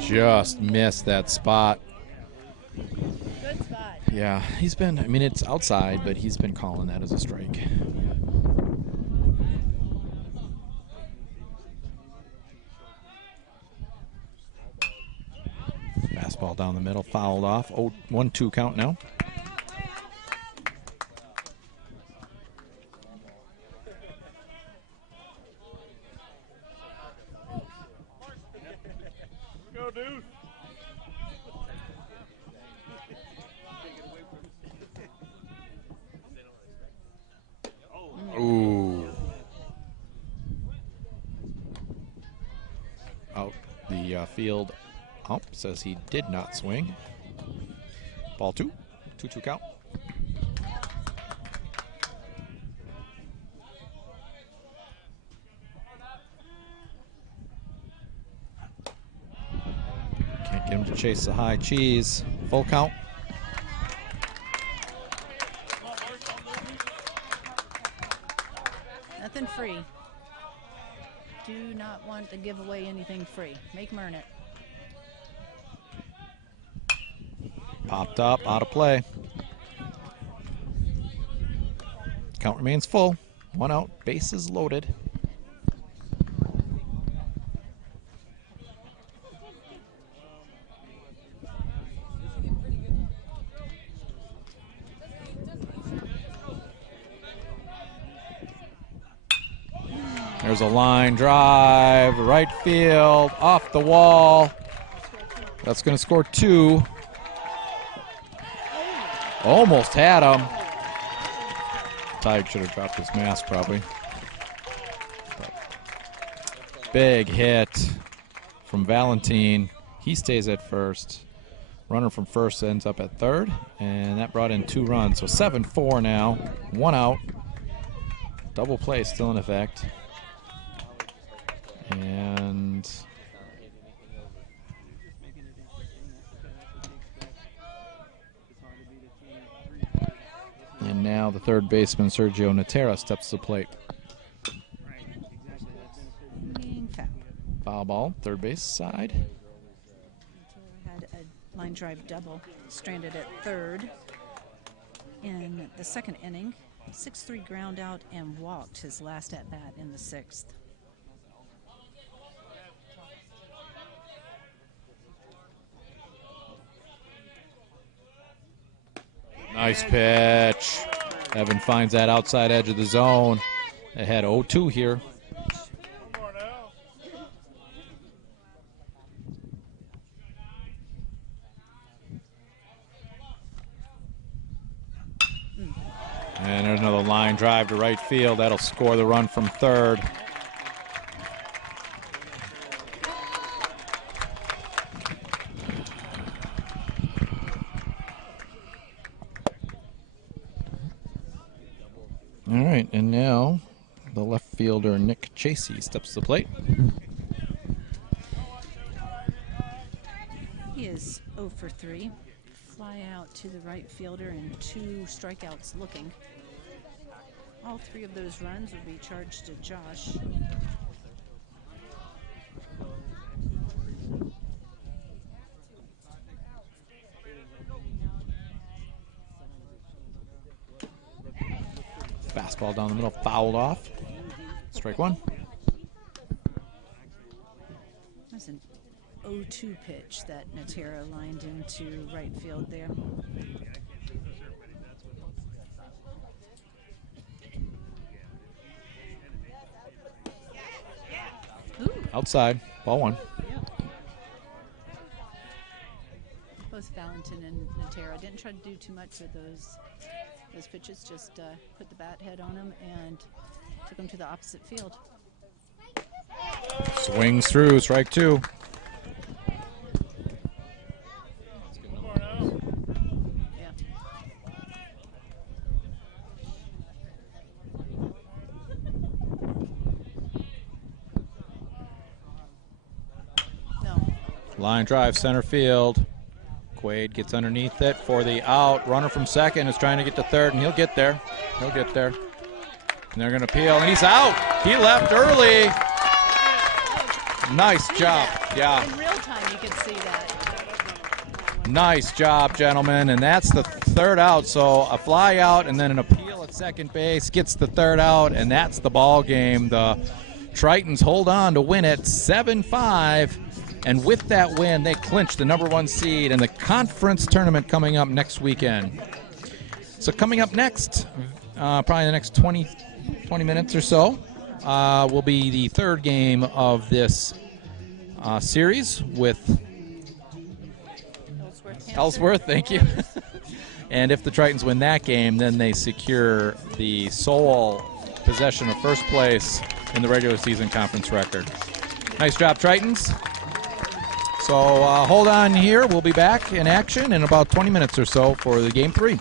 Just missed that spot. Good spot. Yeah, he's been, I mean, it's outside, but he's been calling that as a strike. Fastball down the middle, fouled off. 1-2 count now. Go, dude. Ooh. Out the field. Ump says he did not swing. Ball 2. 2-2 count. Can't get him to chase the high cheese. Full count. Nothing free. Do not want to give away anything free. Make them earn it. Popped up, out of play. Count remains full. 1 out, bases loaded. There's a line drive, right field, off the wall. That's going to score 2. Almost had him. Tig should have dropped his mask probably. But big hit from Valentin. He stays at first. Runner from first ends up at third, and that brought in 2 runs. So 7-4 now, 1 out. Double play still in effect. And now the third baseman, Sergio Natera, steps to the plate. Foul ball, third base side. Had a line drive double, stranded at third in the second inning. 6-3 ground out and walked his last at bat in the 6th. Nice pitch. Evan finds that outside edge of the zone. They had 0-2 here. And there's another line drive to right field. That'll score the run from third. All right, and now the left fielder, Nick Chasey, steps to the plate. He is 0 for 3. Fly out to the right fielder and 2 strikeouts looking. All 3 of those runs will be charged to Josh. Fastball down the middle, fouled off. Strike one. That's an 0-2 pitch that Natera lined into right field there. Ooh. Outside, ball one. Both Valentin and Natera didn't try to do too much with those pitches, just put the bat head on them and took them to the opposite field. Swings through, strike two. Yeah. No. Line drive, center field. Quaid gets underneath it for the out. Runner from second is trying to get to third, and he'll get there. He'll get there. And they're going to peel, and he's out. He left early. Nice job. Yeah. In real time, you can see that. Nice job, gentlemen. And that's the third out. So a fly out and then an appeal at second base gets the third out, and that's the ball game. The Tritons hold on to win it 7-5. And with that win, they clinch the #1 seed in the conference tournament coming up next weekend. So coming up next, probably the next 20 minutes or so, will be the third game of this series with Ellsworth. Thank you. And if the Tritons win that game, then they secure the sole possession of first place in the regular season conference record. Nice job, Tritons. So hold on here. We'll be back in action in about 20 minutes or so for the game 3.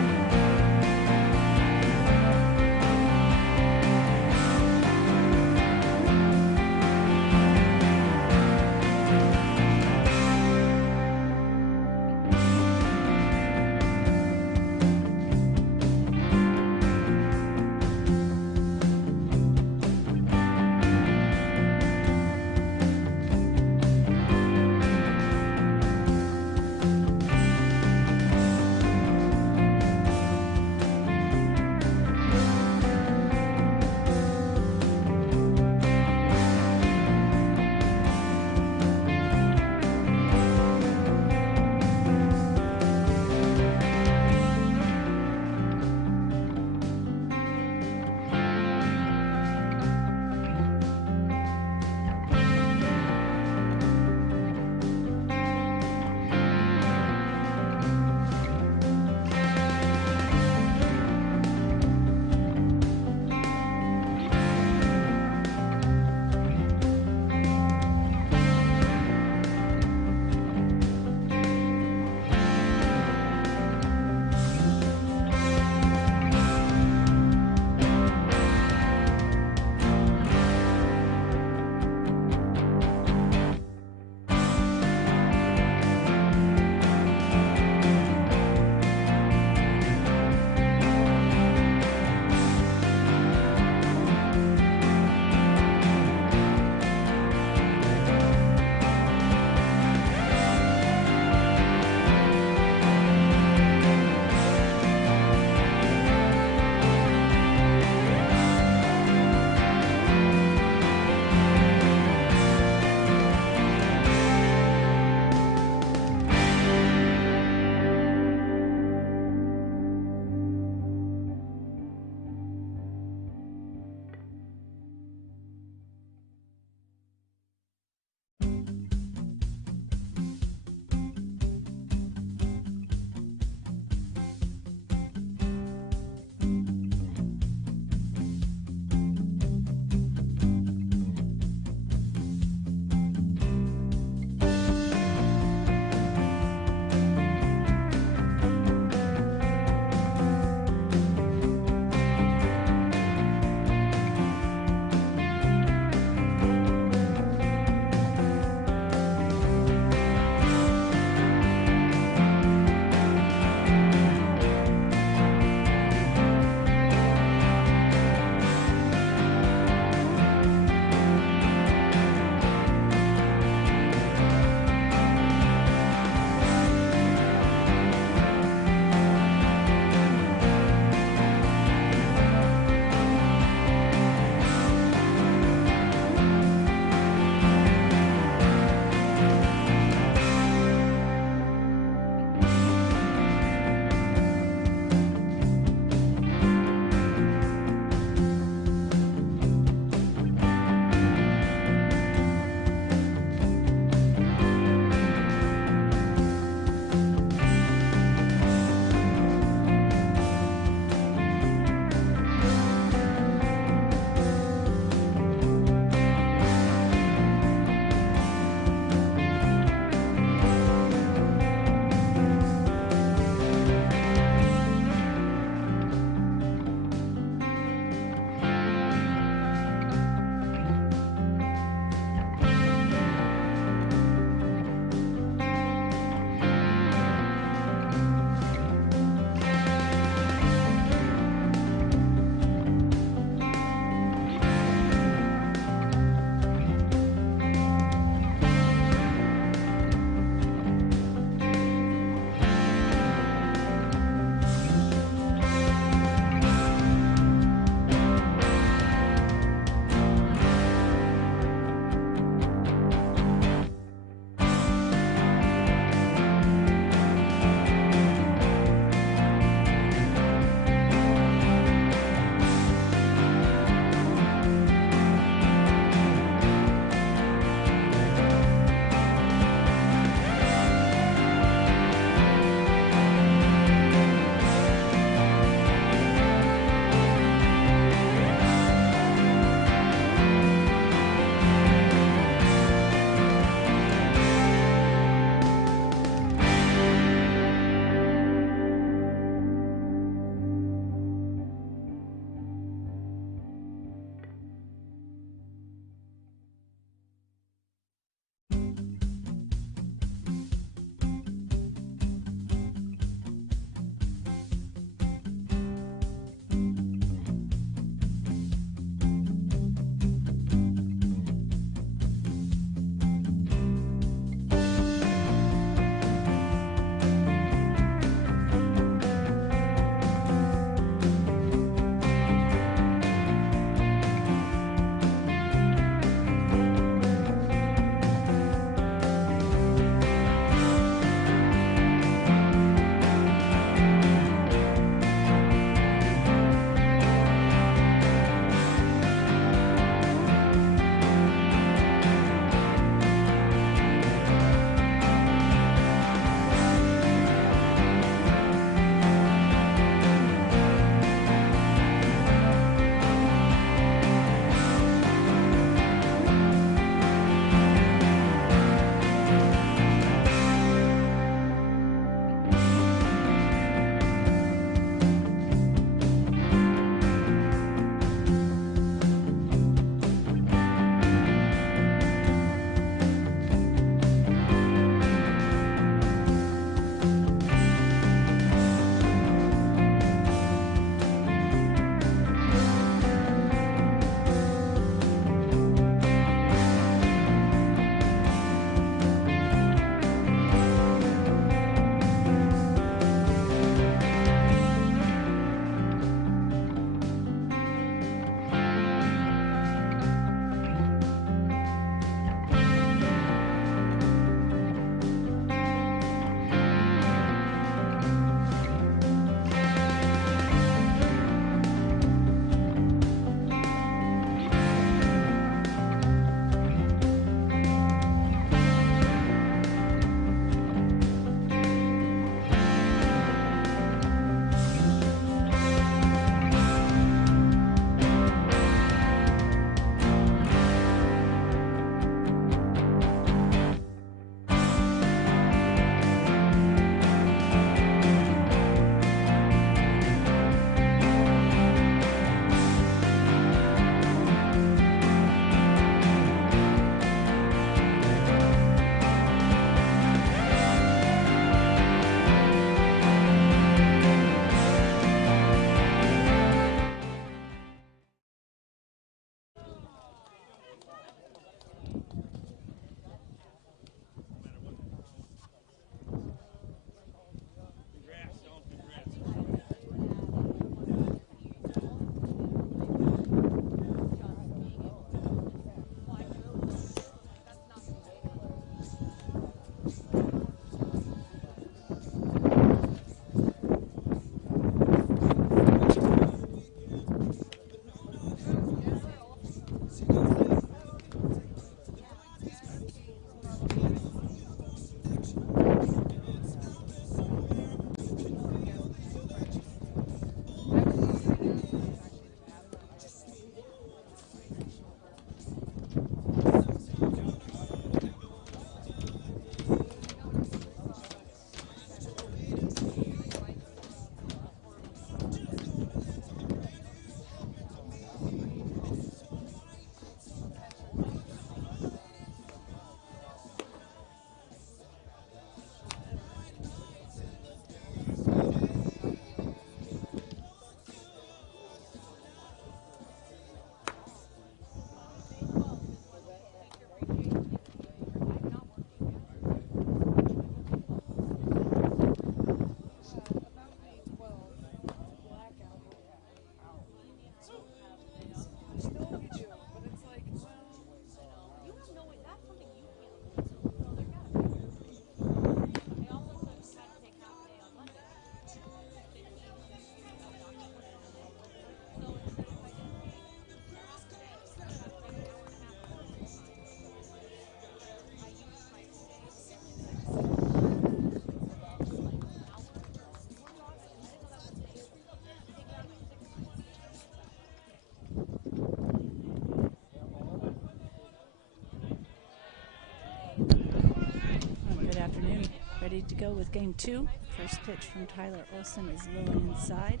ready to go with game 2. First pitch from Tyler Olson is low and inside.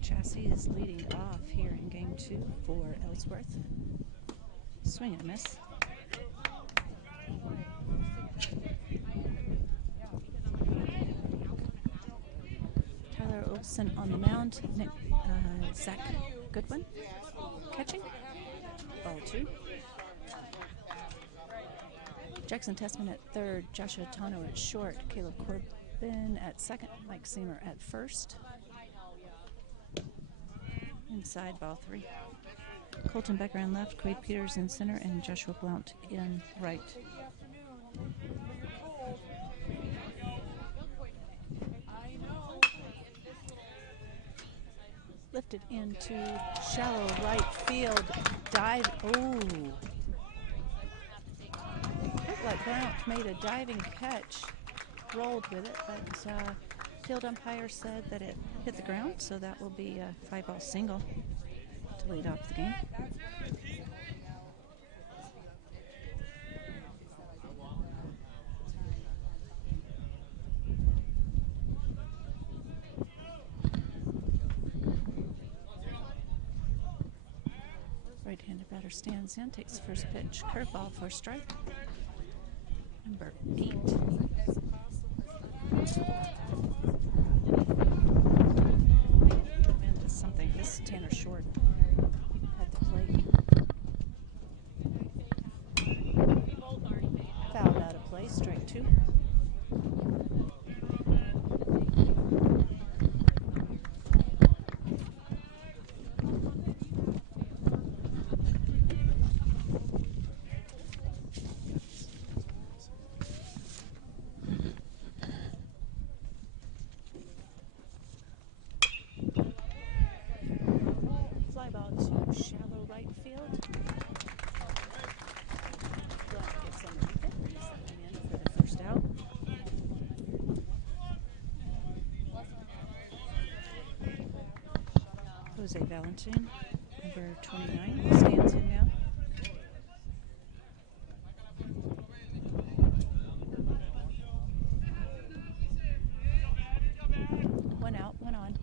Chassis is leading off here in game 2 for Ellsworth. Swing and a miss. Tyler Olson on the mound. Zach Goodwin catching. Ball 2. Jackson Tessman at third. Joshua Tano at short. Caleb Corbin at second. Mike Seamer at first. Inside, ball 3. Colton Becker in left, Quade Peters in center, and Joshua Blount in right. Lifted into shallow right field. Dive. Oh. Looked like Blount made a diving catch. Rolled with it, but field umpire said that it hit the ground, so that will be a 5-ball single to lead off the game. Right-handed batter stands in, takes the first pitch, curveball for strike. Number 8. Man, that's something. This is Tanner Short at the plate. Fouled out of play, strike 2. Jose Valentin, number 29, stands in now. One out, one on.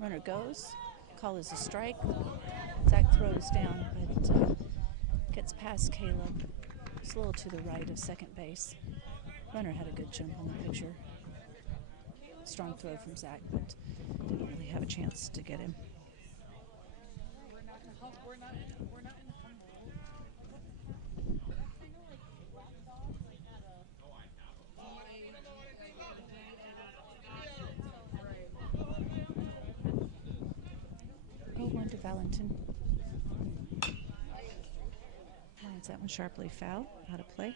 Runner goes. Call is a strike. Zach throws down, but gets past Caleb. It's a little to the right of second base. Runner had a good jump on the pitcher. Strong throw from Zach, but didn't really have a chance to get him. Oh, one to Valentin. Lines that one sharply foul, out of play.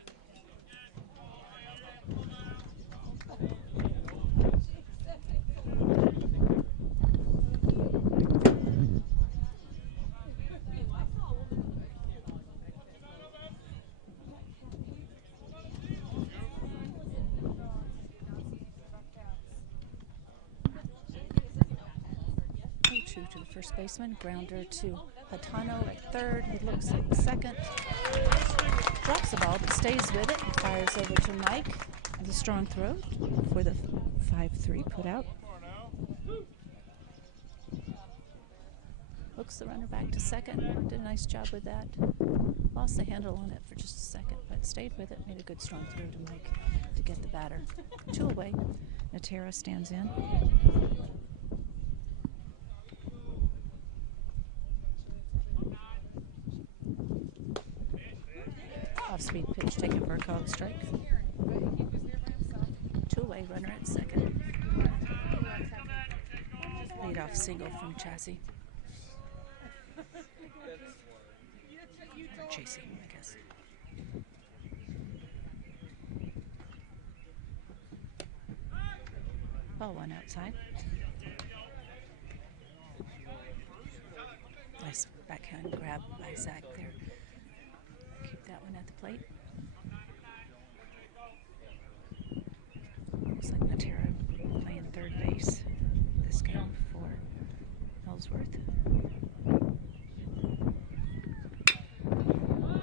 To the first baseman, grounder to Patano at third. He looks at second, drops the ball but stays with it and fires over to Mike. And a strong throw for the 5-3 put out. Looks the runner back to second. Did a nice job with that. Lost the handle on it for just a second, but stayed with it. Made a good strong throw to Mike to get the batter. 2 away. Natera stands in. Off-speed pitch taken for a called strike. 2 away, runner at second. Lead-off single from Chassis. Or chasing, I guess. Ball 1 outside. Nice backhand grab by Zach there. Keep that one at the plate. Looks like Natera playing third base this game for Ellsworth.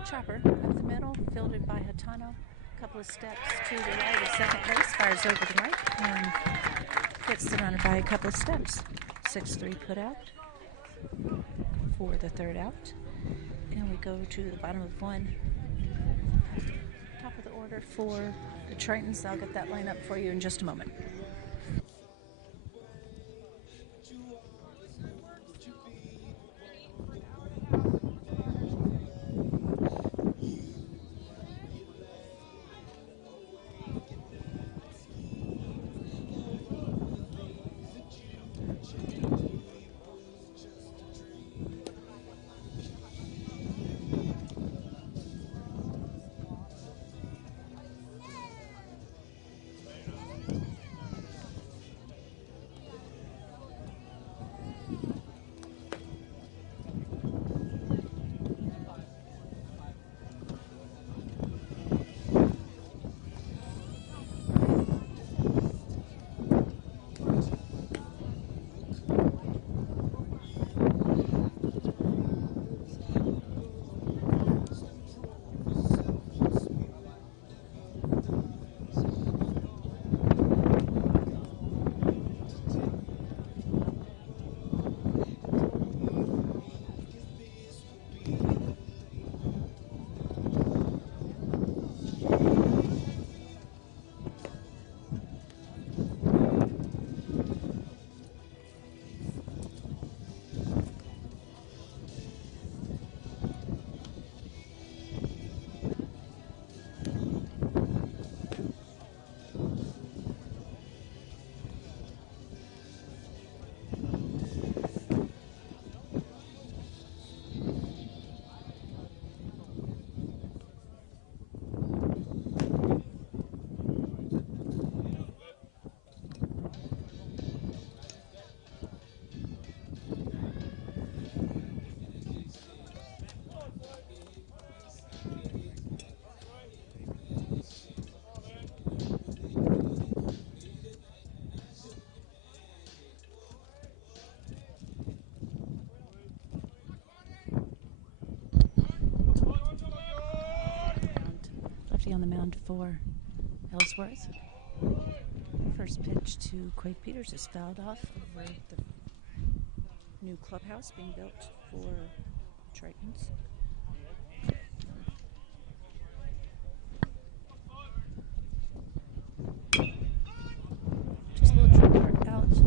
Chopper up the middle Fielded by Hatano. A couple of steps to the right of second base. Fires over the right and hits the runner by a couple of steps. 6-3 put out for the third out. And we go to the bottom of one. Top of the order for the Tritons. I'll get that line up for you in just a moment. On the mound for Ellsworth. First pitch to Quade Peters is fouled off over the new clubhouse being built for Tritons. Just a little drop out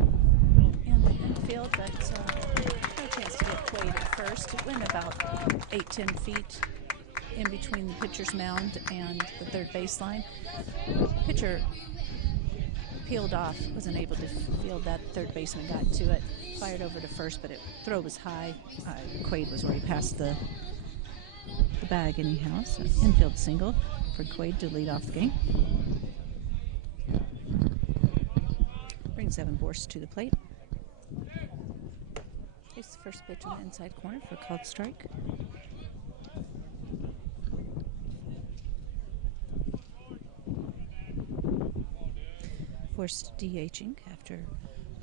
in the infield, but no chance to get Quade at first. It went about 8-10 feet in between the pitcher's mound and the third baseline. Pitcher peeled off, wasn't able to field that. Third baseman got to it, fired over to first, but throw was high. Quade was already past the bag anyhow. So infield single for Quade to lead off the game. Brings Evan Borst to the plate. Takes the first pitch on the inside corner for a called strike. Forced DHing after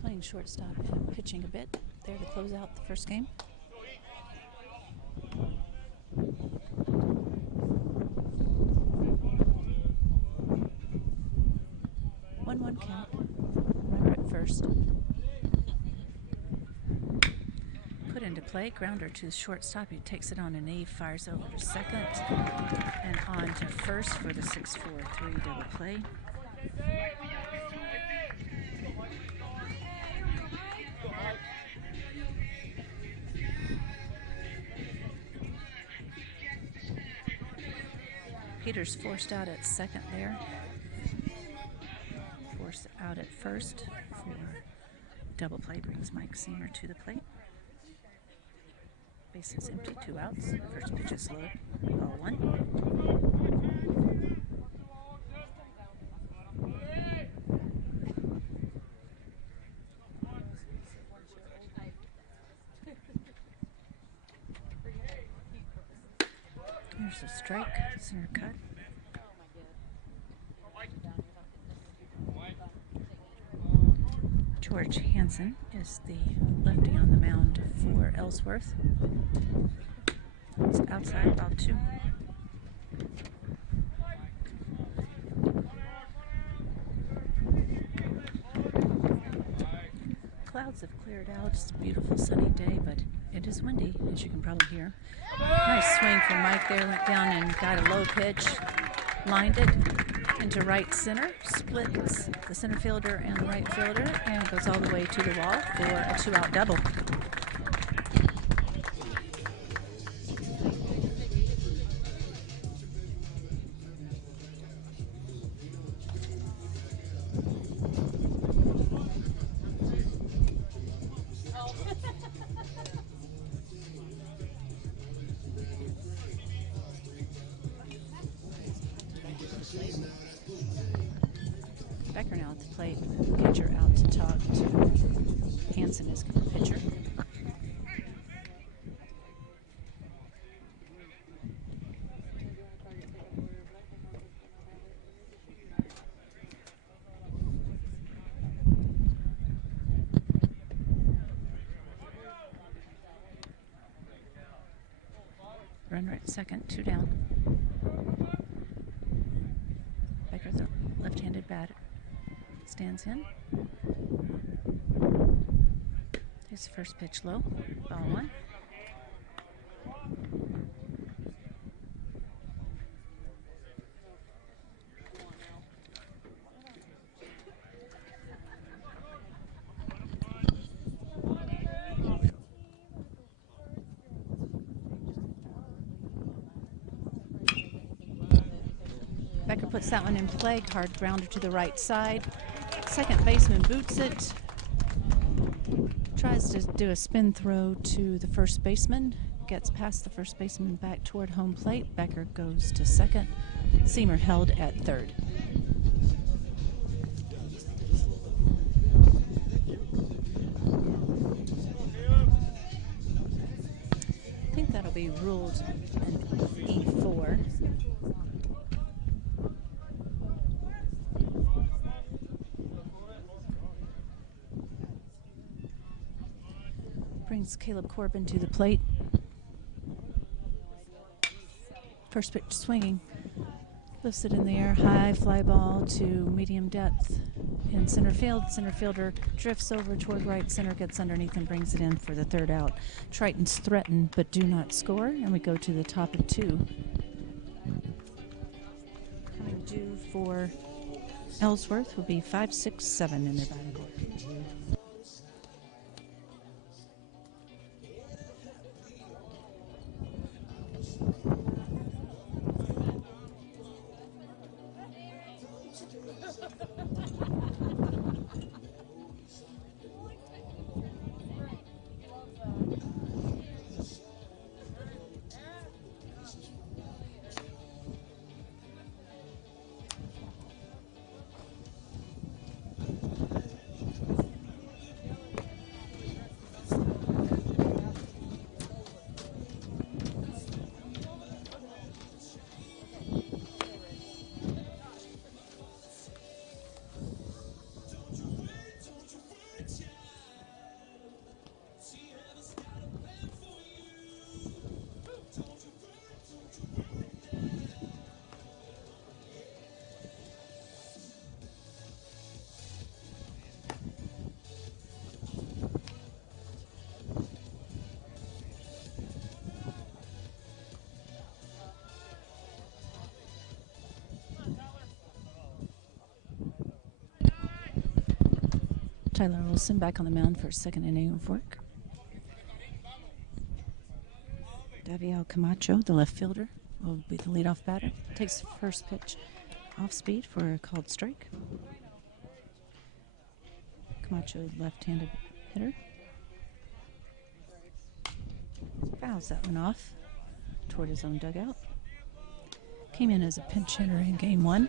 playing shortstop and pitching a bit there to close out the first game. One count. Runner at first. Put into play. Grounder to the shortstop. He takes it on a knee, fires over to second, and on to first for the 6-4-3 double play. Peters forced out at second there. Forced out at first for double play. Brings Mike Seamer to the plate. Base is empty, 2 outs. First pitch is low, ball 1. There's a strike, center cut. George Hansen is the lefty on the mound for Ellsworth. It's outside, ball 2. clouds have cleared out. It's a beautiful sunny day, but it is windy, as you can probably hear. Nice swing from Mike there. Went down and got a low pitch. Lined it into right center. Splits the center fielder and the right fielder, and goes all the way to the wall for a 2-out double. Becker now at the plate. Catcher out to talk to Hansen, his pitcher. Runner at second, 2 down. Becker, the left-handed batter, stands in. Takes the first pitch low, ball 1. Becker puts that one in play. Hard grounder to the right side. Second baseman boots it. Tries to do a spin throw to the first baseman. Gets past the first baseman back toward home plate. Becker goes to second. Seamer held at third. I think that'll be ruled an E4. Brings Caleb Corbin to the plate. First pitch swinging. Lifts it in the air, high fly ball to medium depth in center field. Center fielder drifts over toward right center, gets underneath and brings it in for the 3rd out. Tritons threaten but do not score, and we go to the top of 2. Coming due for Ellsworth will be 5, 6, 7 in their batting order. Tyler Olson back on the mound for his 2nd inning of work. Daviel Camacho, the left fielder, will be the leadoff batter. Takes the first pitch off speed for a called strike. Camacho, left-handed hitter. Fouls that one off toward his own dugout. Came in as a pinch hitter in game 1.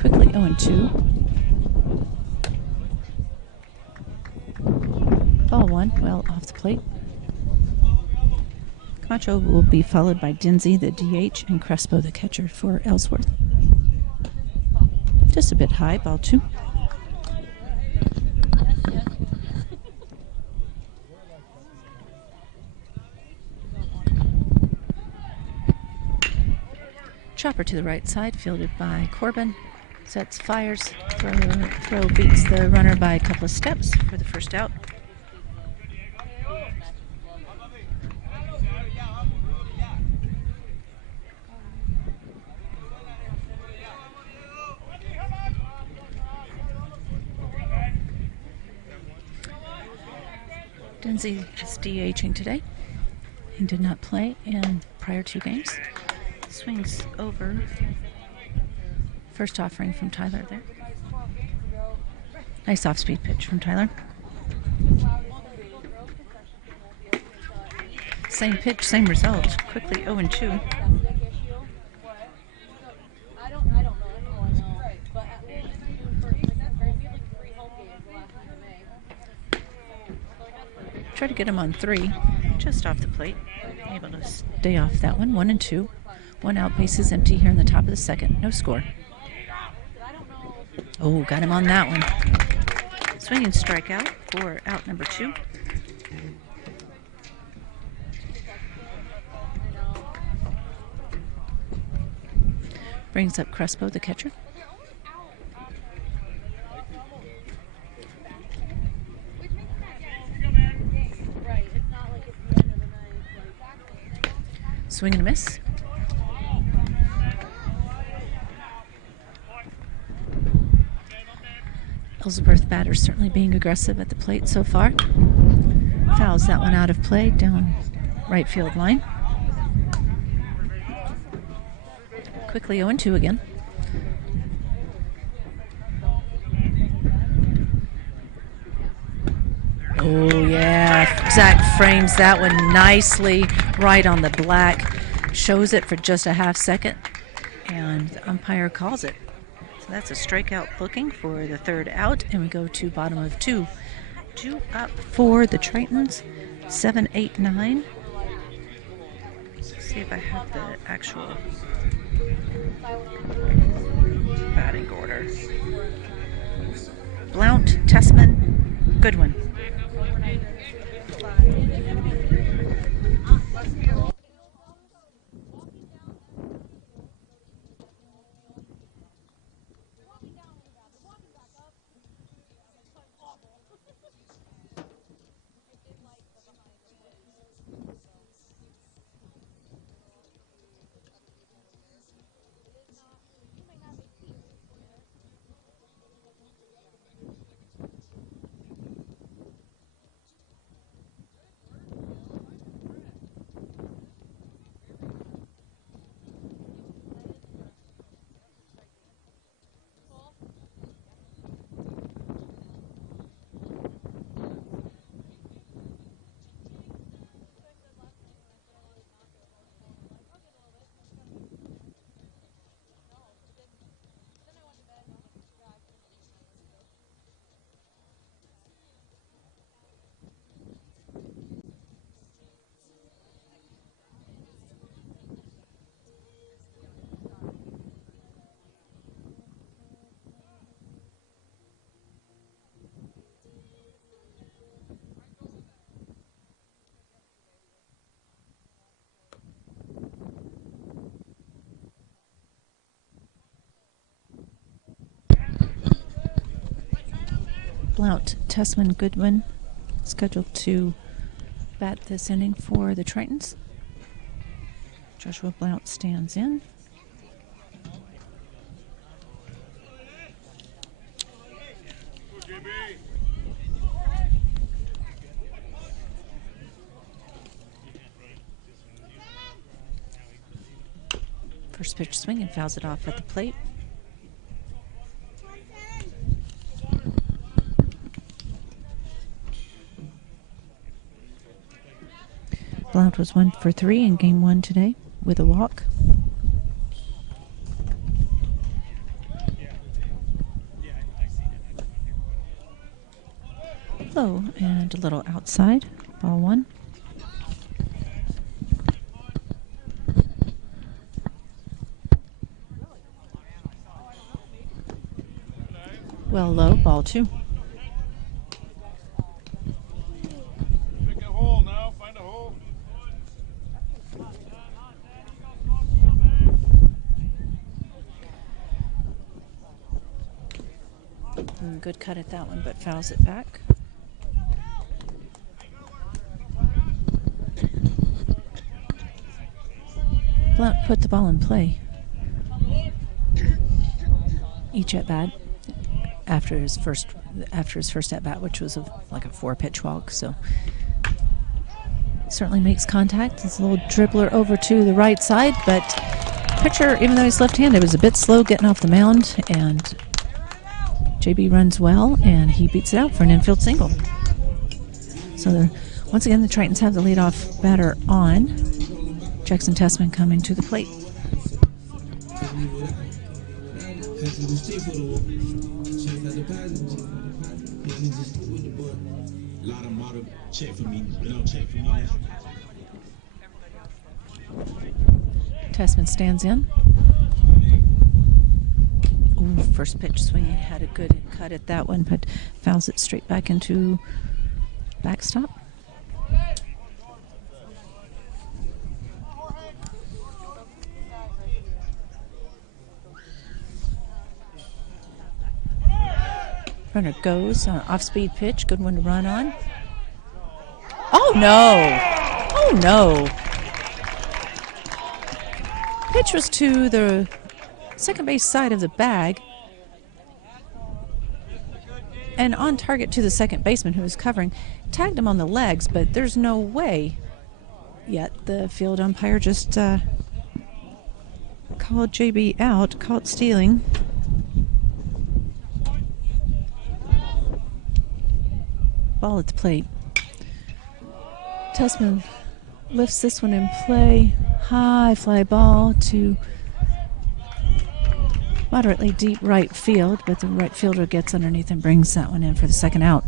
Quickly 0-2. Ball 1, well off the plate. Camacho will be followed by Dinsey, the DH, and Crespo, the catcher for Ellsworth. Just a bit high, ball 2. Chopper to the right side, fielded by Corbin. Sets, fires, throw beats the runner by a couple of steps for the first out. Denzi is DHing today. He did not play in prior 2 games. Swings over. First offering from Tyler there. Nice off-speed pitch from Tyler. Same pitch, same result. Quickly 0-2. Try to get him on 3, just off the plate. Able to stay off that one. 1-2. 1 out, base is empty here in the top of the second. No score. Oh, got him on that one. Swinging strikeout for out number 2. Brings up Crespo, the catcher. Swing and a miss. Ellsworth batter certainly being aggressive at the plate so far. Fouls that one out of play down right field line. Quickly 0-2 again. Oh, yeah. Zach frames that one nicely right on the black. Shows it for just a half second. And the umpire calls it. So that's a strikeout booking for the 3rd out. And we go to bottom of 2. 2 up for the Tritons. 7, 8, 9. Let's see if I have the actual batting order. Blount, Tessman, Goodwin. Blount, Tessman, Goodwin scheduled to bat this inning for the Tritons. Joshua Blount stands in. First pitch swing and fouls it off at the plate. Blount was 1 for 3 in game 1 today with a walk. Low and a little outside. Ball 1. Well low. Ball 2. Pick a hole now. Find a hole. Good cut at that one, but fouls it back. Blount put the ball in play each at bat after his first at bat, which was like a 4-pitch walk. So certainly makes contact. It's a little dribbler over to the right side, but pitcher, even though he's left-handed, was a bit slow getting off the mound, and JB runs well, and he beats it out for an infield single. So once again, the Tritons have the leadoff batter on. Jackson Tessman coming to the plate. Tessman stands in. Ooh, first pitch swing. Had a good cut at that one, but fouls it straight back into backstop. Runner goes on an off-speed pitch. Good one to run on. Oh, no. Oh, no. Pitch was to the second base side of the bag and on target to the second baseman who was covering. Tagged him on the legs, but there's no way yet. The field umpire just called JB out, caught stealing. Ball at the plate. Tessman lifts this one in play. High fly ball to moderately deep right field, but the right fielder gets underneath and brings that one in for the second out.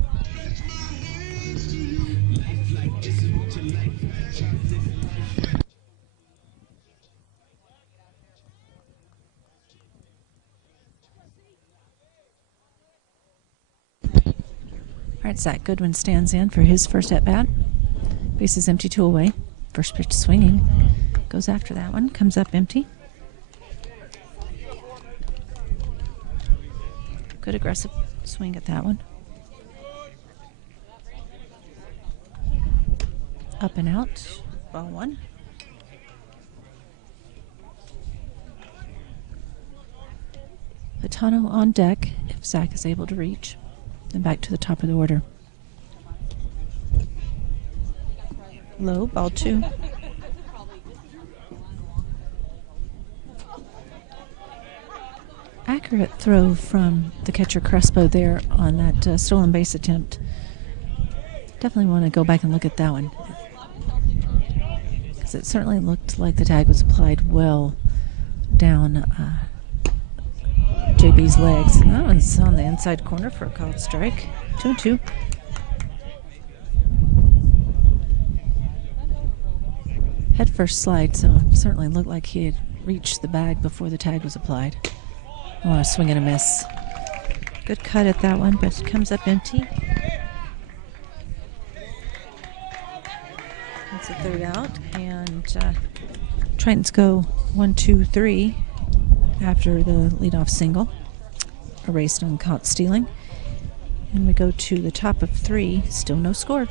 All right, Zach Goodwin stands in for his first at-bat. Base is empty, 2 away. First pitch swinging. Goes after that one. Comes up empty. Good aggressive swing at that one. Up and out. Ball 1. Patano on deck if Zach is able to reach. Then back to the top of the order. Low, ball 2. Accurate throw from the catcher Crespo there on that stolen base attempt. Definitely want to go back and look at that one, because it certainly looked like the tag was applied well down JB's legs. And that one's on the inside corner for a called strike. 2-2. Head first slide, so it certainly looked like he had reached the bag before the tag was applied. Oh, a swing and a miss. Good cut at that one, but it comes up empty. That's the third out, and Tritons go 1-2-3 after the leadoff single, erased on caught stealing. And we go to the top of 3, still no score.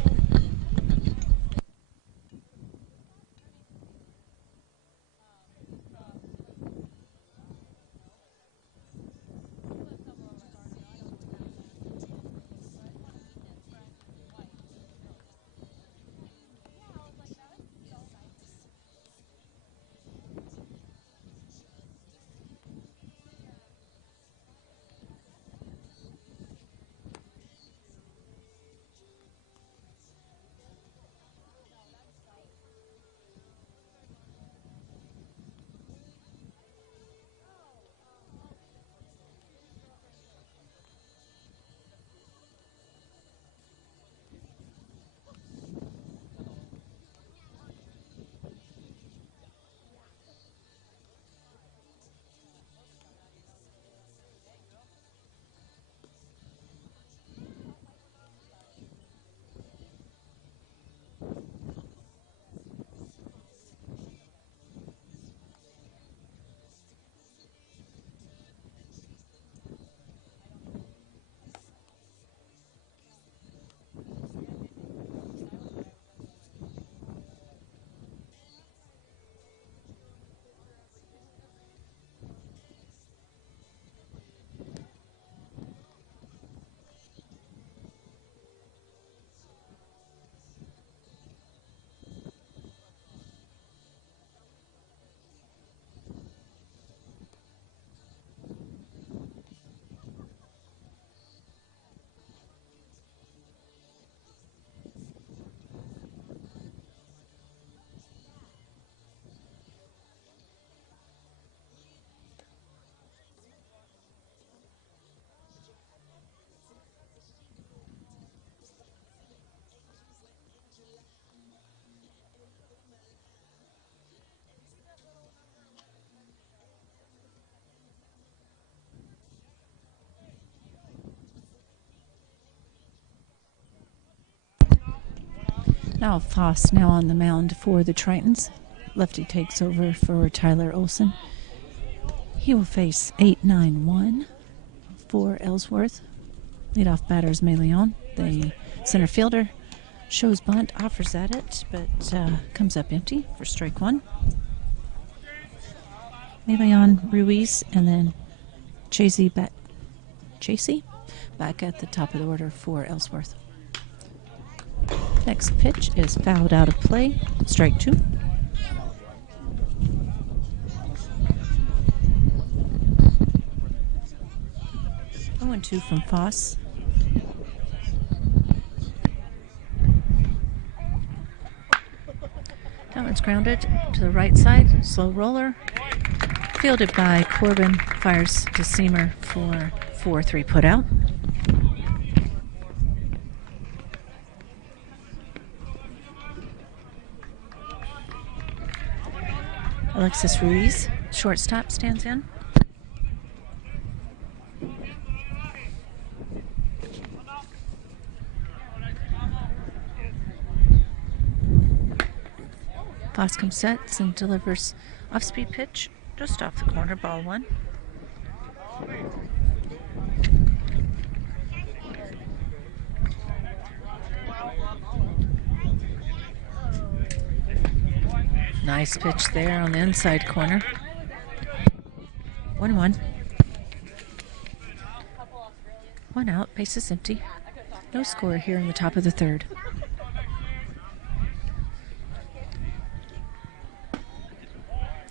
Now Foss now on the mound for the Tritons. Lefty takes over for Tyler Olson. He will face 8-9-1 for Ellsworth. Leadoff batter is Meleon. The center fielder shows bunt, offers at it, but comes up empty for strike one. Meleon, Ruiz, and then Chasey back at the top of the order for Ellsworth. Next pitch is fouled out of play. Strike two. Oh, and 2 from Foss. That one's grounded to the right side. Slow roller. Fielded by Corbin. Fires to Seamer for 4-3 put out. Alexis Ruiz, shortstop, stands in. Foscom sets and delivers off-speed pitch just off the corner, ball one. Nice pitch there on the inside corner. 1-1. One out, bases empty. No score here in the top of the third.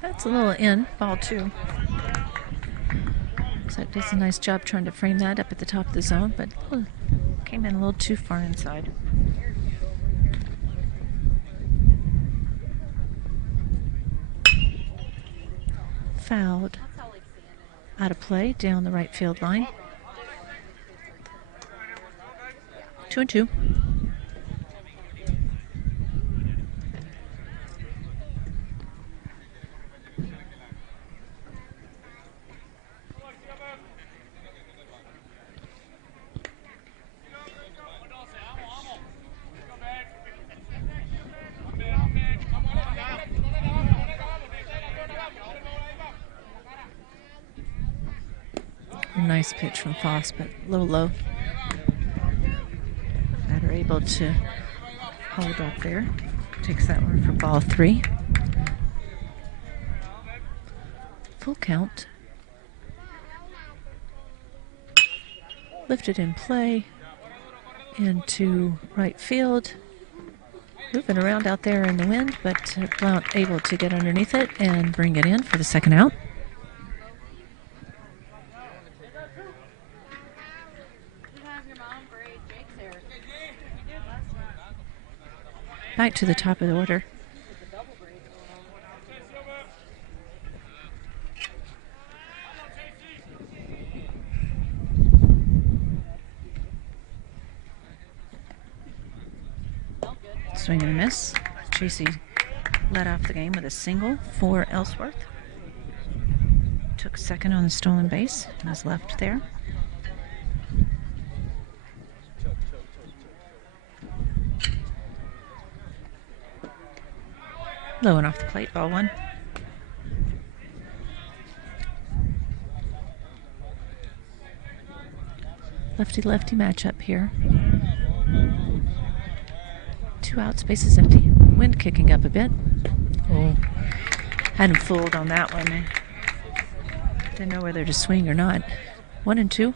That's a little in, ball two. So does a nice job trying to frame that up at the top of the zone, but came in a little too far inside. Fouled out of play down the right field line. 2-2. Nice pitch from Foss, but a little low. Batter able to hold up there. Takes that one for ball three. Full count. Lifted in play into right field. Moving around out there in the wind, but Blount able to get underneath it and bring it in for the second out. Back to the top of the order. Swing and a miss. Tracy led off the game with a single for Ellsworth. Took second on the stolen base and is left there. Low and off the plate, ball one. Lefty-lefty matchup here. 2 outs, bases empty. Wind kicking up a bit. Oh, hadn't fooled on that one. Didn't know whether to swing or not. 1-2.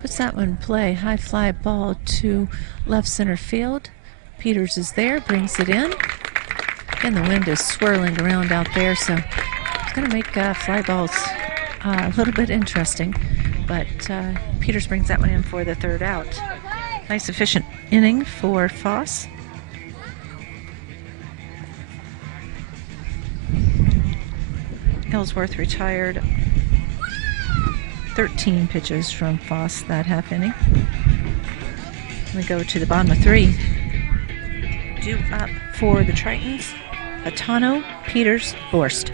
Puts that one in play. High fly ball to left center field. Peters is there, brings it in. And the wind is swirling around out there, so it's going to make fly balls a little bit interesting. But Peters brings that one in for the third out. Nice efficient inning for Foss. Ellsworth retired 13 pitches from Foss that half inning. We go to the bottom of 3. Due up for the Tritons, Atano, Peters, Borst.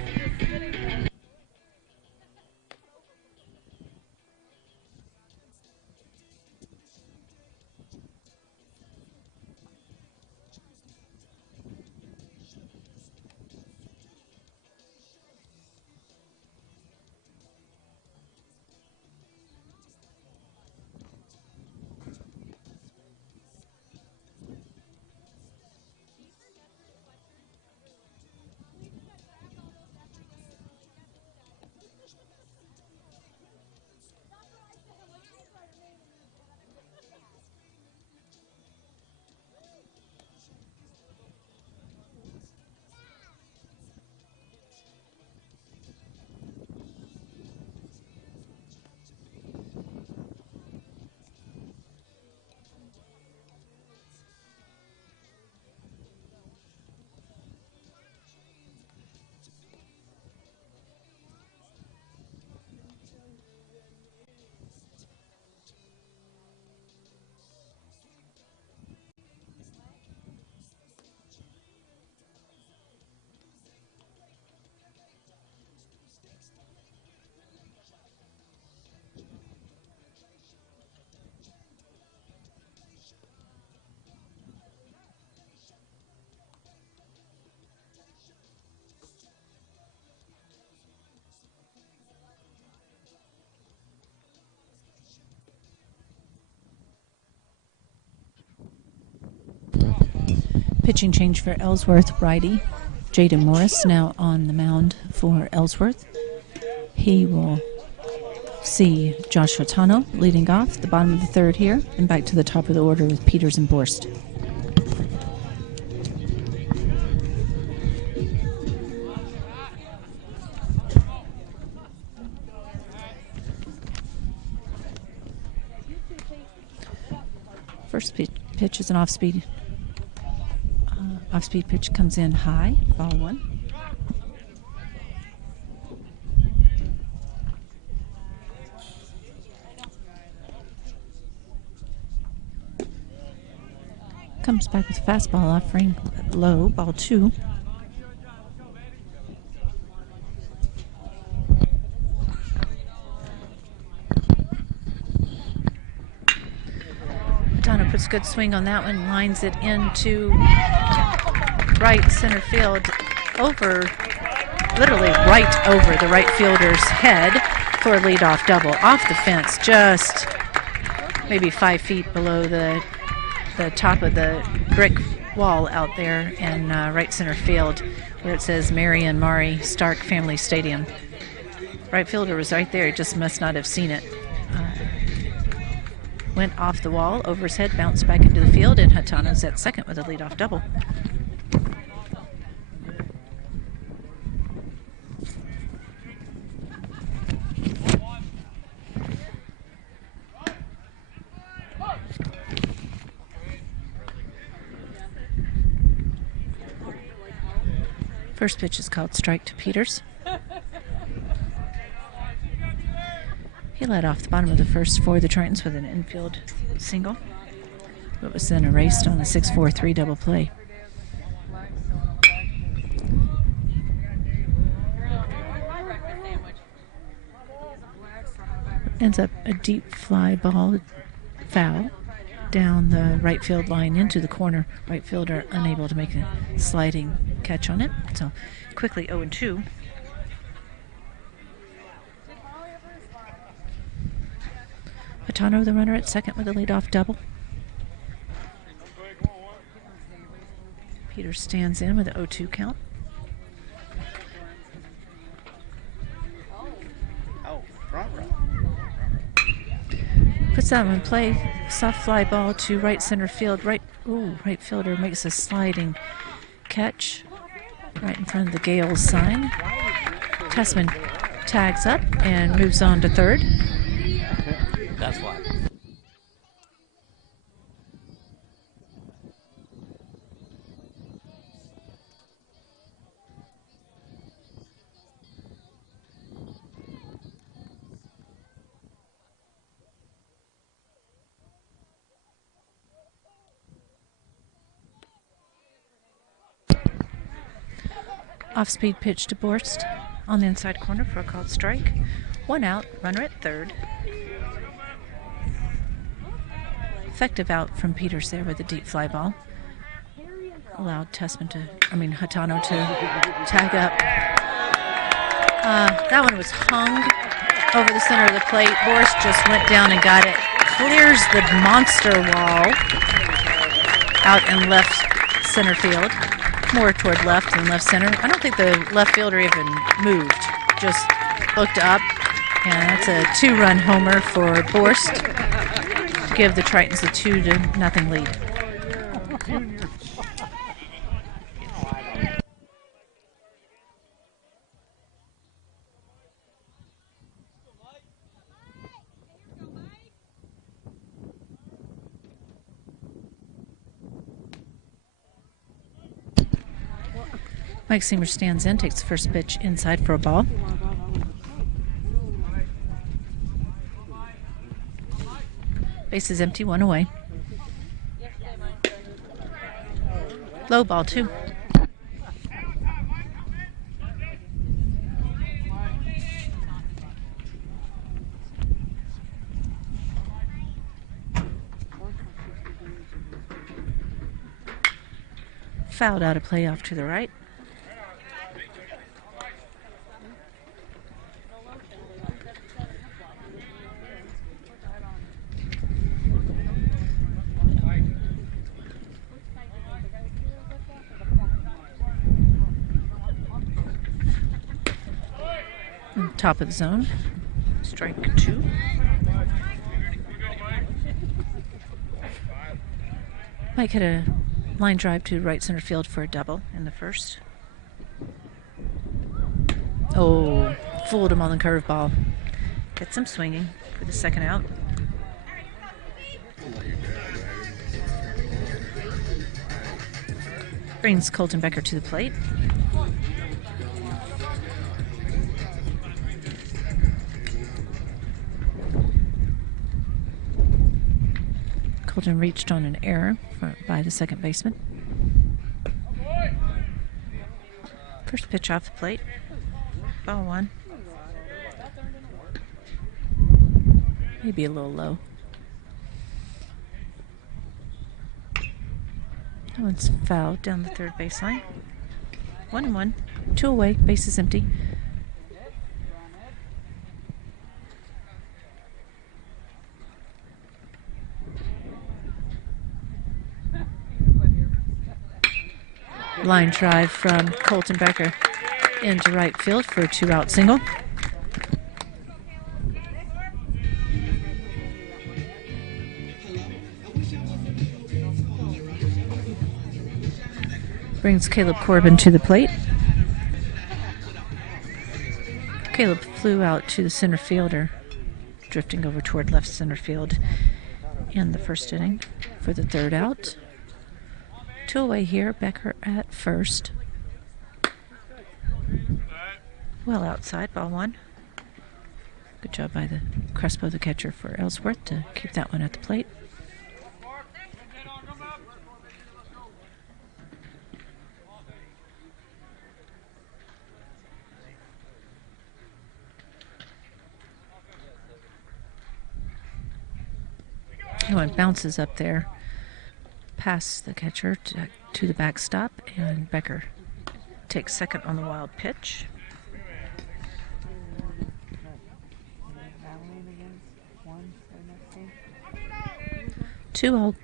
Pitching change for Ellsworth, righty. Jaden Morris now on the mound for Ellsworth. He will see Josh Hotano leading off the bottom of the third here, and back to the top of the order with Peters and Borst. First pitch is an off-speed. Off-speed pitch comes in high, ball one. Comes back with a fastball offering low, ball two. Donna puts a good swing on that one, lines it into right center field, literally right over the right fielder's head for a leadoff double. Off the fence, just maybe 5 feet below the top of the brick wall out there in right center field, where it says Mary and Mari Stark Family Stadium. Right fielder was right there, just must not have seen it. Went off the wall, over his head, bounced back into the field, and Hatano's at second with a leadoff double. First pitch is called strike to Peters. He led off the bottom of the first for the Tritons with an infield single, but was then erased on a 6-4-3 double play. Ends up a deep fly ball foul down the right field line into the corner. Right fielder unable to make a sliding catch on it. So quickly 0-2. Hotano, the runner, at second with a leadoff double. Peters stands in with an 0-2 count. Puts that one in play. Soft fly ball to right center field. Right fielder makes a sliding catch right in front of the Gales sign. Tessman tags up and moves on to third. That's why. Off-speed pitch to Borst on the inside corner for a called strike. One out, runner at third. Effective out from Peters there with a deep fly ball. Allowed Hotano to tag up. That one was hung over the center of the plate. Borst just went down and got it. Clears the monster wall out in left center field. More toward left than left center. I don't think the left fielder even moved. Just looked up. And that's a 2-run homer for Borst to give the Tritons a 2-0 lead. Mike Seymour stands in, takes the first pitch inside for a ball. Base is empty, one away. Low ball, 2. Fouled out of play off to the right. top of the zone. Strike 2. Mike hit a line drive to right center field for a double in the first. Oh, fooled him on the curveball. Gets him swinging for the second out. Brings Colton Becker to the plate. Colton reached on an error by the second baseman. First pitch off the plate. Ball 1. Maybe a little low. That one's fouled down the third baseline. 1-1. 2 away. Base is empty. Line drive from Colton Becker into right field for a 2-out single. Brings Caleb Corbin to the plate. Caleb flew out to the center fielder, drifting over toward left center field in the first inning for the third out. 2 away here, Becker at first. Well outside, ball 1. Good job by the Crespo, the catcher for Ellsworth, to keep that one at the plate. One bounces up there past the catcher to the backstop, and Becker takes second on the wild pitch. 2-0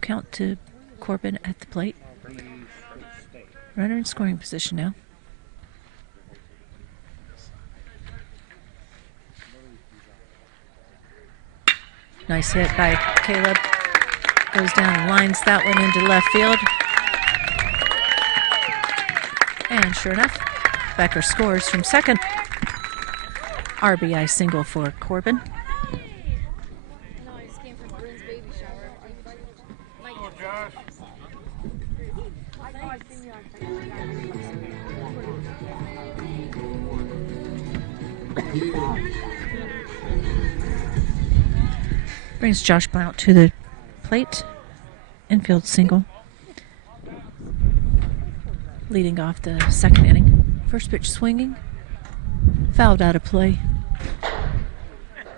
count to Corbin at the plate. Runner in scoring position now. Nice hit by Caleb. Goes down and lines that one into left field. And sure enough, Becker scores from second. RBI single for Corbin. Brings Josh Blount to the plate. Infield single. Leading off the second inning. First pitch swinging. Fouled out of play.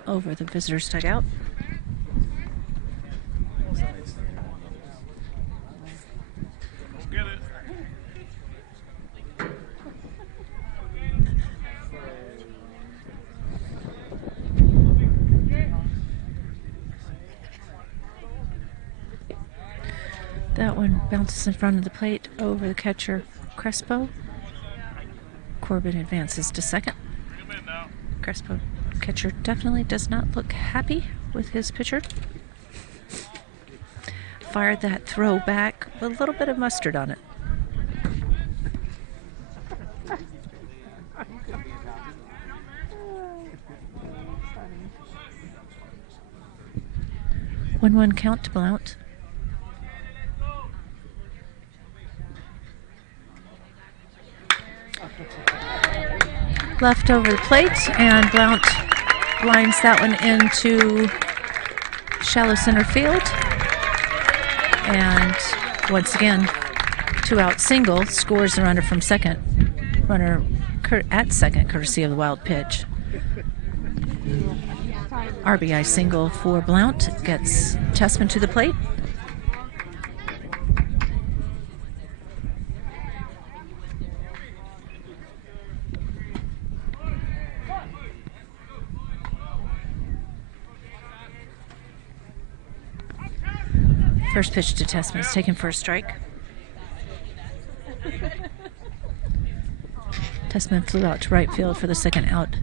Over the visitors' dugout. That one bounces in front of the plate over the catcher, Crespo. Corbin advances to second. Crespo, catcher, definitely does not look happy with his pitcher. Fired that throw back with a little bit of mustard on it. One count to Blount. Left over the plate, and Blount lines that one into shallow center field. And once again, 2-out single, scores the runner from second. Runner at second, courtesy of the wild pitch. RBI single for Blount, gets Tessman to the plate. First pitch to Tessman is taken for a strike. Tessman flew out to right field for the second out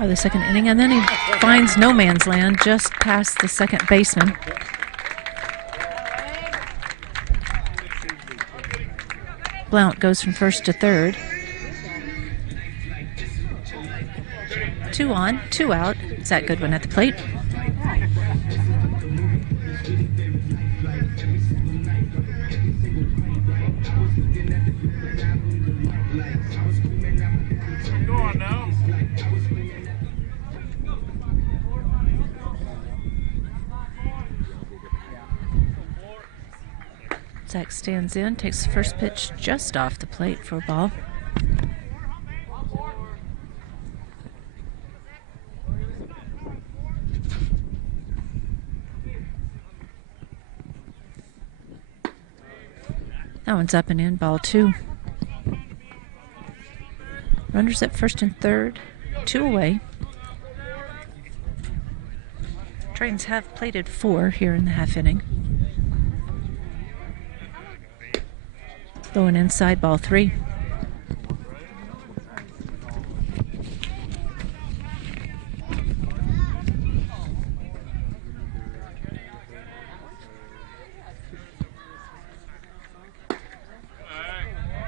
of the second inning, and then he finds no man's land just past the second baseman. Blount goes from first to third. 2 on, 2 out. Zach Goodwin at the plate. Go on now. Zach stands in, takes the first pitch just off the plate for a ball. That one's up and in, ball 2. Runners at first and third, 2 away. Tritons have plated 4 here in the half inning. Going inside, ball 3.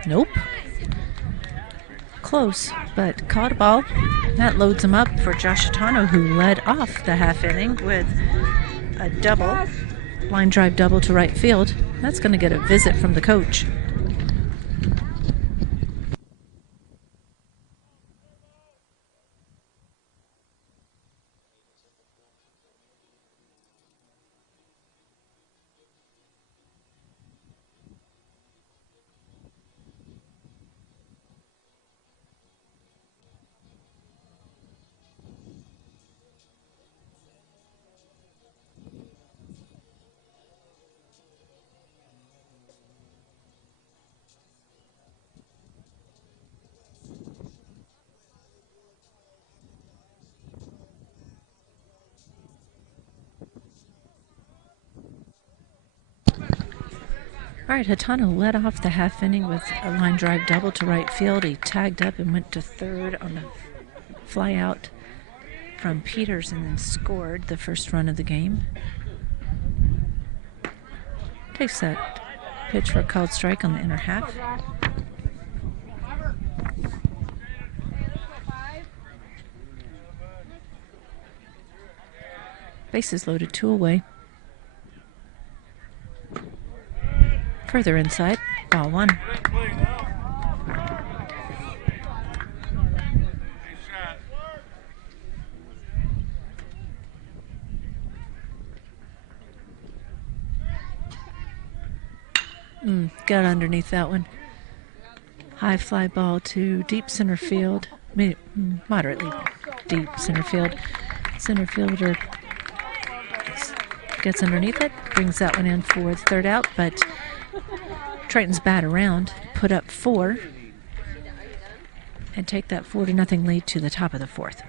Nope. Close, but caught a ball. That loads him up for Josh Atano, who led off the half inning with a double, line drive double to right field. That's going to get a visit from the coach. All right, Hatano led off the half inning with a line drive double to right field. He tagged up and went to third on the fly out from Peters and then scored the first run of the game. Takes that pitch for a called strike on the inner half. Bases loaded, 2 away. Further inside, ball 1. Got underneath that one. High fly ball to deep center field, moderately deep center field. Center fielder gets underneath it, brings that one in for the third out, but Tritons bat around, put up 4, and take that 4-0 lead to the top of the 4th.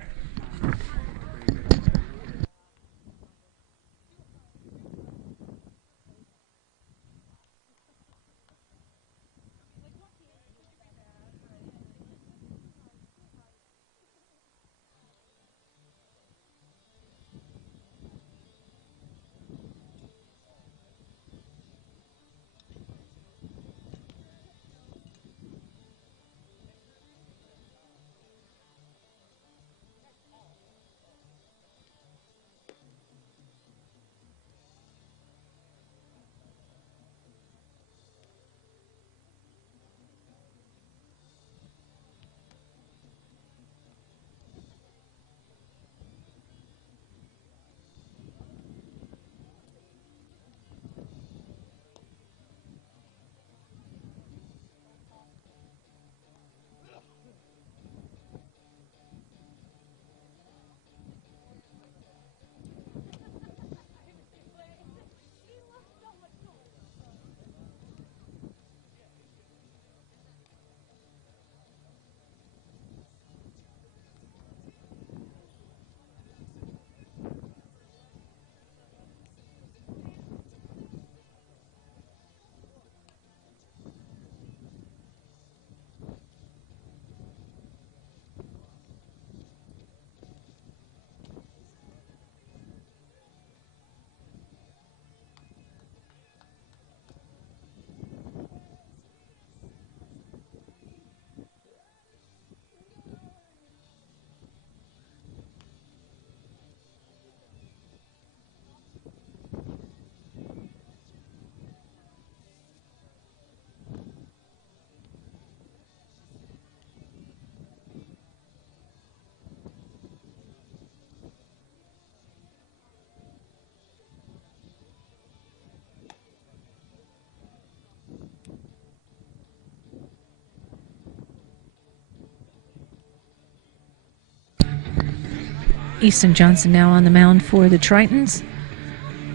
Easton Johnson now on the mound for the Tritons.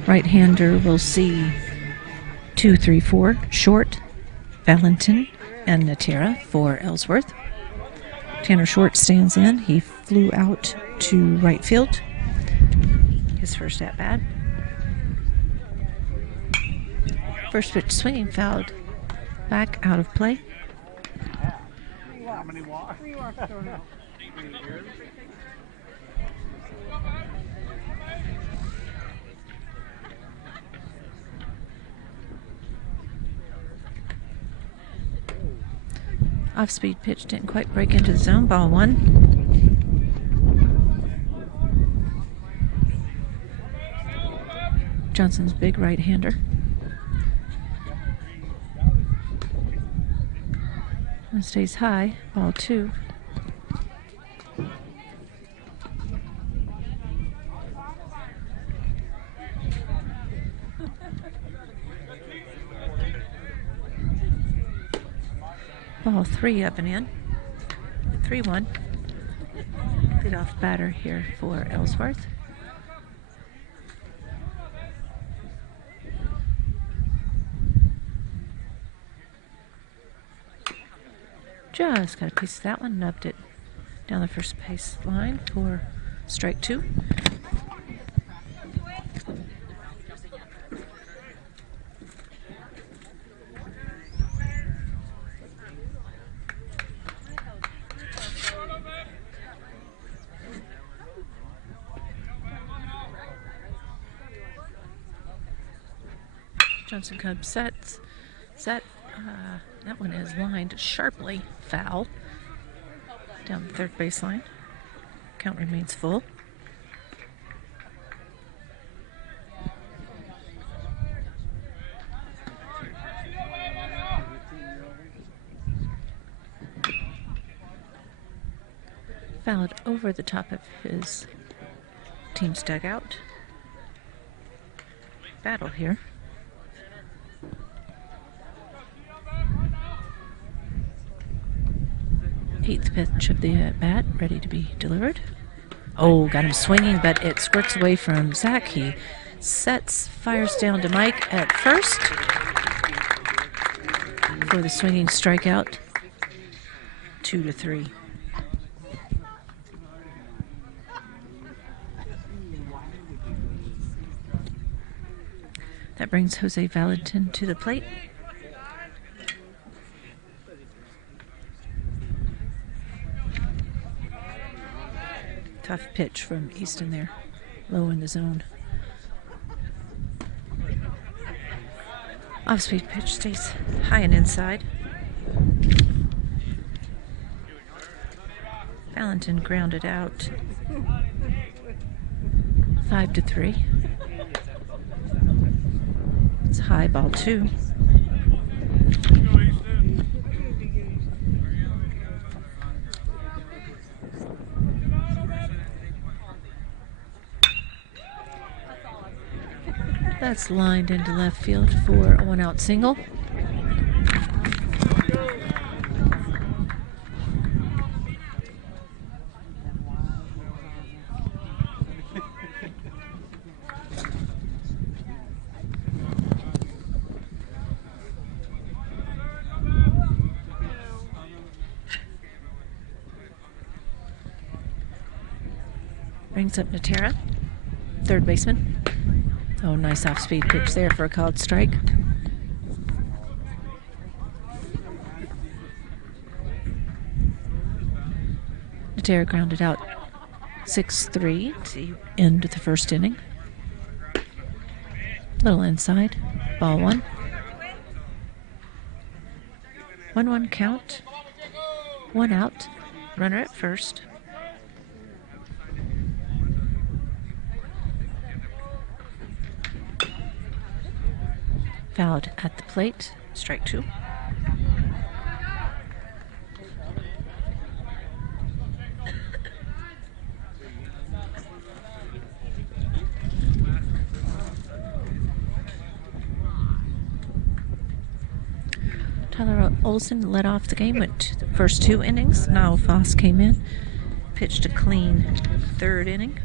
Right-hander will see 2, 3, 4. Short, Valentin, and Natera for Ellsworth. Tanner Short stands in. He flew out to right field. His first at-bat. First pitch swinging, fouled back, out of play. Off-speed pitch didn't quite break into the zone. Ball 1. Johnson's big right-hander. And stays high. Ball 2. Ball 3 up and in. 3-1. Lead off batter here for Ellsworth. Just got a piece of that one, nubbed it down the first base line for strike 2. Johnson comes set. That one is lined sharply foul down the third baseline. Count remains full. Fouled over the top of his team's dugout. Battle here. Eighth pitch of the at-bat, ready to be delivered. Oh, got him swinging, but it squirts away from Zach. He sets, fires down to Mike at first for the swinging strikeout. 2-3. That brings Jose Valentin to the plate. Tough pitch from Easton there, low in the zone. Off-speed pitch stays high and inside. Valentin grounded out. 5-3. It's high, ball 2. That's lined into left field for a one-out single. Brings up Natera, third baseman. Oh, nice off-speed pitch there for a called strike. Natera grounded out 6-3 to end the first inning. Little inside, ball 1. 1-1 count, 1 out, runner at first. Fouled at the plate, strike 2. Tyler Olson led off the game, went the first 2 innings. Now Foss came in, pitched a clean third inning.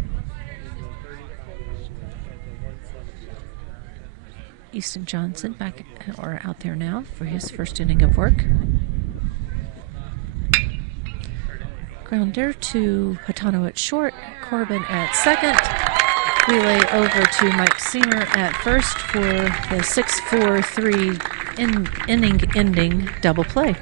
Easton Johnson back or out there now for his first inning of work. Grounder to Hatano at short, Corbin at second. Relay over to Mike Seamer at first for the 6-4-3 inning ending double play.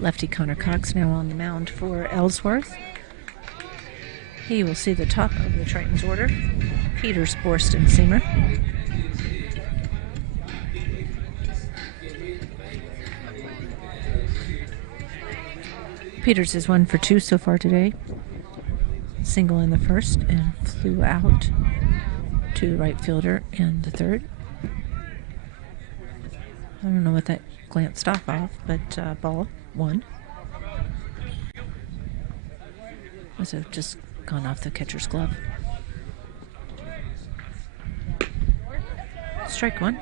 Lefty Connor Cox now on the mound for Ellsworth. He will see the top of the Tritons order. Peters, Borst, and Seamer. Peters is 1 for 2 so far today. Single in the first and flew out to the right fielder in the third. I don't know what that glanced off of, but ball 1. Must have just gone off the catcher's glove. Strike 1.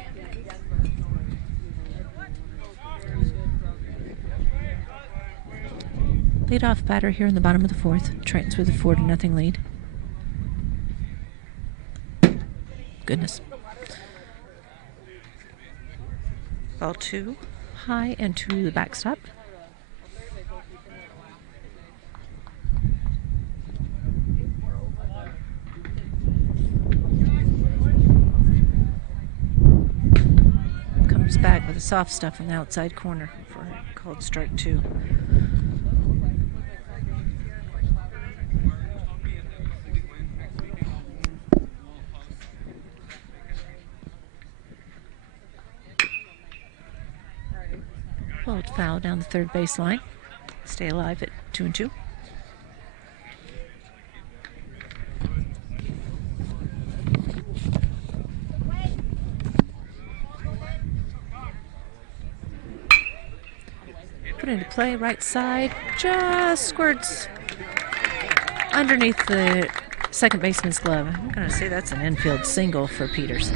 Lead-off batter here in the bottom of the 4th. Tritons with a 4-0 lead. Goodness. Ball 2, high and to the backstop. Comes back with a soft stuff on the outside corner for called strike 2. Pulled foul down the third baseline. Stay alive at 2-2. Put into play, right side, just squirts underneath the second baseman's glove. I'm going to say that's an infield single for Peters.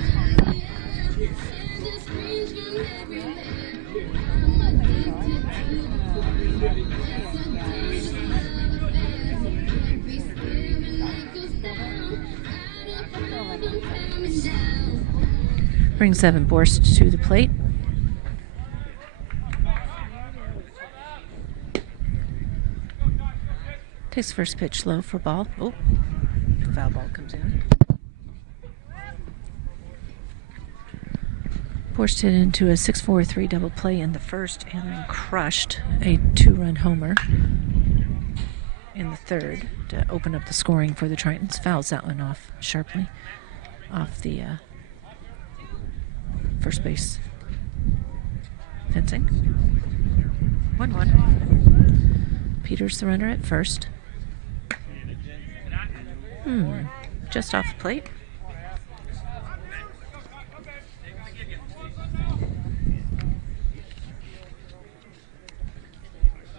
Brings Evan Borst to the plate. Takes first pitch low for ball. Oh, foul ball comes in. Borst hit into a 6-4-3 double play in the first and then crushed a 2-run homer in the third to open up the scoring for the Tritons. Fouls that one off sharply off the first base fencing. 1-1. Peters the runner at first. Just off the plate.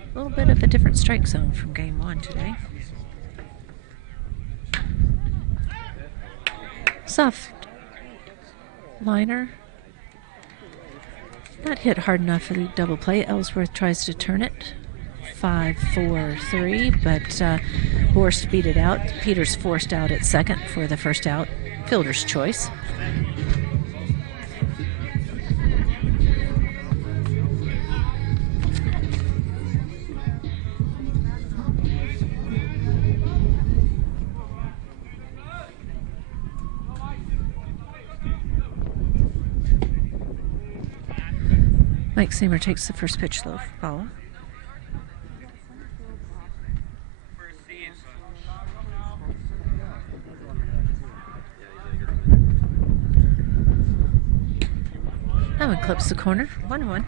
A little bit of a different strike zone from game 1 today. Soft liner. Not hit hard enough for the double play. Ellsworth tries to turn it. 5-4-3, but Borst beat it out. Peters forced out at second for the first out. Fielder's choice. Mike Seymour takes the first pitch low for ball. That one clips the corner. 1-1.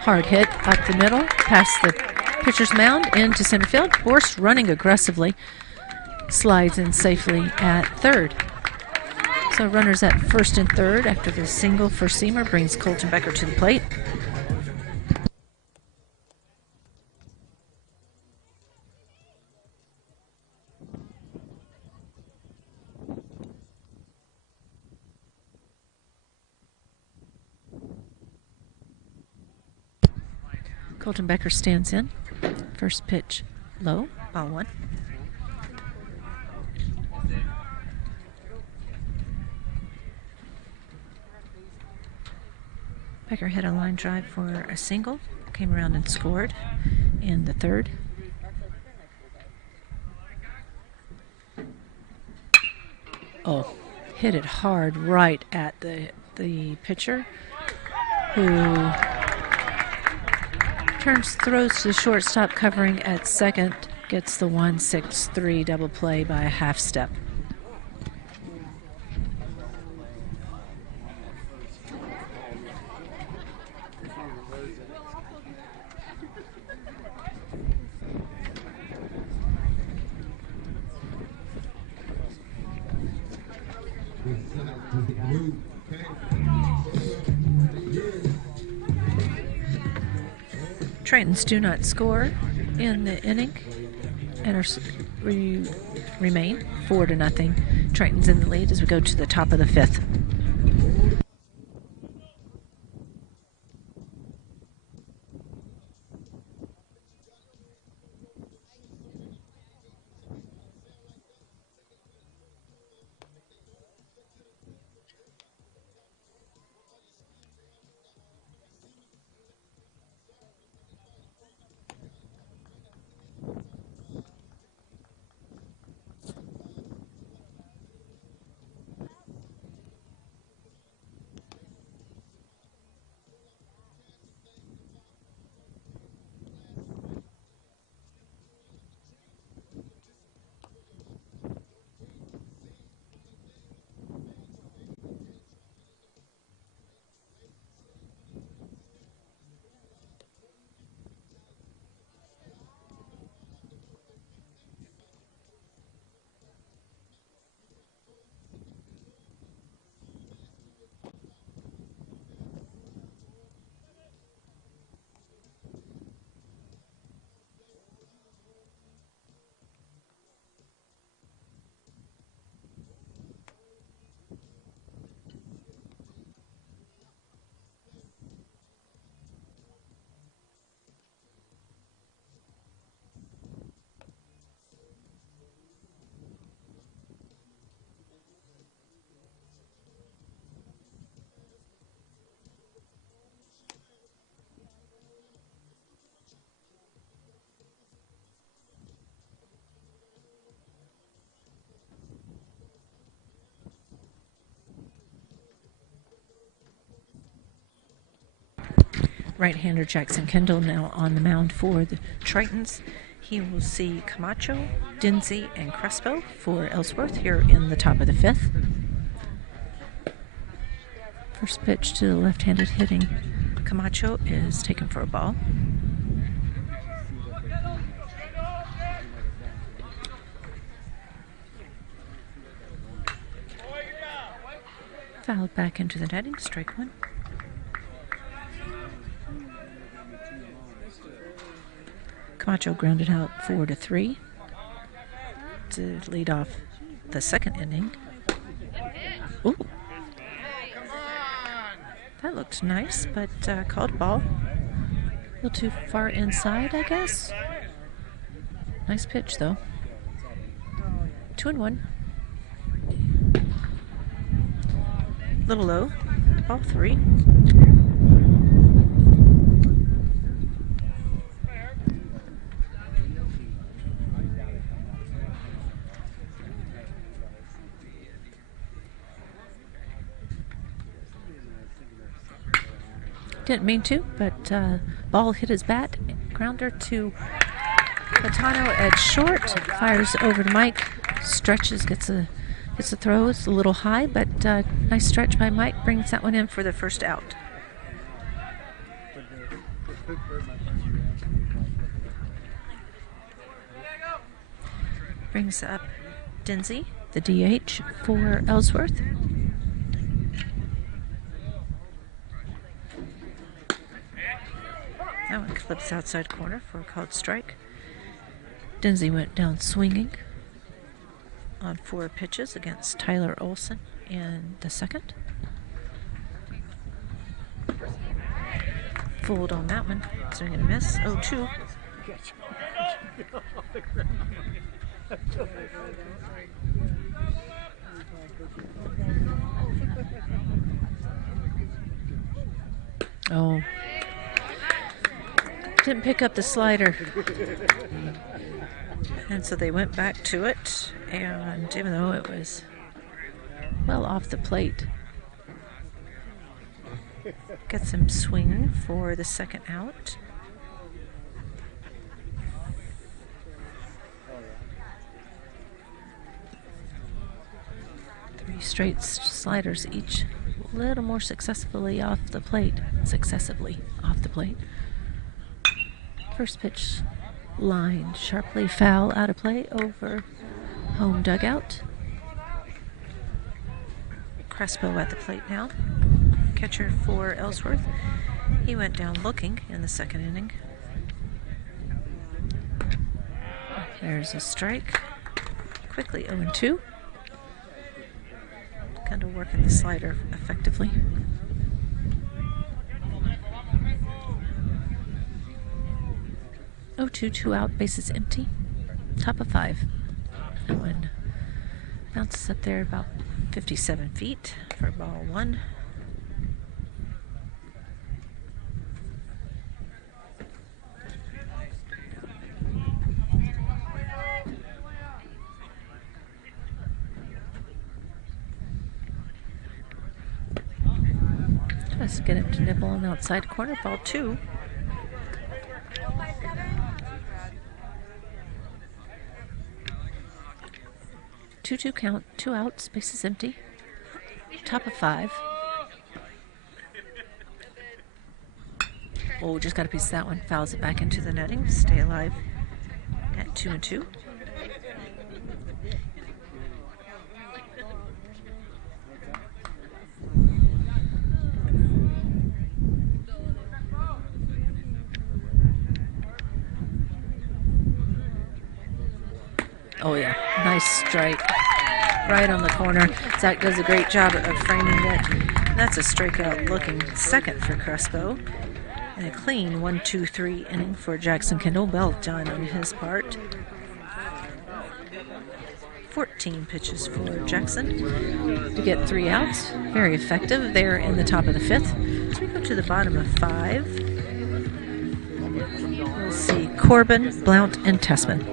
Hard hit up the middle, past the pitcher's mound, into center field. Borst running aggressively, slides in safely at third. So runners at first and third after the single for Seymour brings Colton Becker to the plate. Colton Becker stands in. First pitch low, ball 1. Becker hit a line drive for a single, came around and scored in the third. Oh, hit it hard right at the pitcher, who throws to the shortstop covering at second, gets the 1-6-3 double play by a half step. Tritons do not score in the inning and remain 4-0. Tritons in the lead as we go to the top of the 5th. Right-hander Jackson Kendall now on the mound for the Tritons. He will see Camacho, Dinsey, and Crespo for Ellsworth here in the top of the 5th. First pitch to the left-handed hitting Camacho is taken for a ball. Fouled back into the netting, strike one. Camacho grounded out 4-3 to lead off the second inning. Ooh. That looked nice, but called ball. A little too far inside, I guess. Nice pitch, though. 2-1. Little low. Ball 3. Didn't mean to, but ball hit his bat. Grounder to Patano at short. Fires over to Mike. Stretches, gets a throw. It's a little high, but nice stretch by Mike. Brings that one in for the first out. Brings up Dinsey, the DH for Ellsworth. That one clips outside corner for a called strike. Dinsey went down swinging on 4 pitches against Tyler Olson in the second. Fooled on that one. Swing and a miss. 0-2. Oh. Didn't pick up the slider. And so they went back to it, and even though it was well off the plate, gets him swinging for the second out. Three straight sliders, each a little more successively off the plate. First pitch line sharply foul, out of play over home dugout. Crespo at the plate now. Catcher for Ellsworth. He went down looking in the second inning. There's a strike. Quickly 0-2. Kind of working the slider effectively. Oh, 2 out, bases empty. Top of 5. That one bounces up there about 57 feet for ball 1. Just get him to nibble on the outside corner, ball 2. Two count, 2 outs, bases empty. Top of 5. Oh, just got a piece of that one. Fouls it back into the netting. Stay alive at 2-2. Oh yeah, nice strike. Right on the corner. Zach does a great job of framing it. That's a strikeout looking second for Crespo. And a clean 1-2-3 inning for Jackson Kendall. Well done on his part. 14 pitches for Jackson to get 3 outs. Very effective there in the top of the 5th. So we go to the bottom of 5. We'll see Corbin, Blount, and Tessman.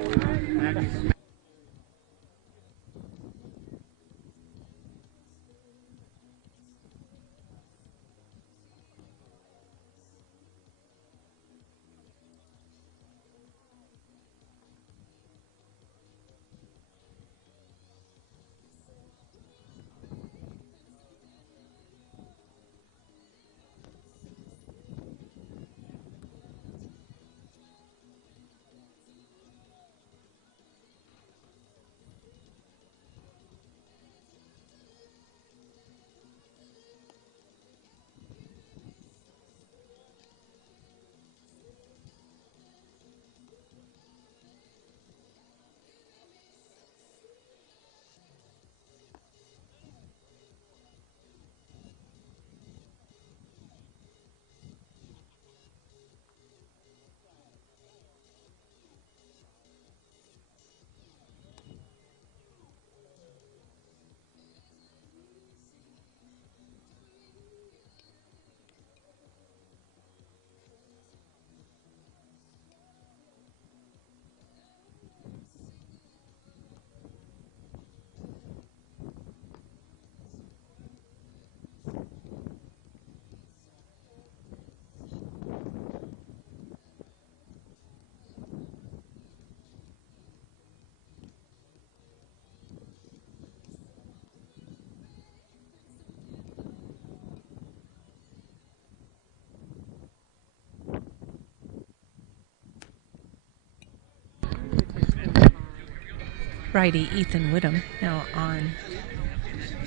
Righty Ethan Whittam now on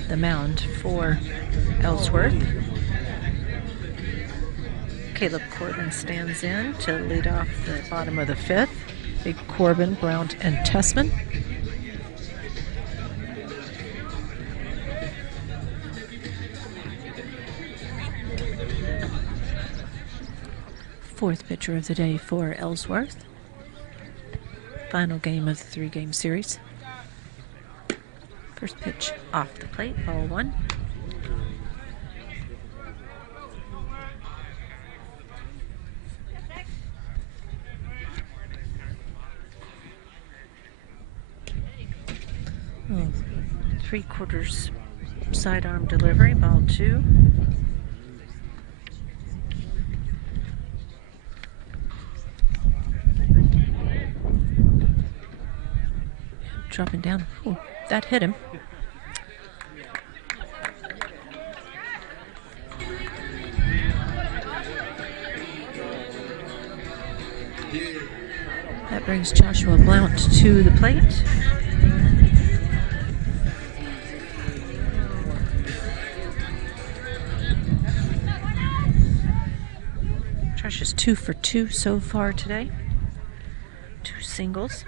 the mound for Ellsworth. Caleb Corbin stands in to lead off the bottom of the fifth. Big Corbin, Blount, and Tessman. Fourth pitcher of the day for Ellsworth. Final game of the three-game series. First pitch off the plate, ball one. Oh, 3/4 sidearm delivery, ball two. Dropping down. Ooh, that hit him. That brings Joshua Blount to the plate. Josh is 2 for 2 so far today. 2 singles.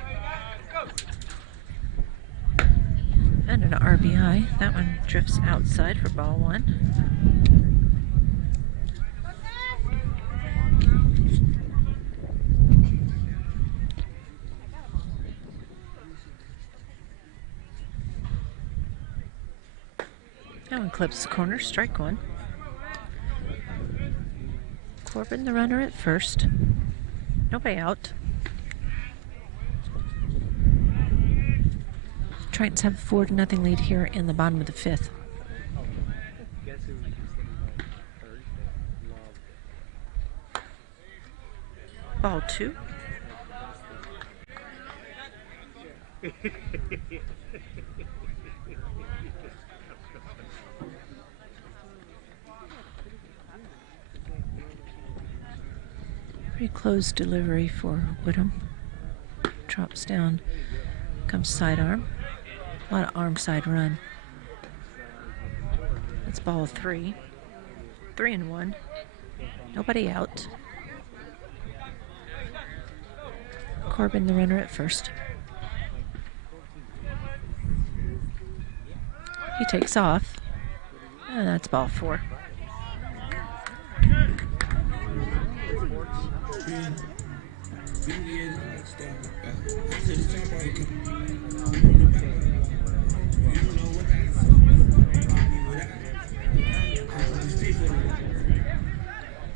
And an RBI. That one drifts outside for ball one. That one clips the corner, strike one. Corbin, the runner at first. Nobody out. Tritons have a 4-0 lead here in the bottom of the fifth. Ball two. Pretty close delivery for Whittam. Drops down, comes sidearm. A lot of arm side run. That's ball three. 3-1. Nobody out. Corbin, the runner at first. He takes off. And that's ball four.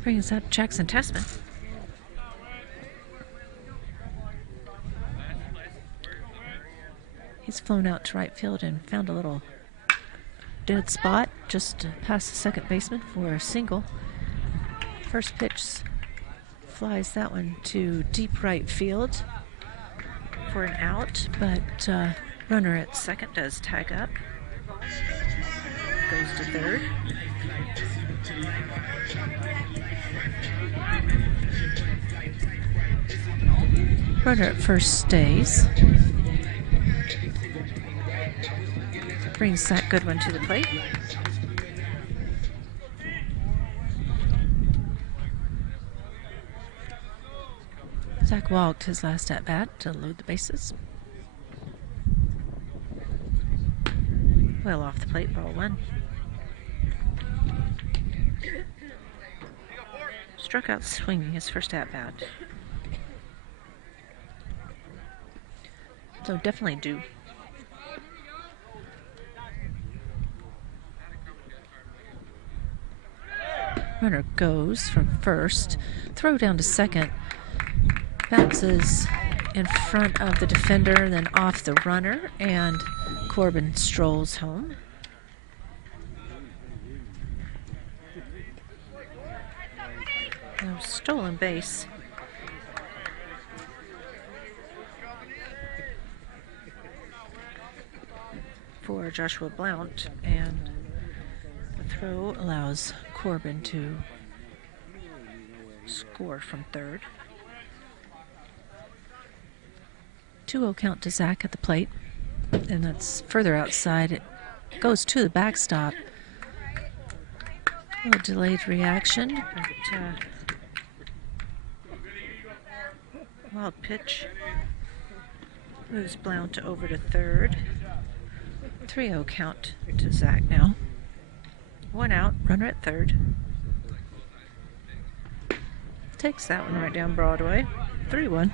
Brings up Jackson Tessman. He's flown out to right field and found a little dead spot just past the second baseman for a single. First pitch flies that one to deep right field for an out, but runner at second does tag up. Goes to third. Runner at first stays. Brings Zach Goodwin to the plate. Zach walked his last at bat to load the bases. Well off the plate, ball one. Struck out swinging his first at bat. So definitely due. Runner goes from first. Throw down to second. Bounces in front of the defender, then off the runner, and Corbin strolls home. Now stolen base. For Joshua Blount, and the throw allows Corbin to score from third. 2-0 count to Zach at the plate. and that's further outside. It goes to the backstop. A little delayed reaction, but wild pitch moves Blount over to third. 3-0 count to Zach now. 1 out, runner at third. Takes that one right down Broadway. 3-1.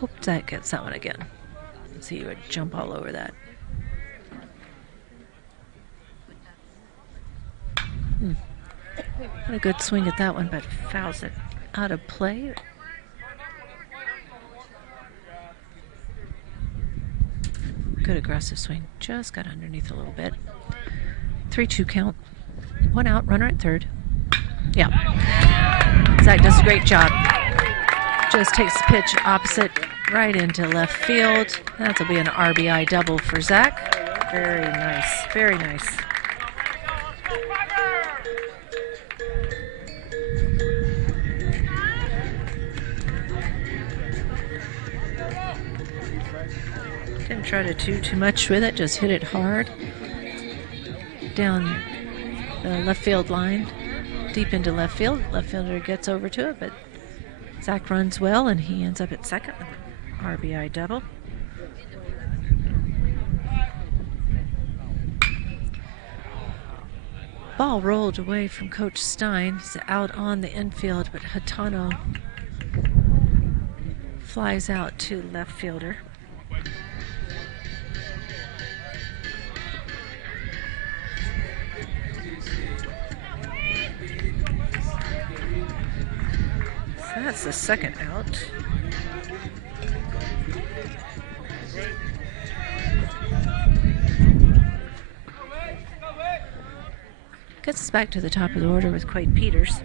Hope Zach gets that one again. Let's see, he would jump all over that. Had a good swing at that one, but fouls it out of play. Good aggressive swing. Just got underneath a little bit. 3-2 count. 1 out, runner at third. Yeah. Zach does a great job. Just takes the pitch opposite right into left field. That'll be an RBI double for Zach. Very nice. Very nice. Didn't try to do too much with it, just hit it hard down the left field line, deep into left field. Left fielder gets over to it, but Zach runs well, and he ends up at second with an RBI double. Ball rolled away from Coach Stein. He's out on the infield, but Hatano flies out to left fielder. So that's the second out. Gets us back to the top of the order with Quade Peters.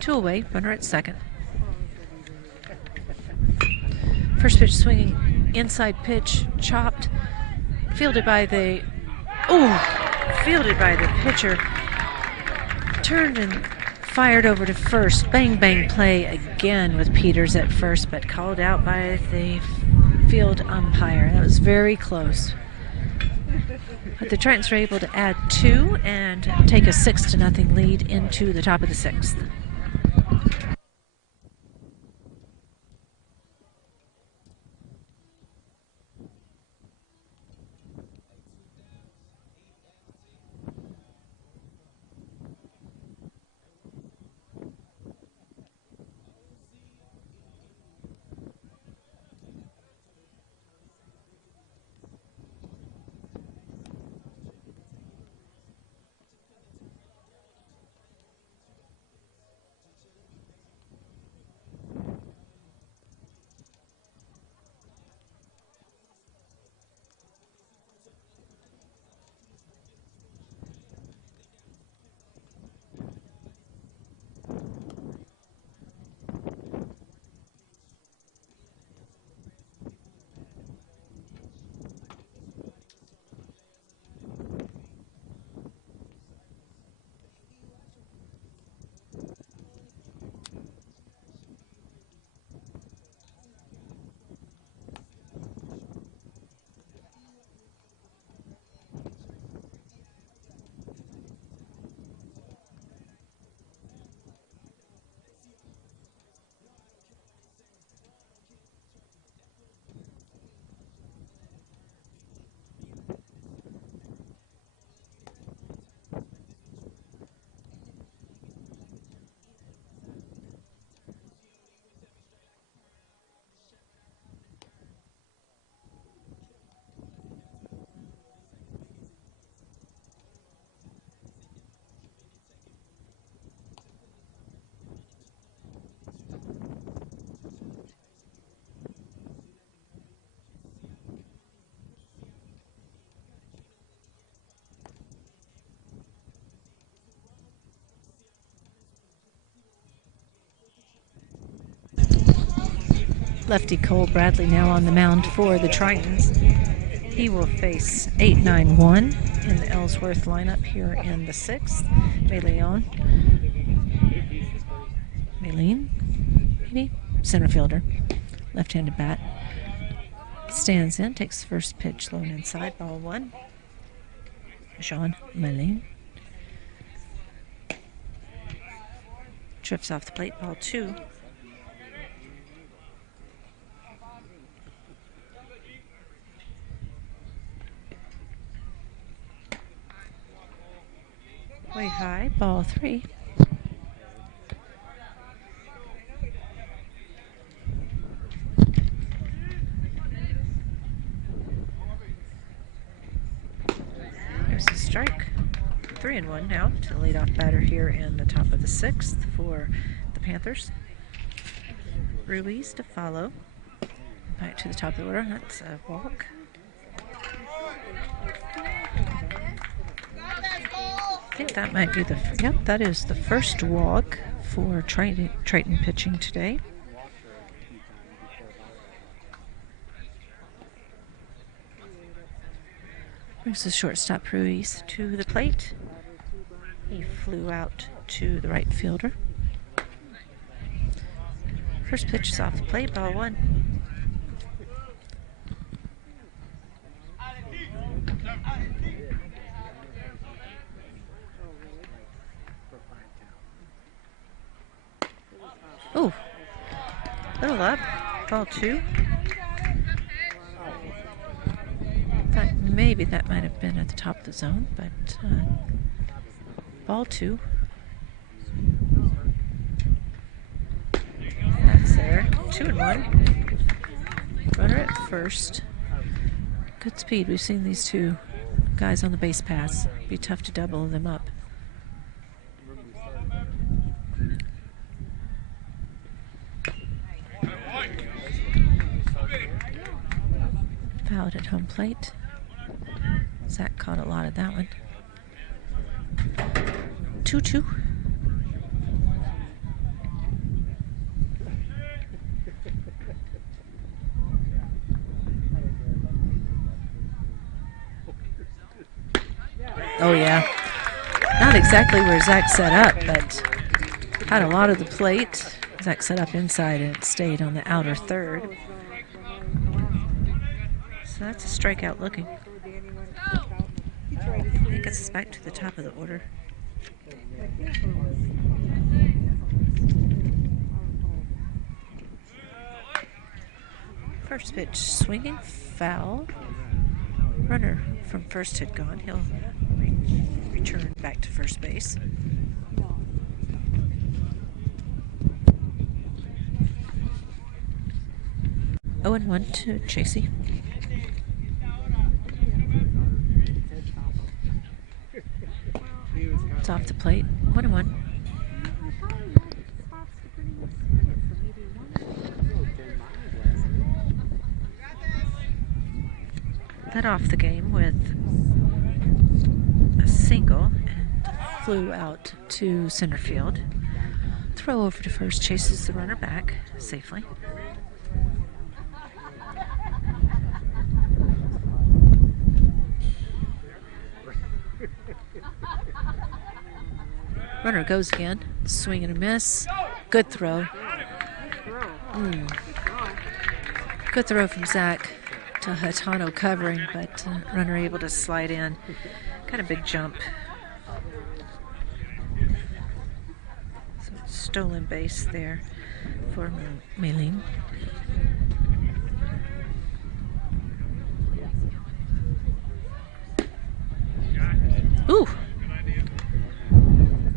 2 away, runner at second. First pitch swinging, inside pitch, chopped, fielded by the pitcher. Turned and fired over to first. Bang, bang play again with Peters at first, but called out by the field umpire. That was very close. But the Tritons were able to add 2 and take a 6-0 lead into the top of the 6th. Lefty Cole Bradley now on the mound for the Tritons. He will face 8-9-1 in the Ellsworth lineup here in the 6th. Maylene, maybe? Center fielder. left-handed bat. Stands in, takes first pitch low and inside, ball 1. Jean Melin. Drifts off the plate, ball 2. Way high, ball 3. There's a strike. 3-1 now to the leadoff batter here in the top of the 6th for the Panthers. Ruiz to follow. Back to the top of the order. That's a walk. I think that might be yep, that is the first walk for Triton pitching today. Brings the shortstop Ruiz to the plate. He flew out to the right fielder. First pitch is off the plate, ball 1. Oh, little up, ball 2. Thought maybe that might have been at the top of the zone, but ball 2. That's there. 2-1. Runner at first. Good speed. We've seen these two guys on the base paths. Be tough to double them up. Fouled at home plate. Zach caught a lot of that one. 2-2. Oh yeah, not exactly where Zach set up, but had a lot of the plate. Zach set up inside and it stayed on the outer third. So that's a strikeout looking. That gets us back to the top of the order. First pitch swinging, foul. Runner from first had gone. He'll return back to first base. Oh, and 1 to Chasey. It's off the plate. 1-1. Led off the game with a single and flew out to center field. Throw over to first, chases the runner back safely. Runner goes again, swing and a miss. Good throw. Good throw from Zach to Hatano covering, but runner able to slide in. Kind of big jump. So stolen base there for Maylene. Ooh!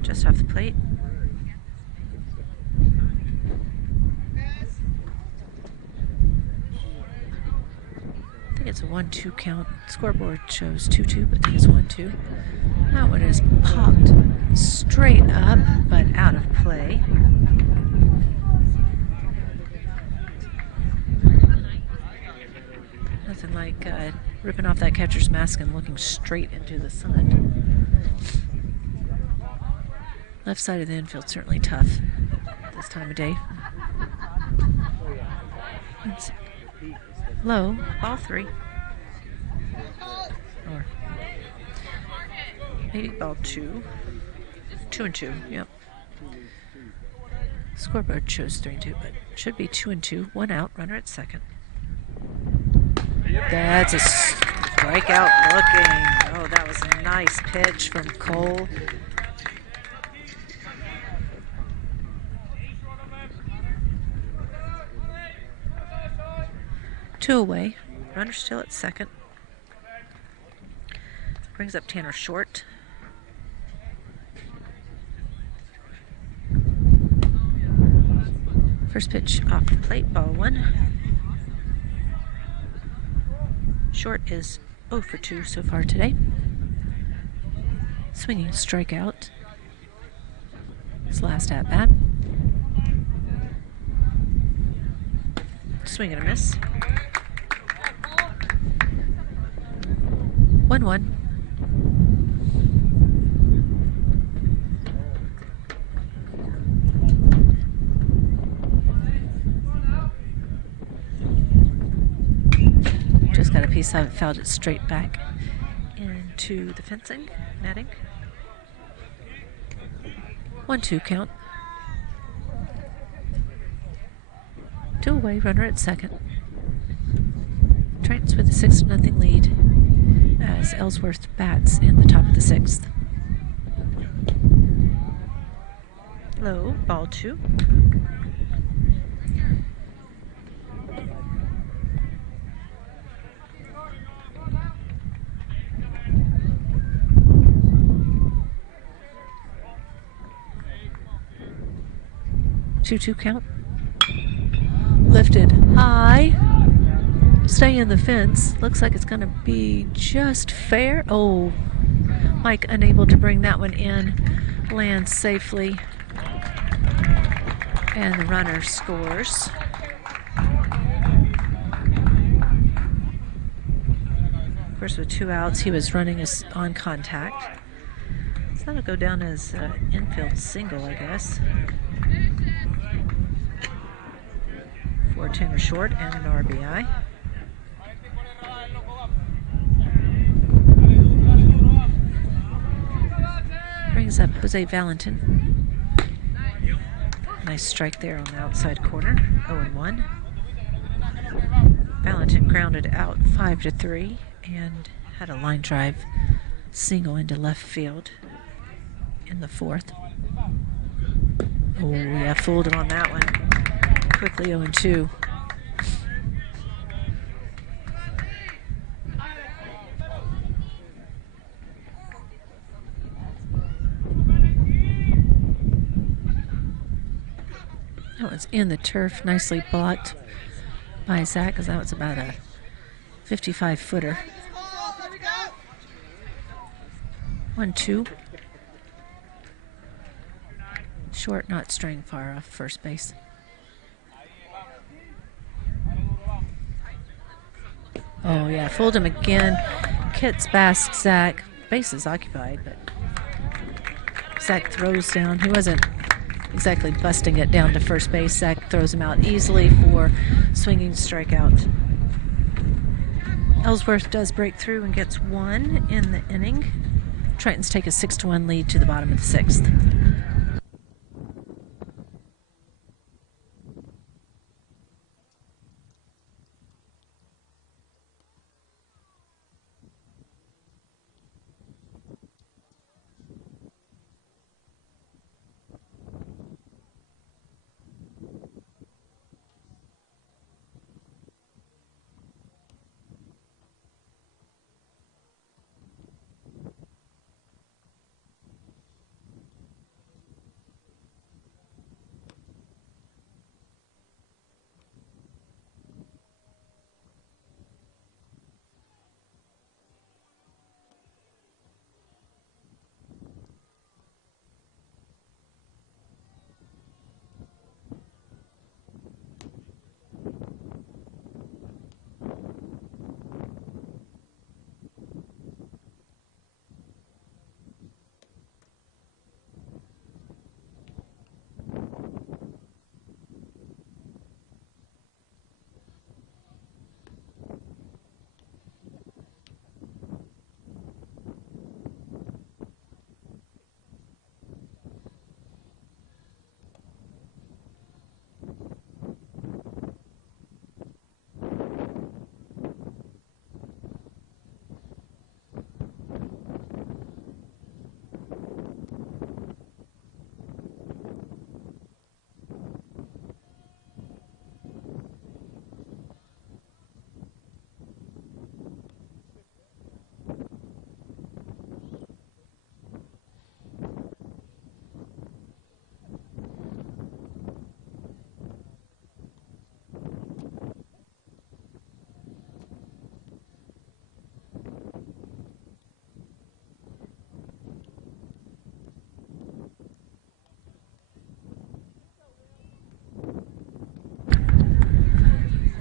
Just off the plate. I think it's a 1-2 count. Scoreboard shows 2-2, but I think it's 1-2. That one is popped straight up, but out of play. Nothing like ripping off that catcher's mask and looking straight into the sun. Left side of the infield certainly tough this time of day. It's low, ball 3. Or maybe ball 2. 2-2, yep. Scoreboard shows 3-2, but Should be 2-2. 1 out. Runner at second. That's a strikeout looking. Oh, that was a nice pitch from Cole. Two away. Runner still at second. Brings up Tanner Short. First pitch off the plate, ball 1. Short is 0 for 2 so far today. Swinging strikeout. His last at bat. Swing and a miss. 1-1. Just got a piece of it, fouled it straight back into the fencing, netting. 1-2 count. 2 away, runner at second. Tritons with a 6-0 lead as Ellsworth bats in the top of the 6th. Low, ball 2. Two count. Lifted high. Stay in the fence. Looks like it's going to be just fair. Oh, Mike unable to bring that one in. Lands safely. And the runner scores. Of course, with 2 outs, he was running us on contact. So that'll go down as infield single, I guess. For Tanner Short and an RBI. Brings up Jose Valentin. Nice strike there on the outside corner. 0-1. Valentin grounded out 5-3 and had a line drive single into left field in the 4th. Oh, yeah, fooled him on that one. Quickly 0-2. That was in the turf, nicely blocked by Zach, because that was about a 55-footer. 1-2. Short not straying far off first base. Oh, yeah, fooled him again. Kits past Zach. Base is occupied, but Zach throws down. He wasn't exactly busting it down to first base. Zach throws him out easily for swinging strikeout. Ellsworth does break through and gets 1 in the inning. Tritons take a 6-1 lead to the bottom of the 6th.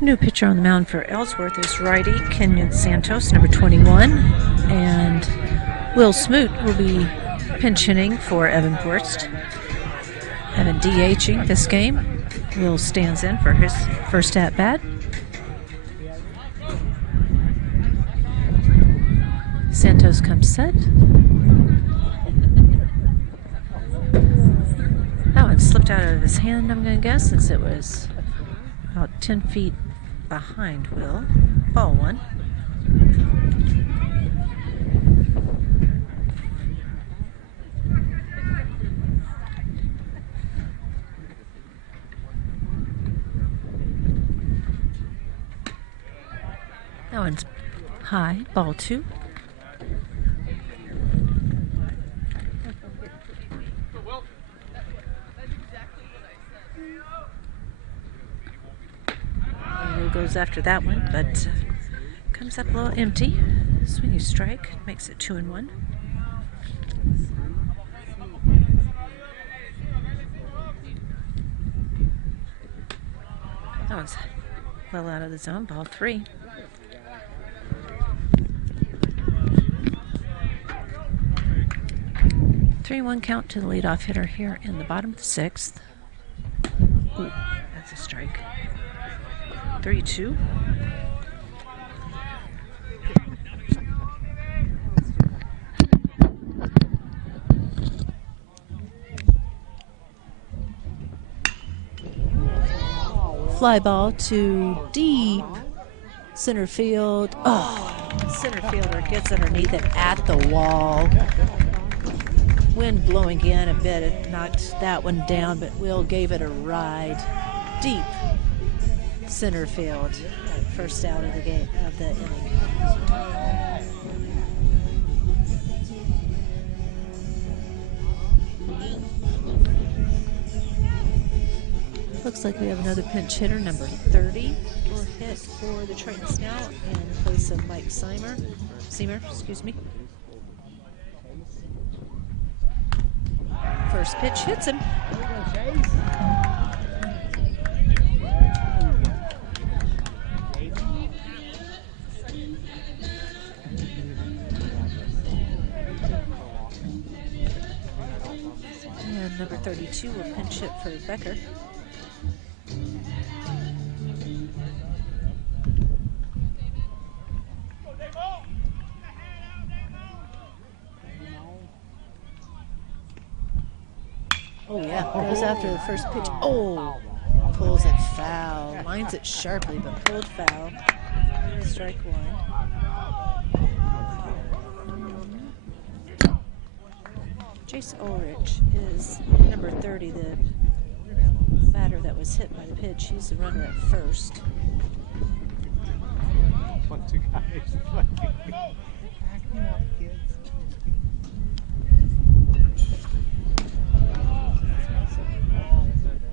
New pitcher on the mound for Ellsworth is righty Kenyon Santos, number 21, and Will Smoot will be pinch hitting for Evan Forst. Evan DHing this game. Will stands in for his first at bat. Santos comes set. That one slipped out of his hand, I'm going to guess, since it was about 10 feet behind Will. Ball one. That one's high. Ball two. Goes after that one, but comes up a little empty. Swinging strike makes it 2-1. That one's well out of the zone. Ball three. Three-one count to the leadoff hitter here in the bottom of the sixth. Ooh, that's a strike. 3-2. Fly ball to deep center field. Oh, Center fielder gets underneath it at the wall. Wind blowing in a bit. It knocked that one down, but Will gave it a ride. Deep center field. First out of the game of the inning. looks like we have another pinch hitter, number 30, will hit for the Tritons now in place of Mike Seymour. Excuse me. First pitch hits him. And number 32 will pinch hit for Becker. Oh yeah, goes after the first pitch. Oh, pulls it foul. Lines it sharply, but pulled foul. Strike one. Jace Ulrich is number 30, the batter that was hit by the pitch. He's the runner at first. Bunch of guys acting up, kids.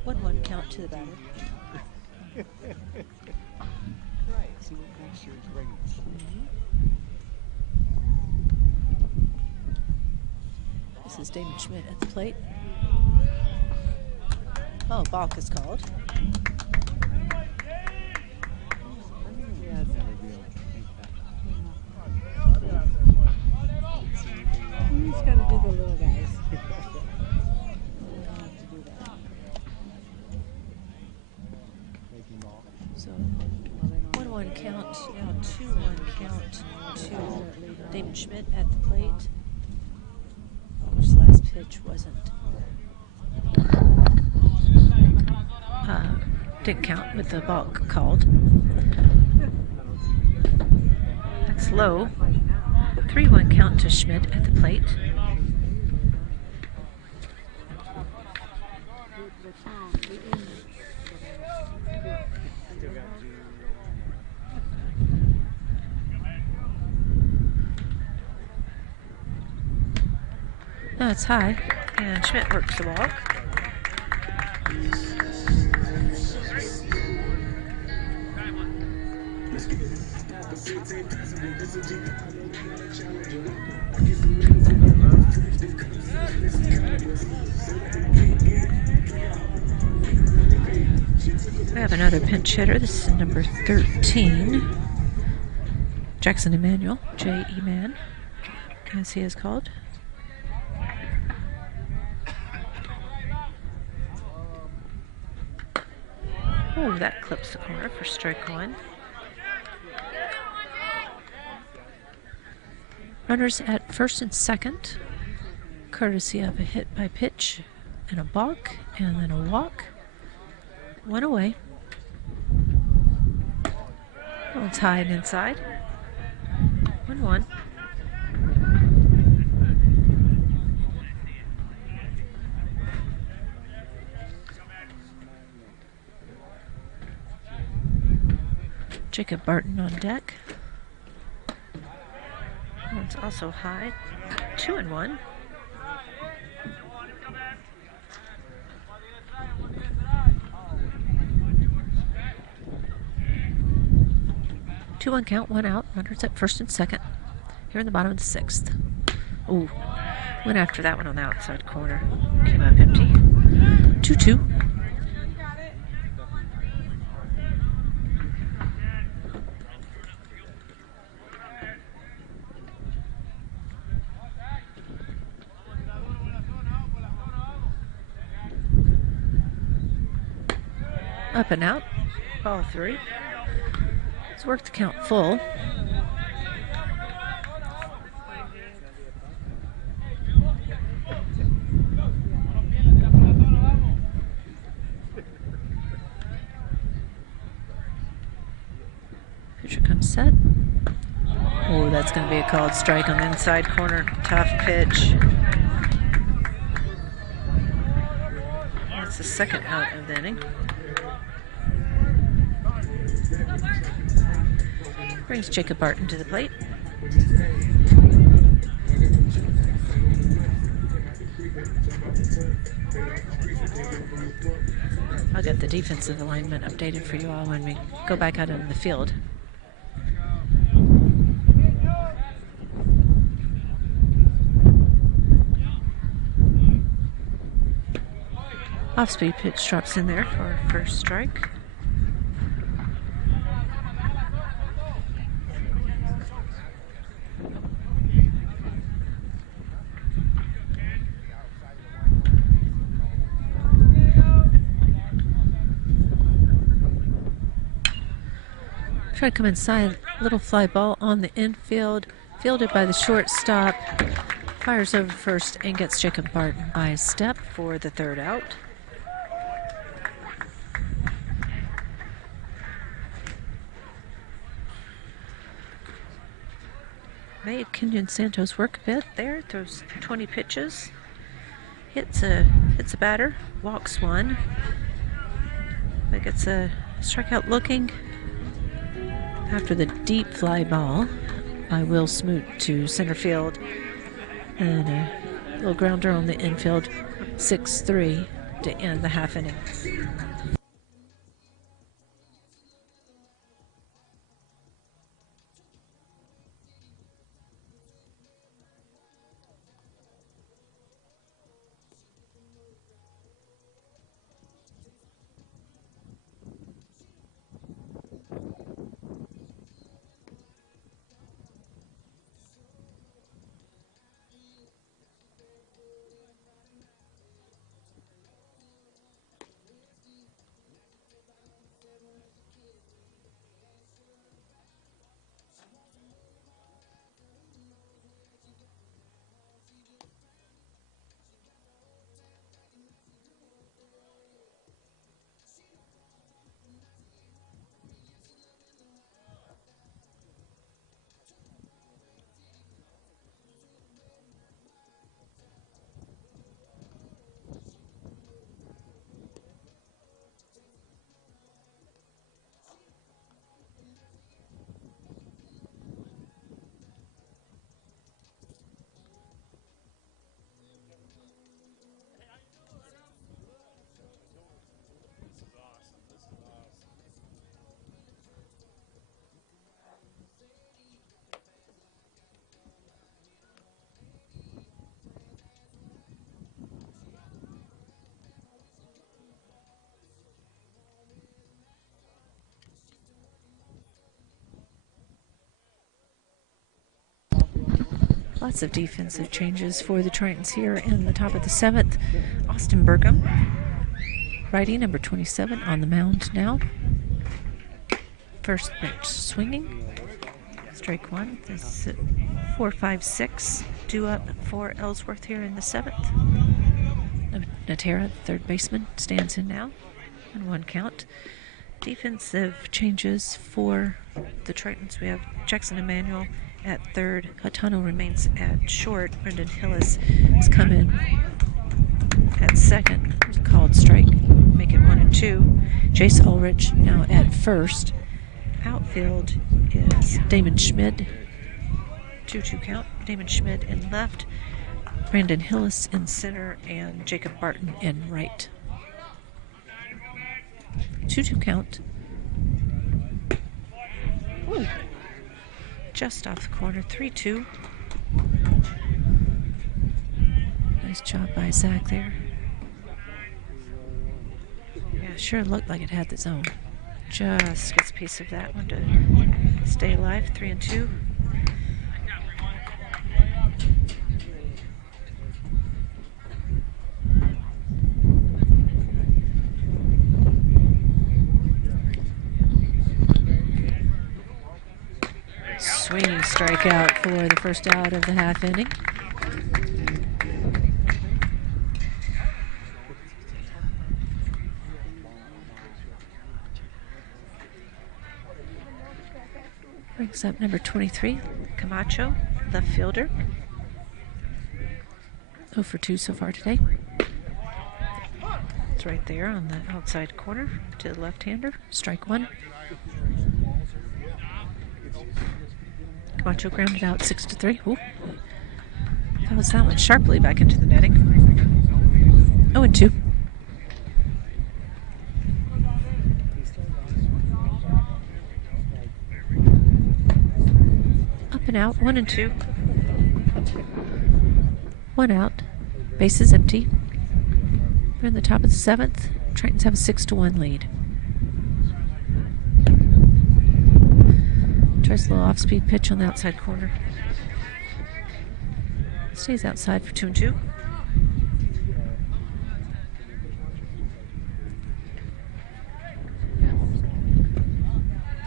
1-1 count to the batter. Right, see what next year's brings. This is Damon Schmidt at the plate. Oh, balk is called. He's got to do the little guys. So 1-1 count, now 2-1 count to Damon Schmidt at the plate. Which last pitch wasn't. Didn't count with the balk called. That's low. 3-1 count to Schmidt at the plate. No, it's high, and Schmidt works the walk. We have a another pinch hitter. This is number 13, Jackson Emmanuel, J.E. Man, as he is called. Oh, that clips the corner for strike one. Runners at first and second, courtesy of a hit by pitch and a balk, and then a walk. One away. Oh, it's high and inside. 1-1. Jacob Barton on deck. Oh, it's also high. 2-1. Two one count, one out. Runners at first and second. Here in the bottom of the sixth. Ooh, went after that one on the outside corner. Came up empty. 2-2. Up and out. Ball three. Let's work the count full. Pitcher comes set. Oh, that's going to be a called strike on the inside corner. Tough pitch. That's the second out of the inning. Brings Jacob Barton to the plate. I'll get the defensive alignment updated for you all when we go back out on the field. Off-speed pitch drops in there for first strike. Try to come inside, little fly ball on the infield, fielded by the shortstop, fires over first and gets Jacob Barton by a step for the third out. Made Kenyon Santos work a bit there, throws 20 pitches, hits a batter, walks one, but gets a strikeout looking. After the deep fly ball by Will Smoot to center field, and a little grounder on the infield, 6-3 to end the half inning. Lots of defensive changes for the Tritons here in the top of the 7th. Austin Burkham, righty, number 27, on the mound now. First pitch swinging. Strike one. This is 4-5-6 due up for Ellsworth here in the 7th. Natera, third baseman, stands in now. And 1 count. Defensive changes for the Tritons. We have Jackson Emmanuel at third. Hatano remains at short. Brendan Hillis has come in at second. There's a called strike. Make it 1-2. Jace Ulrich now at first. Outfield is Damon Schmid. 2-2 count. Damon Schmid in left. Brandon Hillis in center. And Jacob Barton in right. 2-2 count. Ooh. Just off the corner, 3-2. Nice job by Zach there. Yeah, sure looked like it had the zone. Just gets a piece of that one to stay alive, 3-2. Swinging strikeout for the first out of the half inning. Brings up number 23, Camacho, left fielder. 0 for 2 so far today. It's right there on the outside corner to the left-hander. Strike one. Camacho grounded out 6-3. Ooh. Follows that one sharply back into the netting. 0-2. Up and out, 1-2. 1 out. Base is empty. We're in the top of the 7th. Tritons have a 6-1 lead. Tries a little off-speed pitch on the outside corner. Stays outside for 2-2.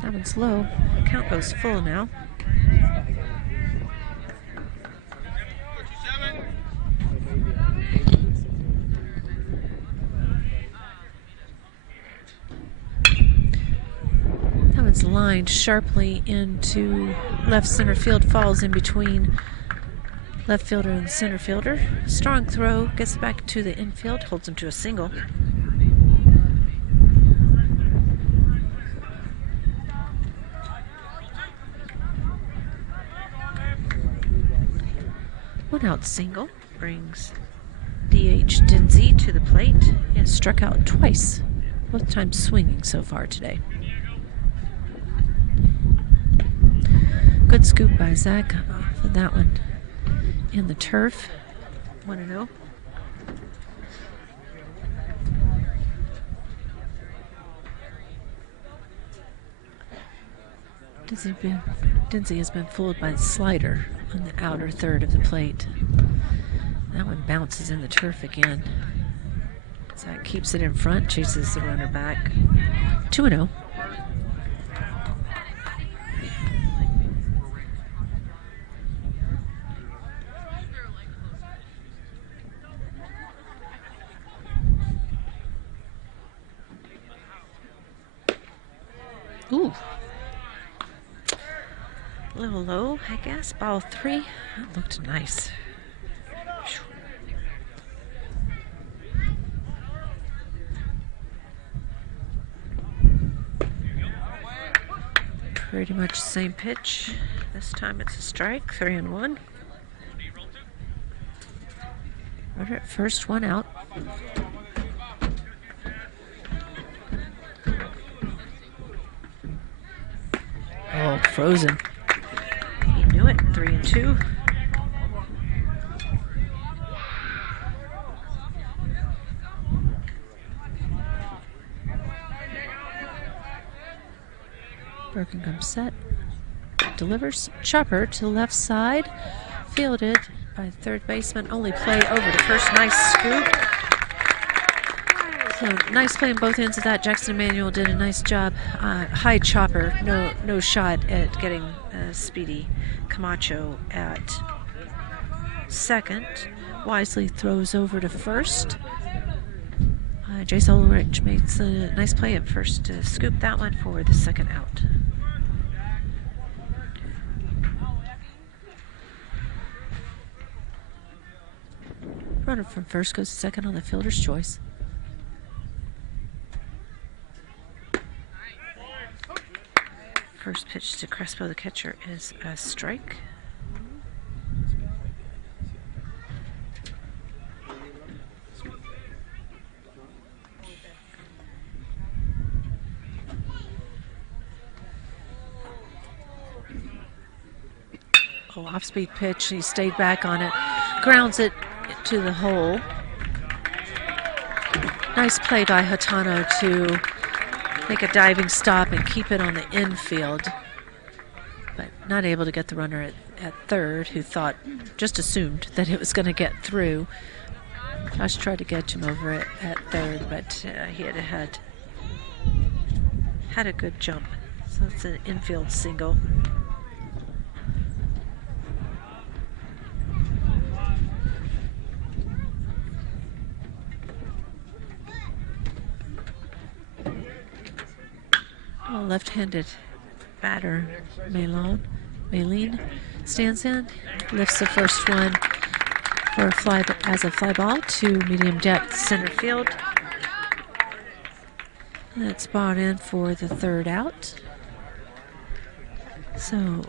That one's low. The count goes full now. Lined sharply into left center field, falls in between left fielder and center fielder. Strong throw, gets it back to the infield, holds him to a single. One out single brings DH Dinsey to the plate. He has struck out twice, both times swinging so far today. Good scoop by Zach for that one in the turf. 1-0. Dinsey has been fooled by the slider on the outer third of the plate. That one bounces in the turf again. Zach keeps it in front, chases the runner back. 2-0. Ooh. A little low, I guess. Ball 3. That looked nice. Pretty much the same pitch. This time it's a strike. 3-1. Runner at first, 1 out. Oh, frozen. He knew it. 3-2. Birkenham set. Delivers. Chopper to the left side. Fielded by the third baseman. Only play over to first. Nice scoop. So nice play on both ends of that. Jackson Emanuel did a nice job. High chopper. No shot at getting Speedy Camacho at second. Wisely throws over to first. Jace Ulrich makes a nice play at first to scoop that one for the second out. Runner from first goes to second on the fielder's choice. First pitch to Crespo, the catcher, is a strike. Oh, off-speed pitch. He stayed back on it. Grounds it to the hole. Nice play by Hatano to make a diving stop and keep it on the infield. But not able to get the runner at third, who just assumed that it was going to get through. Josh tried to get him over it at third, but he had a good jump. So it's an infield single. Left-handed batter Maylene stands in, lifts the first one for a fly ball to medium depth center field. That's brought in for the third out. So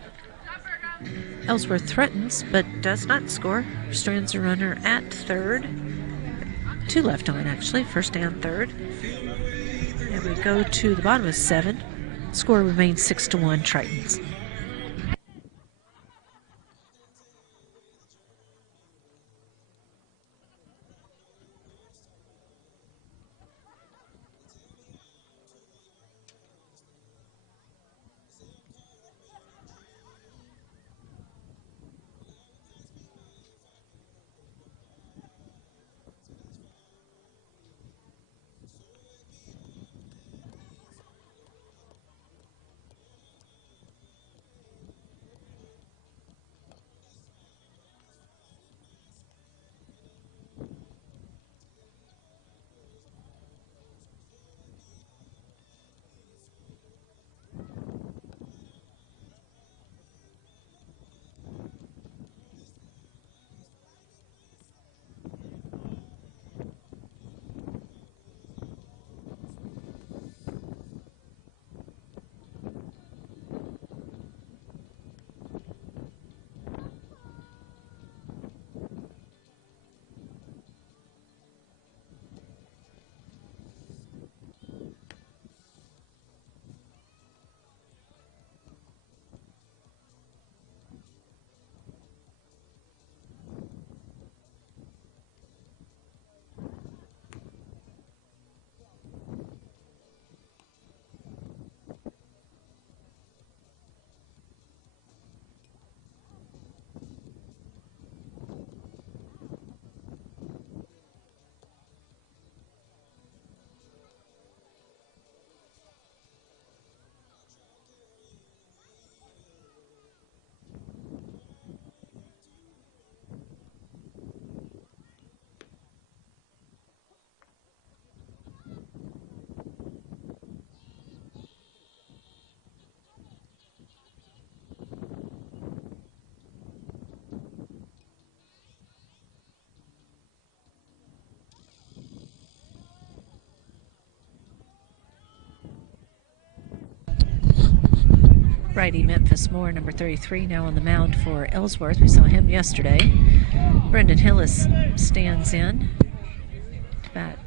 Ellsworth threatens but does not score. Strands a runner at third. Two left on, actually, first and third. And we go to the bottom of 7. Score remains 6-1 Tritons. Righty Memphis Moore, number 33, now on the mound for Ellsworth. We saw him yesterday. Brendan Hillis stands in to bat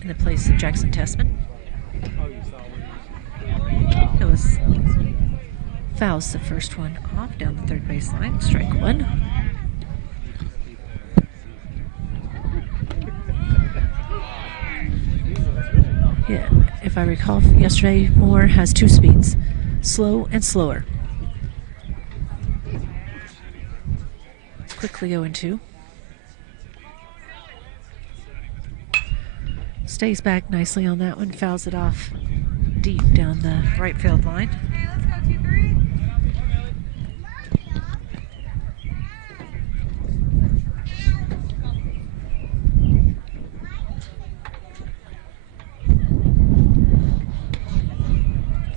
in the place of Jackson Tessman. Hillis fouls the first one off down the third baseline. Strike one. Yeah, if I recall yesterday, Moore has 2 speeds. Slow and slower. quickly 0-2. Stays back nicely on that one, fouls it off deep down the right field line.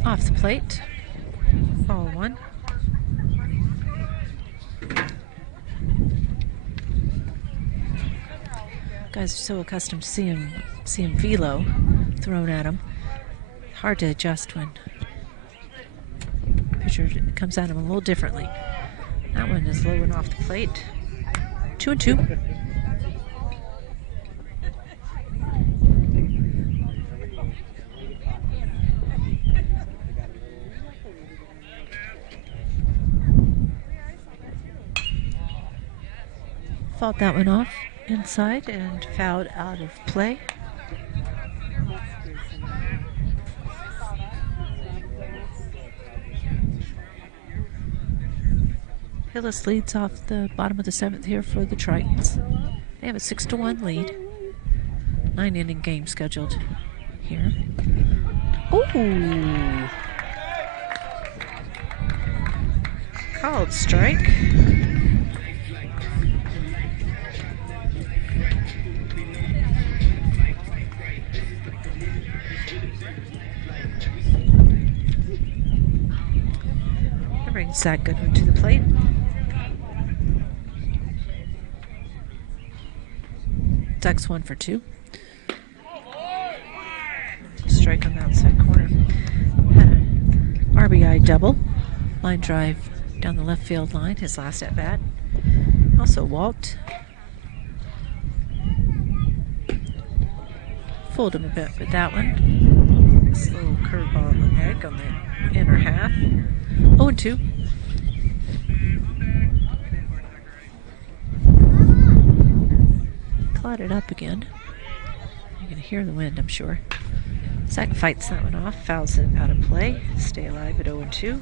Off the plate, ball 1. Guys are so accustomed to seeing velo thrown at them. Hard to adjust when pitcher comes at him a little differently. That one is low and off the plate. 2-2. Fought that one off inside and fouled out of play. Hillis leads off the bottom of the 7th here for the Tritons. They have a 6-1 lead. 9-inning game scheduled here. Ooh! Called strike. That brings Zach Goodwin to the plate. Zach's 1 for 2. Strike on the outside corner. Had an RBI double. Line drive down the left field line, his last at bat. Also walked. Fooled him a bit with that one. Slow curveball on the neck on the inner half. 0-2. Clouded up again. You can hear the wind, I'm sure. Zach fights that one off, fouls it out of play. Stay alive at 0-2.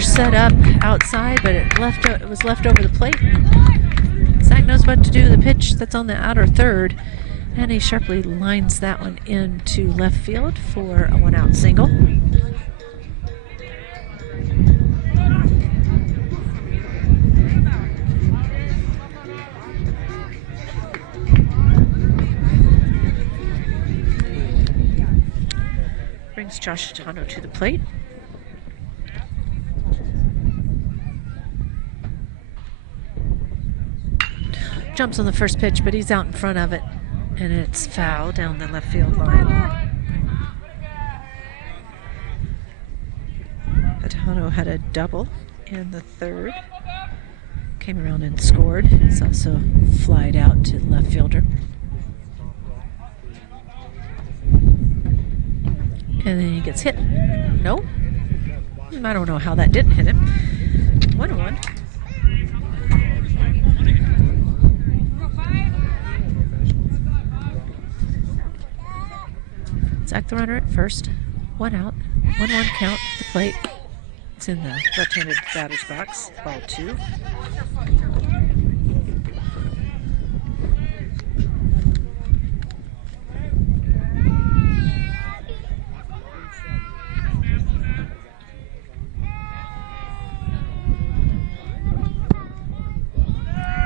Set up outside, but it was left over the plate. Zach knows what to do with the pitch that's on the outer third, and he sharply lines that one into left field for a 1-out single. Brings Josh Hatano to the plate. Jumps on the first pitch, but he's out in front of it, and it's foul down the left field line. Hatano had a double in the 3rd. Came around and scored. He's also flied out to the left fielder. And then he gets hit. No? I don't know how that didn't hit him. 1-1. Zach the runner at first. 1 out. 1-1 count at the plate. It's in the left-handed batter's box. Ball 2.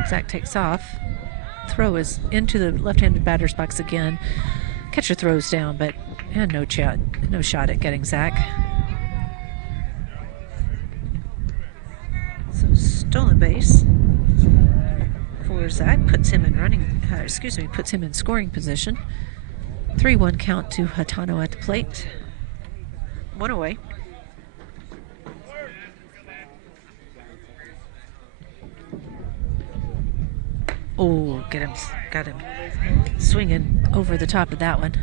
Zach takes off. Throw is into the left-handed batter's box again. Catcher throws down, but no shot at getting Zach. So stolen base for Zach puts him in scoring position. 3-1 count to Hatano at the plate. 1 away. Oh, got him swinging over the top of that one.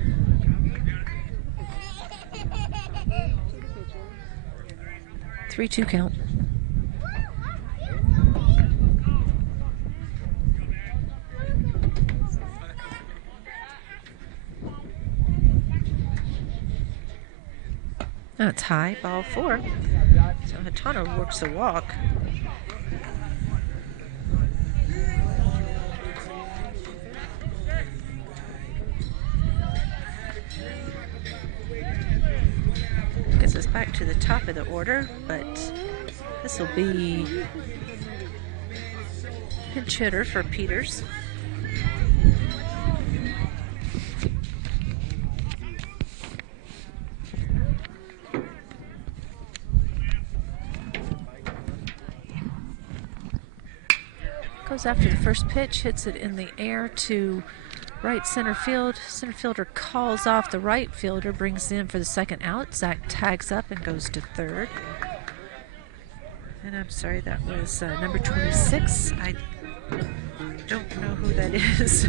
Three-two count. That's high, ball 4. So Hatano works a walk. Gets us back to the top of the order, but this will be pinch hitter for Peters. Goes after the first pitch, hits it in the air to right center field. Center fielder calls off the right fielder, brings it in for the second out. Zach tags up and goes to third. And I'm sorry, that was number 26. I don't know who that is.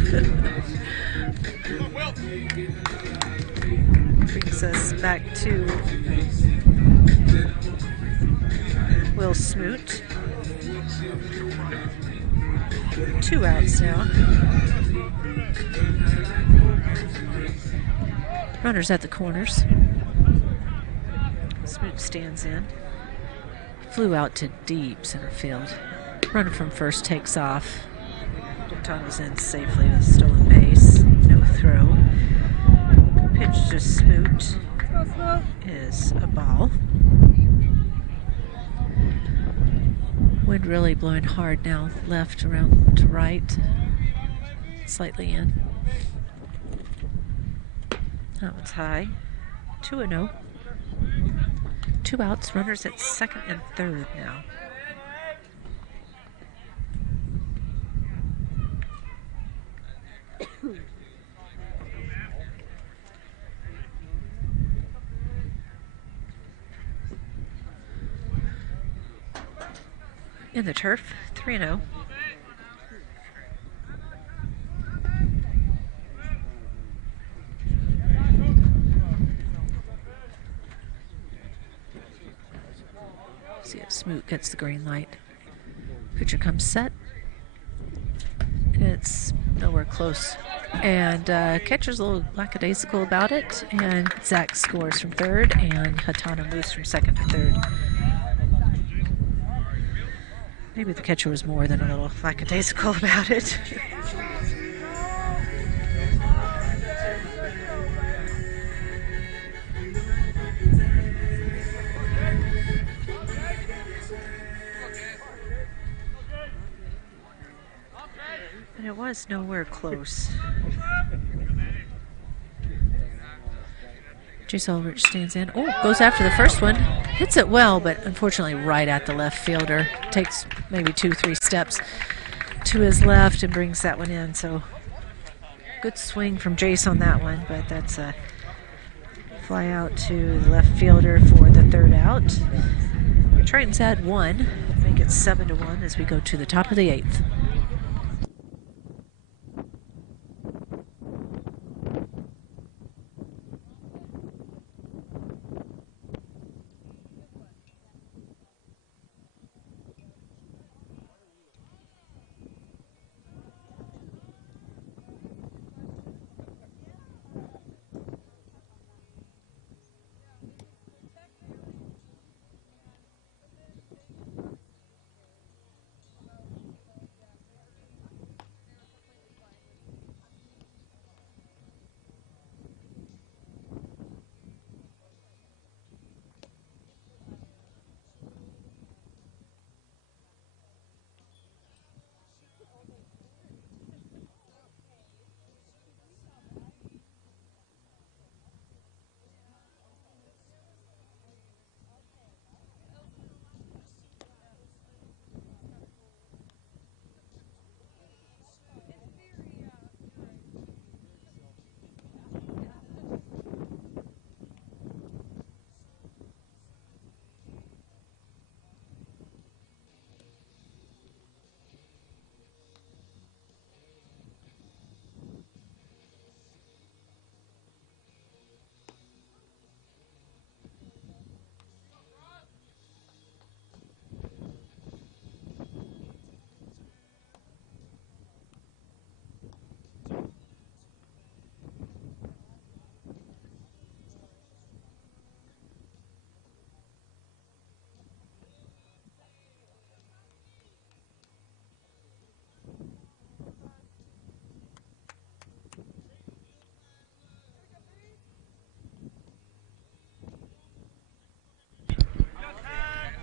Brings us back to Will Smoot. 2 outs now. Runners at the corners. Smoot stands in. Flew out to deep center field. Runner from first takes off. Tano's in safely with a stolen base. No throw. Pitch to Smoot is a ball. Wind really blowing hard now. Left around to right. Slightly in. That one's high. 2-0. 2 outs. Runners at second and third now. In the turf, 3-0. See if Smoot gets the green light. Pitcher comes set. It's nowhere close. And catcher's a little lackadaisical about it. And Zach scores from third, and Hatano moves from second to third. Maybe the catcher was more than a little lackadaisical about it. And it was nowhere close. Jace Ulrich stands in. Oh, goes after the first one. Hits it well, but unfortunately right at the left fielder. Takes maybe 2-3 steps to his left and brings that one in. So good swing from Jace on that one, but that's a fly out to the left fielder for the third out. Tritons add 1, make it 7-1 as we go to the top of the 8th.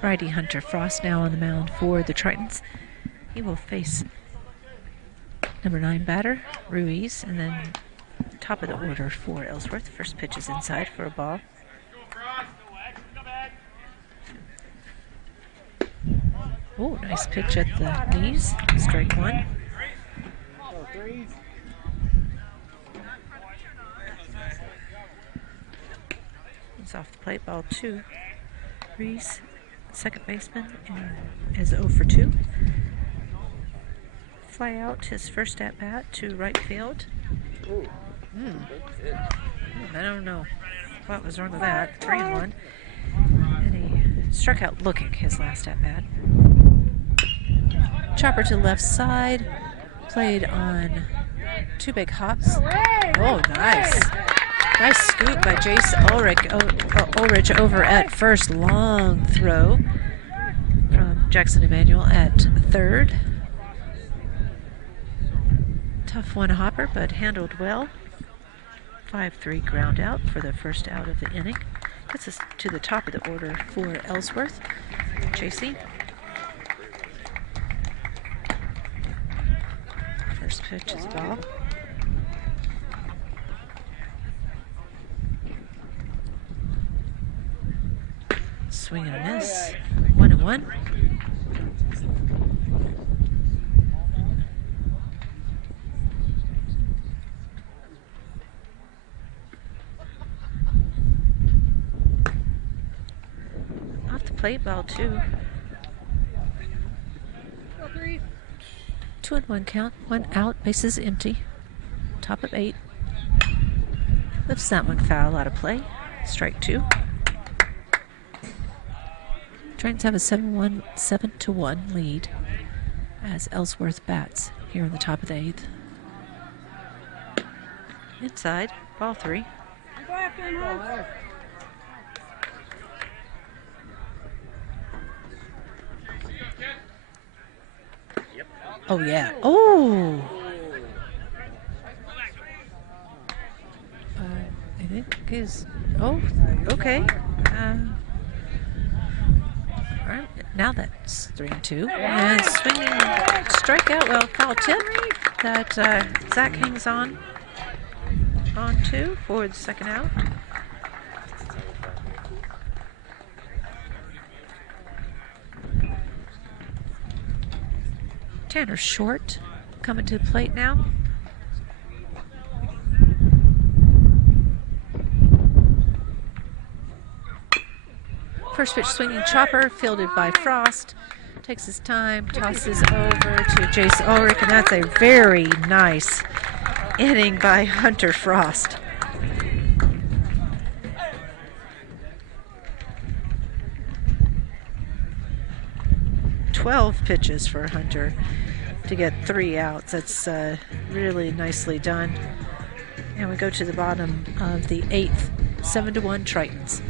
Righty Hunter Frost now on the mound for the Tritons. He will face number 9 batter, Ruiz, and then top of the order for Ellsworth. First pitch is inside for a ball. Oh, nice pitch at the knees. Strike 1. It's off the plate, ball 2. Reese, second baseman, is 0 for 2. Fly out his first at bat to right field. I don't know what was wrong with that. 3-1. And he struck out looking his last at bat. Chopper to left side. Played on 2 big hops. Oh, nice. Nice scoop by Jace Ulrich over at first. Long throw from Jackson Emanuel at third. Tough one hopper, but handled well. 5-3 ground out for the first out of the inning. Gets us to the top of the order for Ellsworth. Chasey. First pitch is a ball. Swing and a miss. 1-1. Off the plate, ball 2. 2-1 count, 1 out, bases empty. Top of 8. Lifts that one foul out of play. Strike 2. Tritons have a 7-1 lead as Ellsworth bats here in the top of the 8th. Inside, ball 3. Oh, yeah. Oh! I think is... Oh, okay. All right, now that's 3-2. And swinging strikeout, well, foul tip that Zach hangs on to for the second out. Tanner Short coming to the plate now. First pitch swinging chopper, fielded by Frost. Takes his time, tosses over to Jace Ulrich, and that's a very nice inning by Hunter Frost. "12 pitches for Hunter to get 3 outs. That's really nicely done. And we go to the bottom of the 8th, 7-1 Tritons.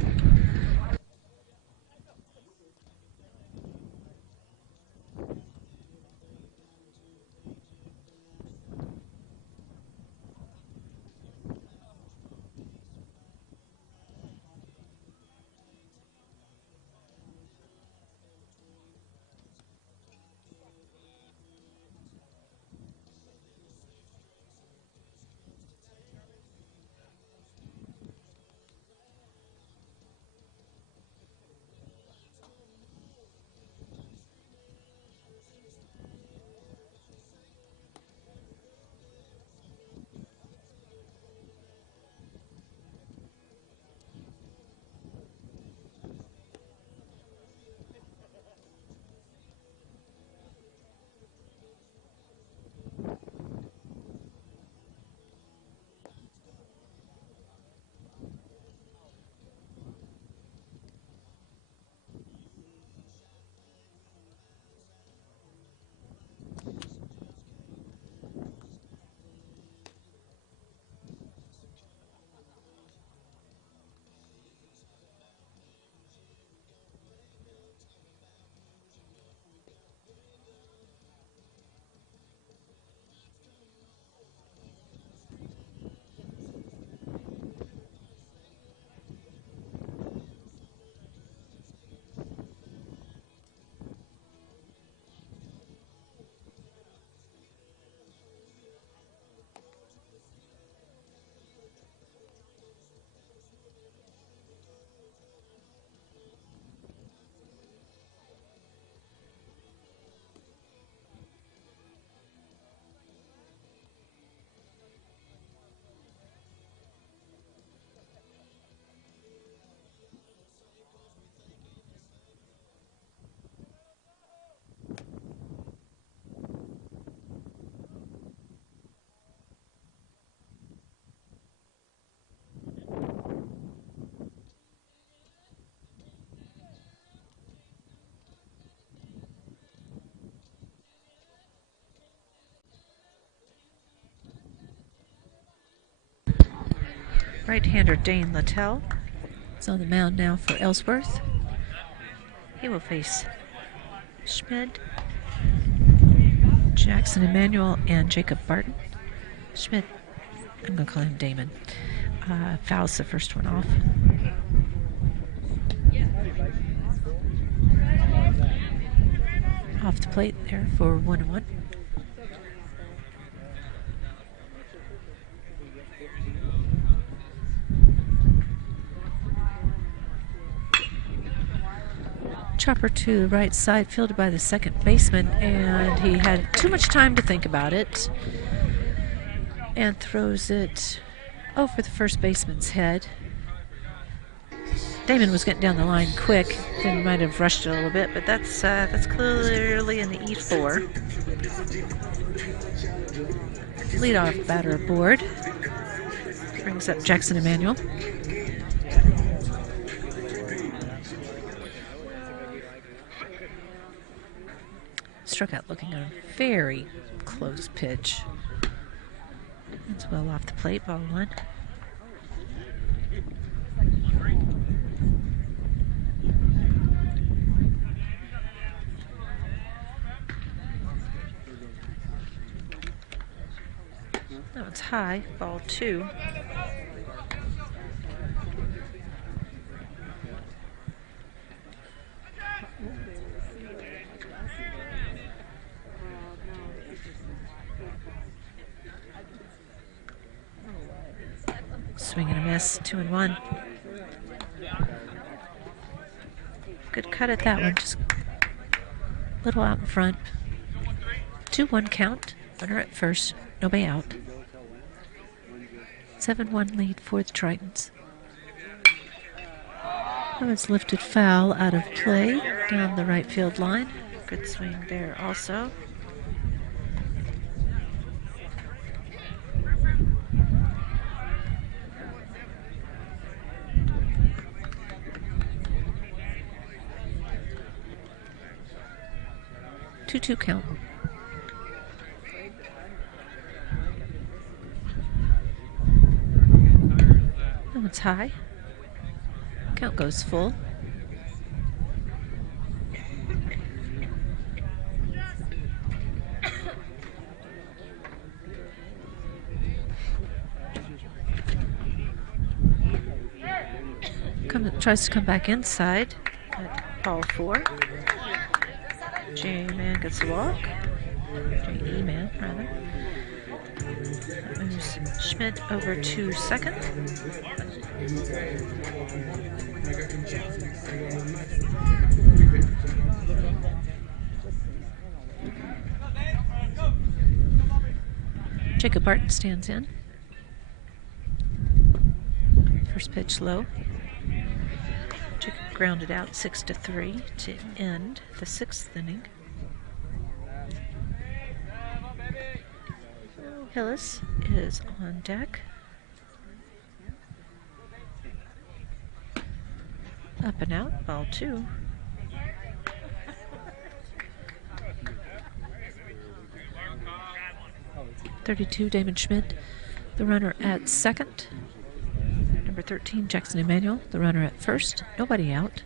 Right-hander Dane Littell is on the mound now for Ellsworth. He will face Schmid, Jackson Emmanuel, and Jacob Barton. Schmid, I'm going to call him Damon, fouls the first one off. Off the plate there for 1-1. Chopper to the right side, fielded by the second baseman, and he had too much time to think about it and throws it over the first baseman's head. Damon was getting down the line quick. Then might have rushed it a little bit, but that's clearly in the E4. Leadoff batter aboard. Brings up Jackson Emmanuel. Struck out looking at a very close pitch. It's well off the plate, ball one. That one's high, ball two. Swing and a miss, 2-1. Good cut at that one, just a little out in front. 2-1 count, runner at first, nobody out. 7-1 lead for the Tritons. That was lifted foul out of play down the right field line. Good swing there also. Two count. That one's high. Count goes full. Tries to come back inside at ball four. J-Man gets a walk. J-E-Man, rather. That moves Schmidt over to second. Jacob Barton stands in. First pitch low. Jacob grounded out 6-3 to end the sixth inning. Hillis is on deck. Up and out, ball two. .32 Damon Schmidt, the runner at second. Number 13 Jackson Emmanuel, the runner at first. Nobody out.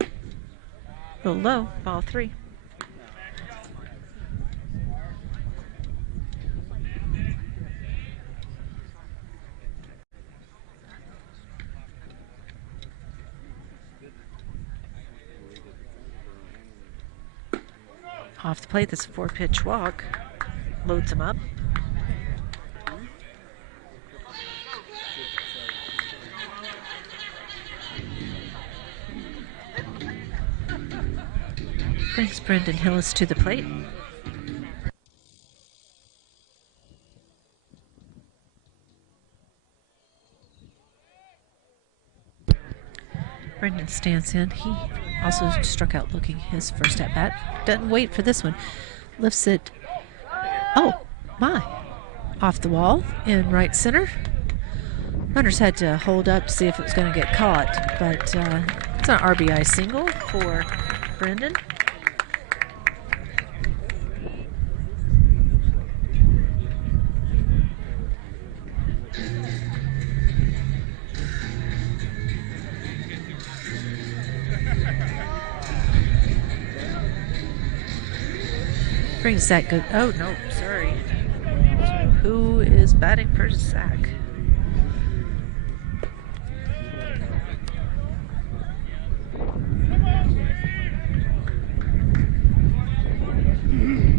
A little low, ball three. Off the plate, this 4-pitch walk. Loads him up. Brings Brendan Hillis to the plate. Brendan stands in. He also struck out looking his first at bat. Doesn't wait for this one. Lifts it. Oh, my. Off the wall in right center. Runners had to hold up to see if it was going to get caught, but it's an RBI single for Brendan. Brings Zach good. Oh, no, sorry. So who is batting for Zach?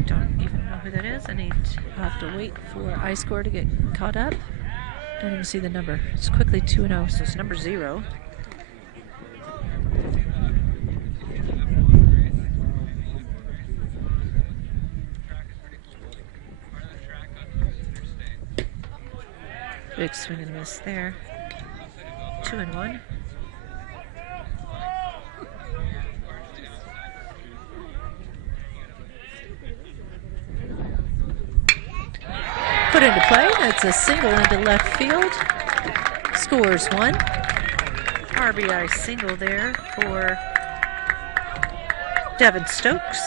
Don't even know who that is. I'll have to wait for iScore to get caught up. Don't even see the number. It's quickly 2-0, so it's number 0. Big swing and miss there. 2-1. Put into play. That's a single into left field. Scores 1. RBI single there for Devin Stokes.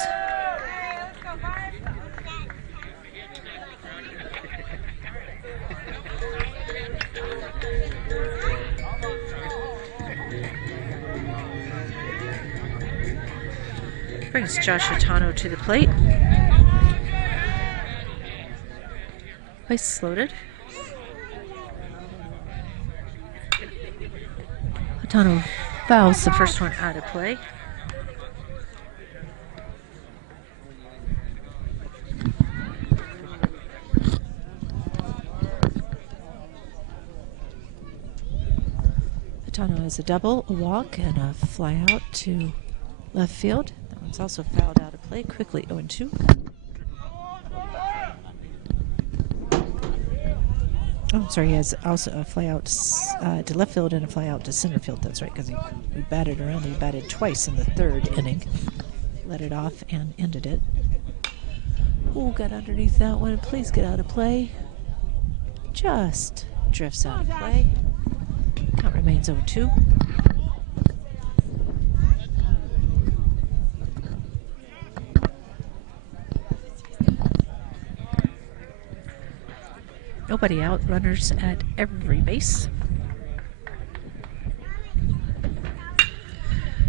Brings Josh Atano to the plate. Base loaded. Atano fouls the first one out of play. Atano has a double, a walk, and a fly out to left field. That one's also fouled out of play quickly. 0-2. Oh, sorry, he has also a fly out to left field and a fly out to center field. That's right, because we batted around. He batted twice in the 3rd inning. Let it off and ended it. Oh, got underneath that one. Please get out of play. Just drifts out of play. Count remains 0-2. Nobody out, runners at every base.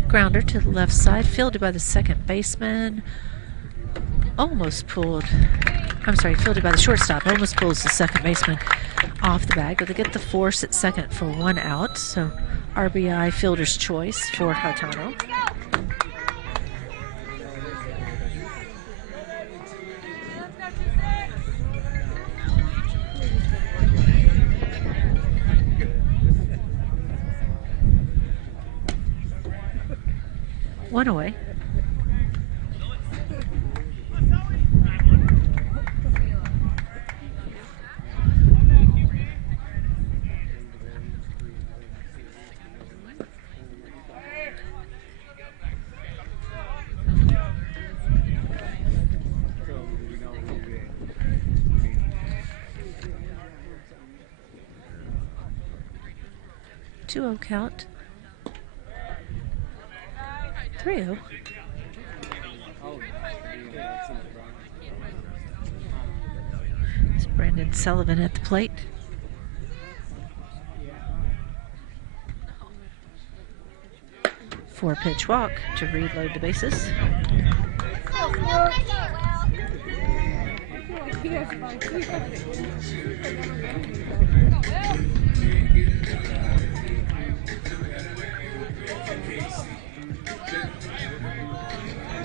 Grounder to the left side, fielded by the second baseman. Almost pulled, fielded by the shortstop. Almost pulls the second baseman off the bag, but they get the force at second for 1 out. So RBI fielder's choice for Hatano. One away. Two-0 count. 3-0. It's Brandon Sullivan at the plate. Four-pitch walk to reload the bases.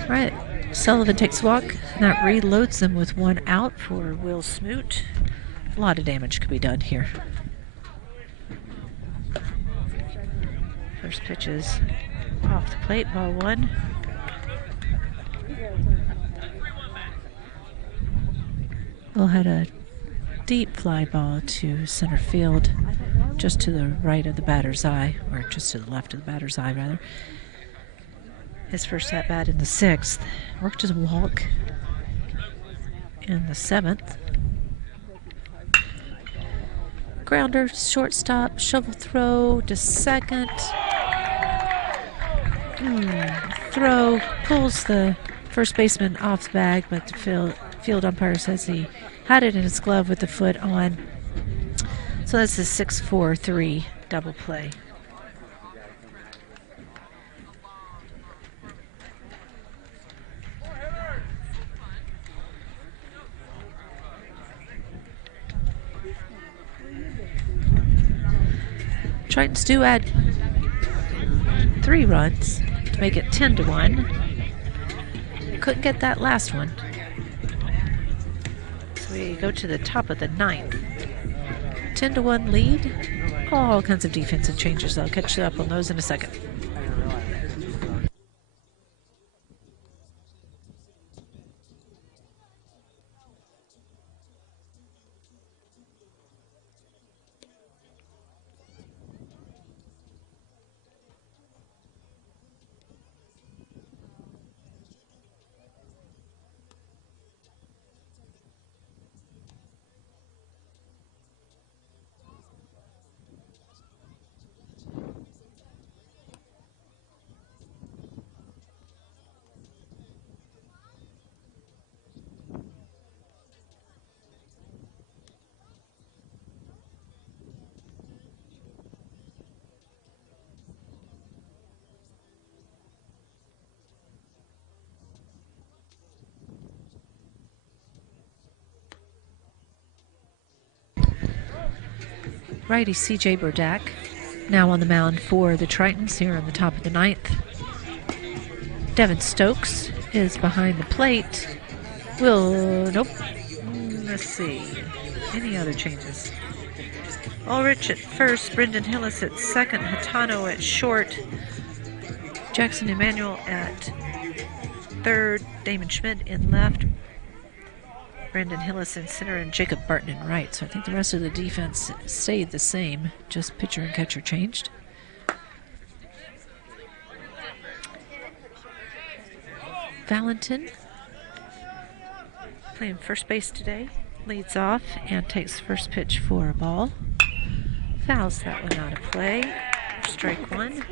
All right, Sullivan takes a walk, and that reloads them with 1 out for Will Smoot. A lot of damage could be done here. First pitch is off the plate, ball 1. Will had a deep fly ball to center field, just to the right of the batter's eye, or just to the left of the batter's eye, rather. His first at bat in the 6th. Worked his walk in the 7th. Grounder, shortstop, shovel throw to second. Throw pulls the first baseman off the bag, but the field umpire says he had it in his glove with the foot on. So that's the 6-4-3 double play. Tritons do add 3 runs to make it 10-1. Couldn't get that last one. So we go to the top of the 9th. 10-1 lead. All kinds of defensive changes. I'll catch you up on those in a second. Righty C.J. Burdack now on the mound for the Tritons here on the top of the 9th. Devin Stokes is behind the plate. Nope. Let's see. Any other changes? Ulrich at first, Brendan Hillis at second, Hitano at short, Jackson Emmanuel at third, Damon Schmidt in left, Brendan Hillis in center, and Jacob Barton in right. So I think the rest of the defense stayed the same, just pitcher and catcher changed. Valentin, playing first base today, leads off and takes first pitch for a ball. Fouls that one out of play. Strike one.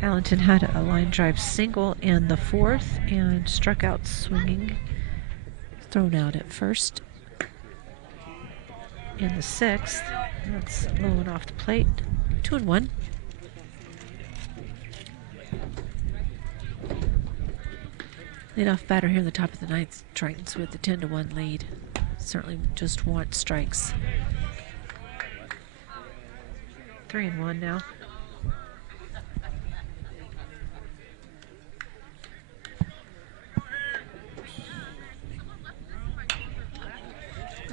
Valentin had a line drive single in the 4th and struck out swinging. Thrown out at first. In the 6th, that's low and off the plate. 2-1. Leadoff batter here in the top of the 9th. Tritons with the 10-1 lead. Certainly just want strikes. 3-1 now.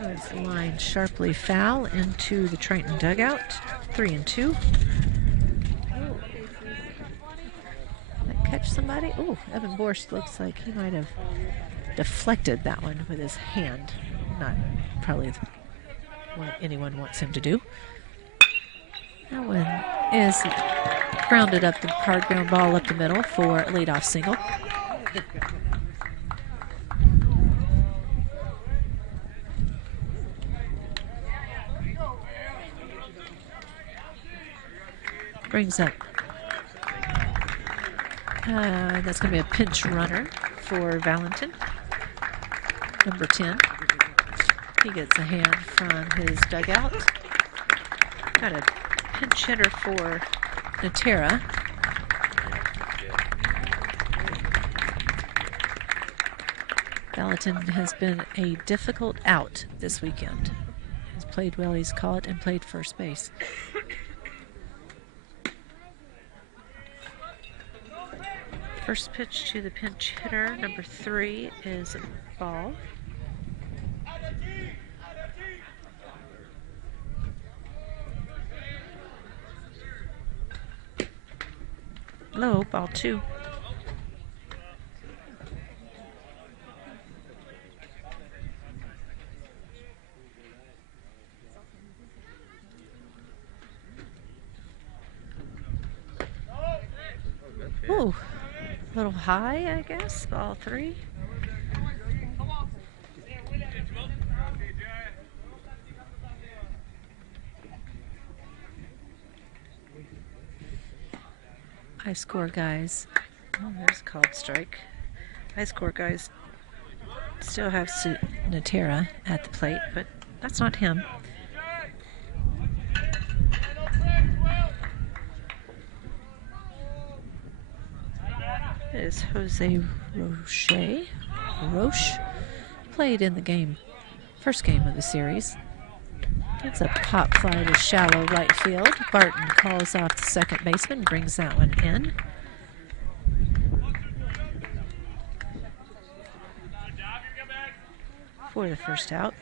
It's lined sharply foul into the Triton dugout. 3-2. That catch somebody? Oh, Evan Borst looks like he might have deflected that one with his hand. Not probably what anyone wants him to do. That one is grounded up, the hard ground ball up the middle for a leadoff single. Brings up, that's going to be a pinch runner for Valentin, number 10. He gets a hand from his dugout. Got a pinch hitter for Natera. Valentin has been a difficult out this weekend. He's played well, he's caught and played first base. First pitch to the pinch hitter, number 3, is a ball. Low, ball 2. Ooh. A little high, I guess. Ball 3. High score guys. Oh, there's a called strike. High score guys still have Natera at the plate, but that's not him. It is Jose Roche. Played in the game, first game of the series. It's a pop fly to shallow right field. Barton calls off the second baseman, brings that one in. For the first out.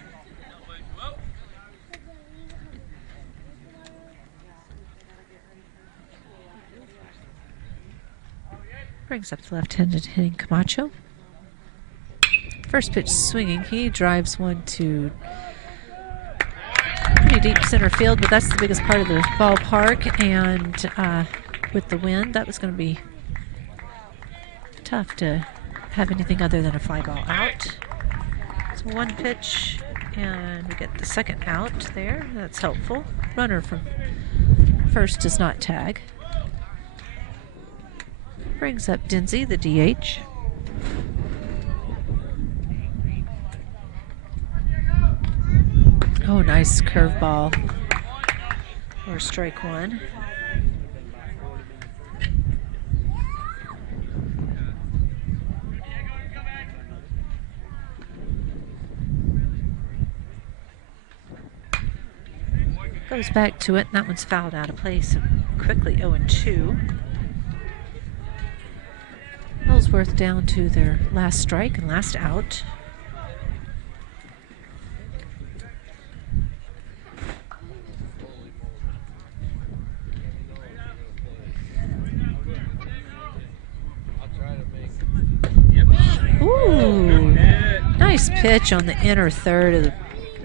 Brings up the left-handed hitting Camacho. First pitch swinging. He drives one to pretty deep center field, but that's the biggest part of the ballpark. And with the wind, that was going to be tough to have anything other than a fly ball out. So one pitch, and we get the second out there. That's helpful. Runner from first does not tag. Brings up Dinsey, the DH. Oh, nice curveball. Or strike one. Goes back to it, and that one's fouled out of play, so quickly 0-2. Ellsworth down to their last strike and last out. Ooh, nice pitch on the inner third of the.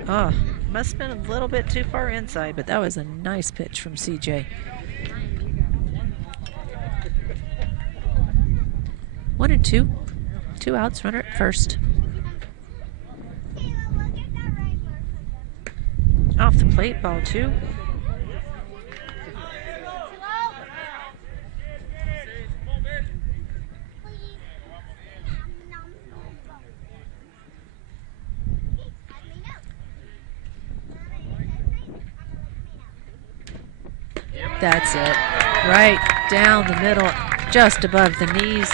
Oh, must have been a little bit too far inside, but that was a nice pitch from CJ. 1-2. 2 outs, runner at first. Off the plate, ball 2. That's it. Right down the middle, just above the knees.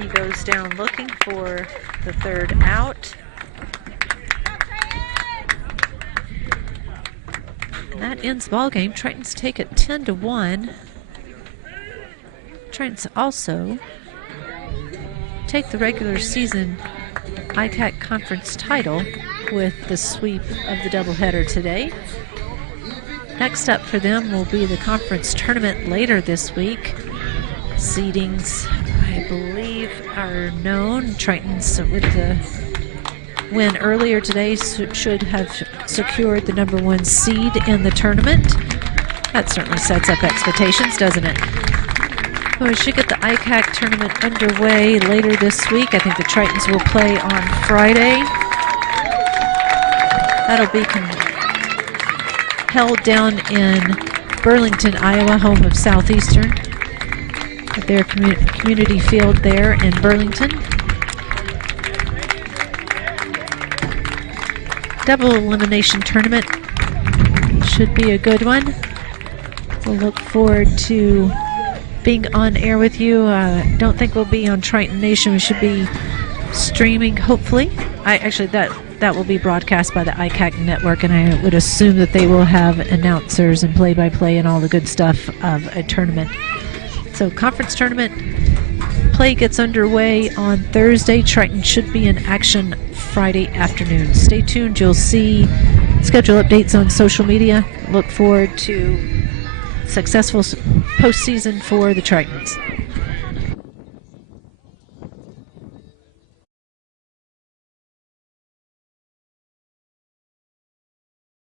He goes down looking for the third out. And that ends the ball game. Tritons take it 10-1. Tritons also take the regular season ICAC conference title with the sweep of the doubleheader today. Next up for them will be the conference tournament later this week. Seedings, I believe, are known. Tritons, with the win earlier today, should have secured the #1 seed in the tournament. That certainly sets up expectations, doesn't it? Well, we should get the ICAC tournament underway later this week. I think the Tritons will play on Friday. That'll be held down in Burlington, Iowa, home of Southeastern, at their community field there in Burlington. Double elimination tournament should be a good one. We'll look forward to being on air with you. Don't think we'll be on Triton Nation. We should be streaming, hopefully. That will be broadcast by the ICAC network, and I would assume that they will have announcers and play-by-play and all the good stuff of a tournament. So conference tournament play gets underway on Thursday. Triton should be in action Friday afternoon. Stay tuned. You'll see schedule updates on social media. Look forward to successful postseason for the Tritons.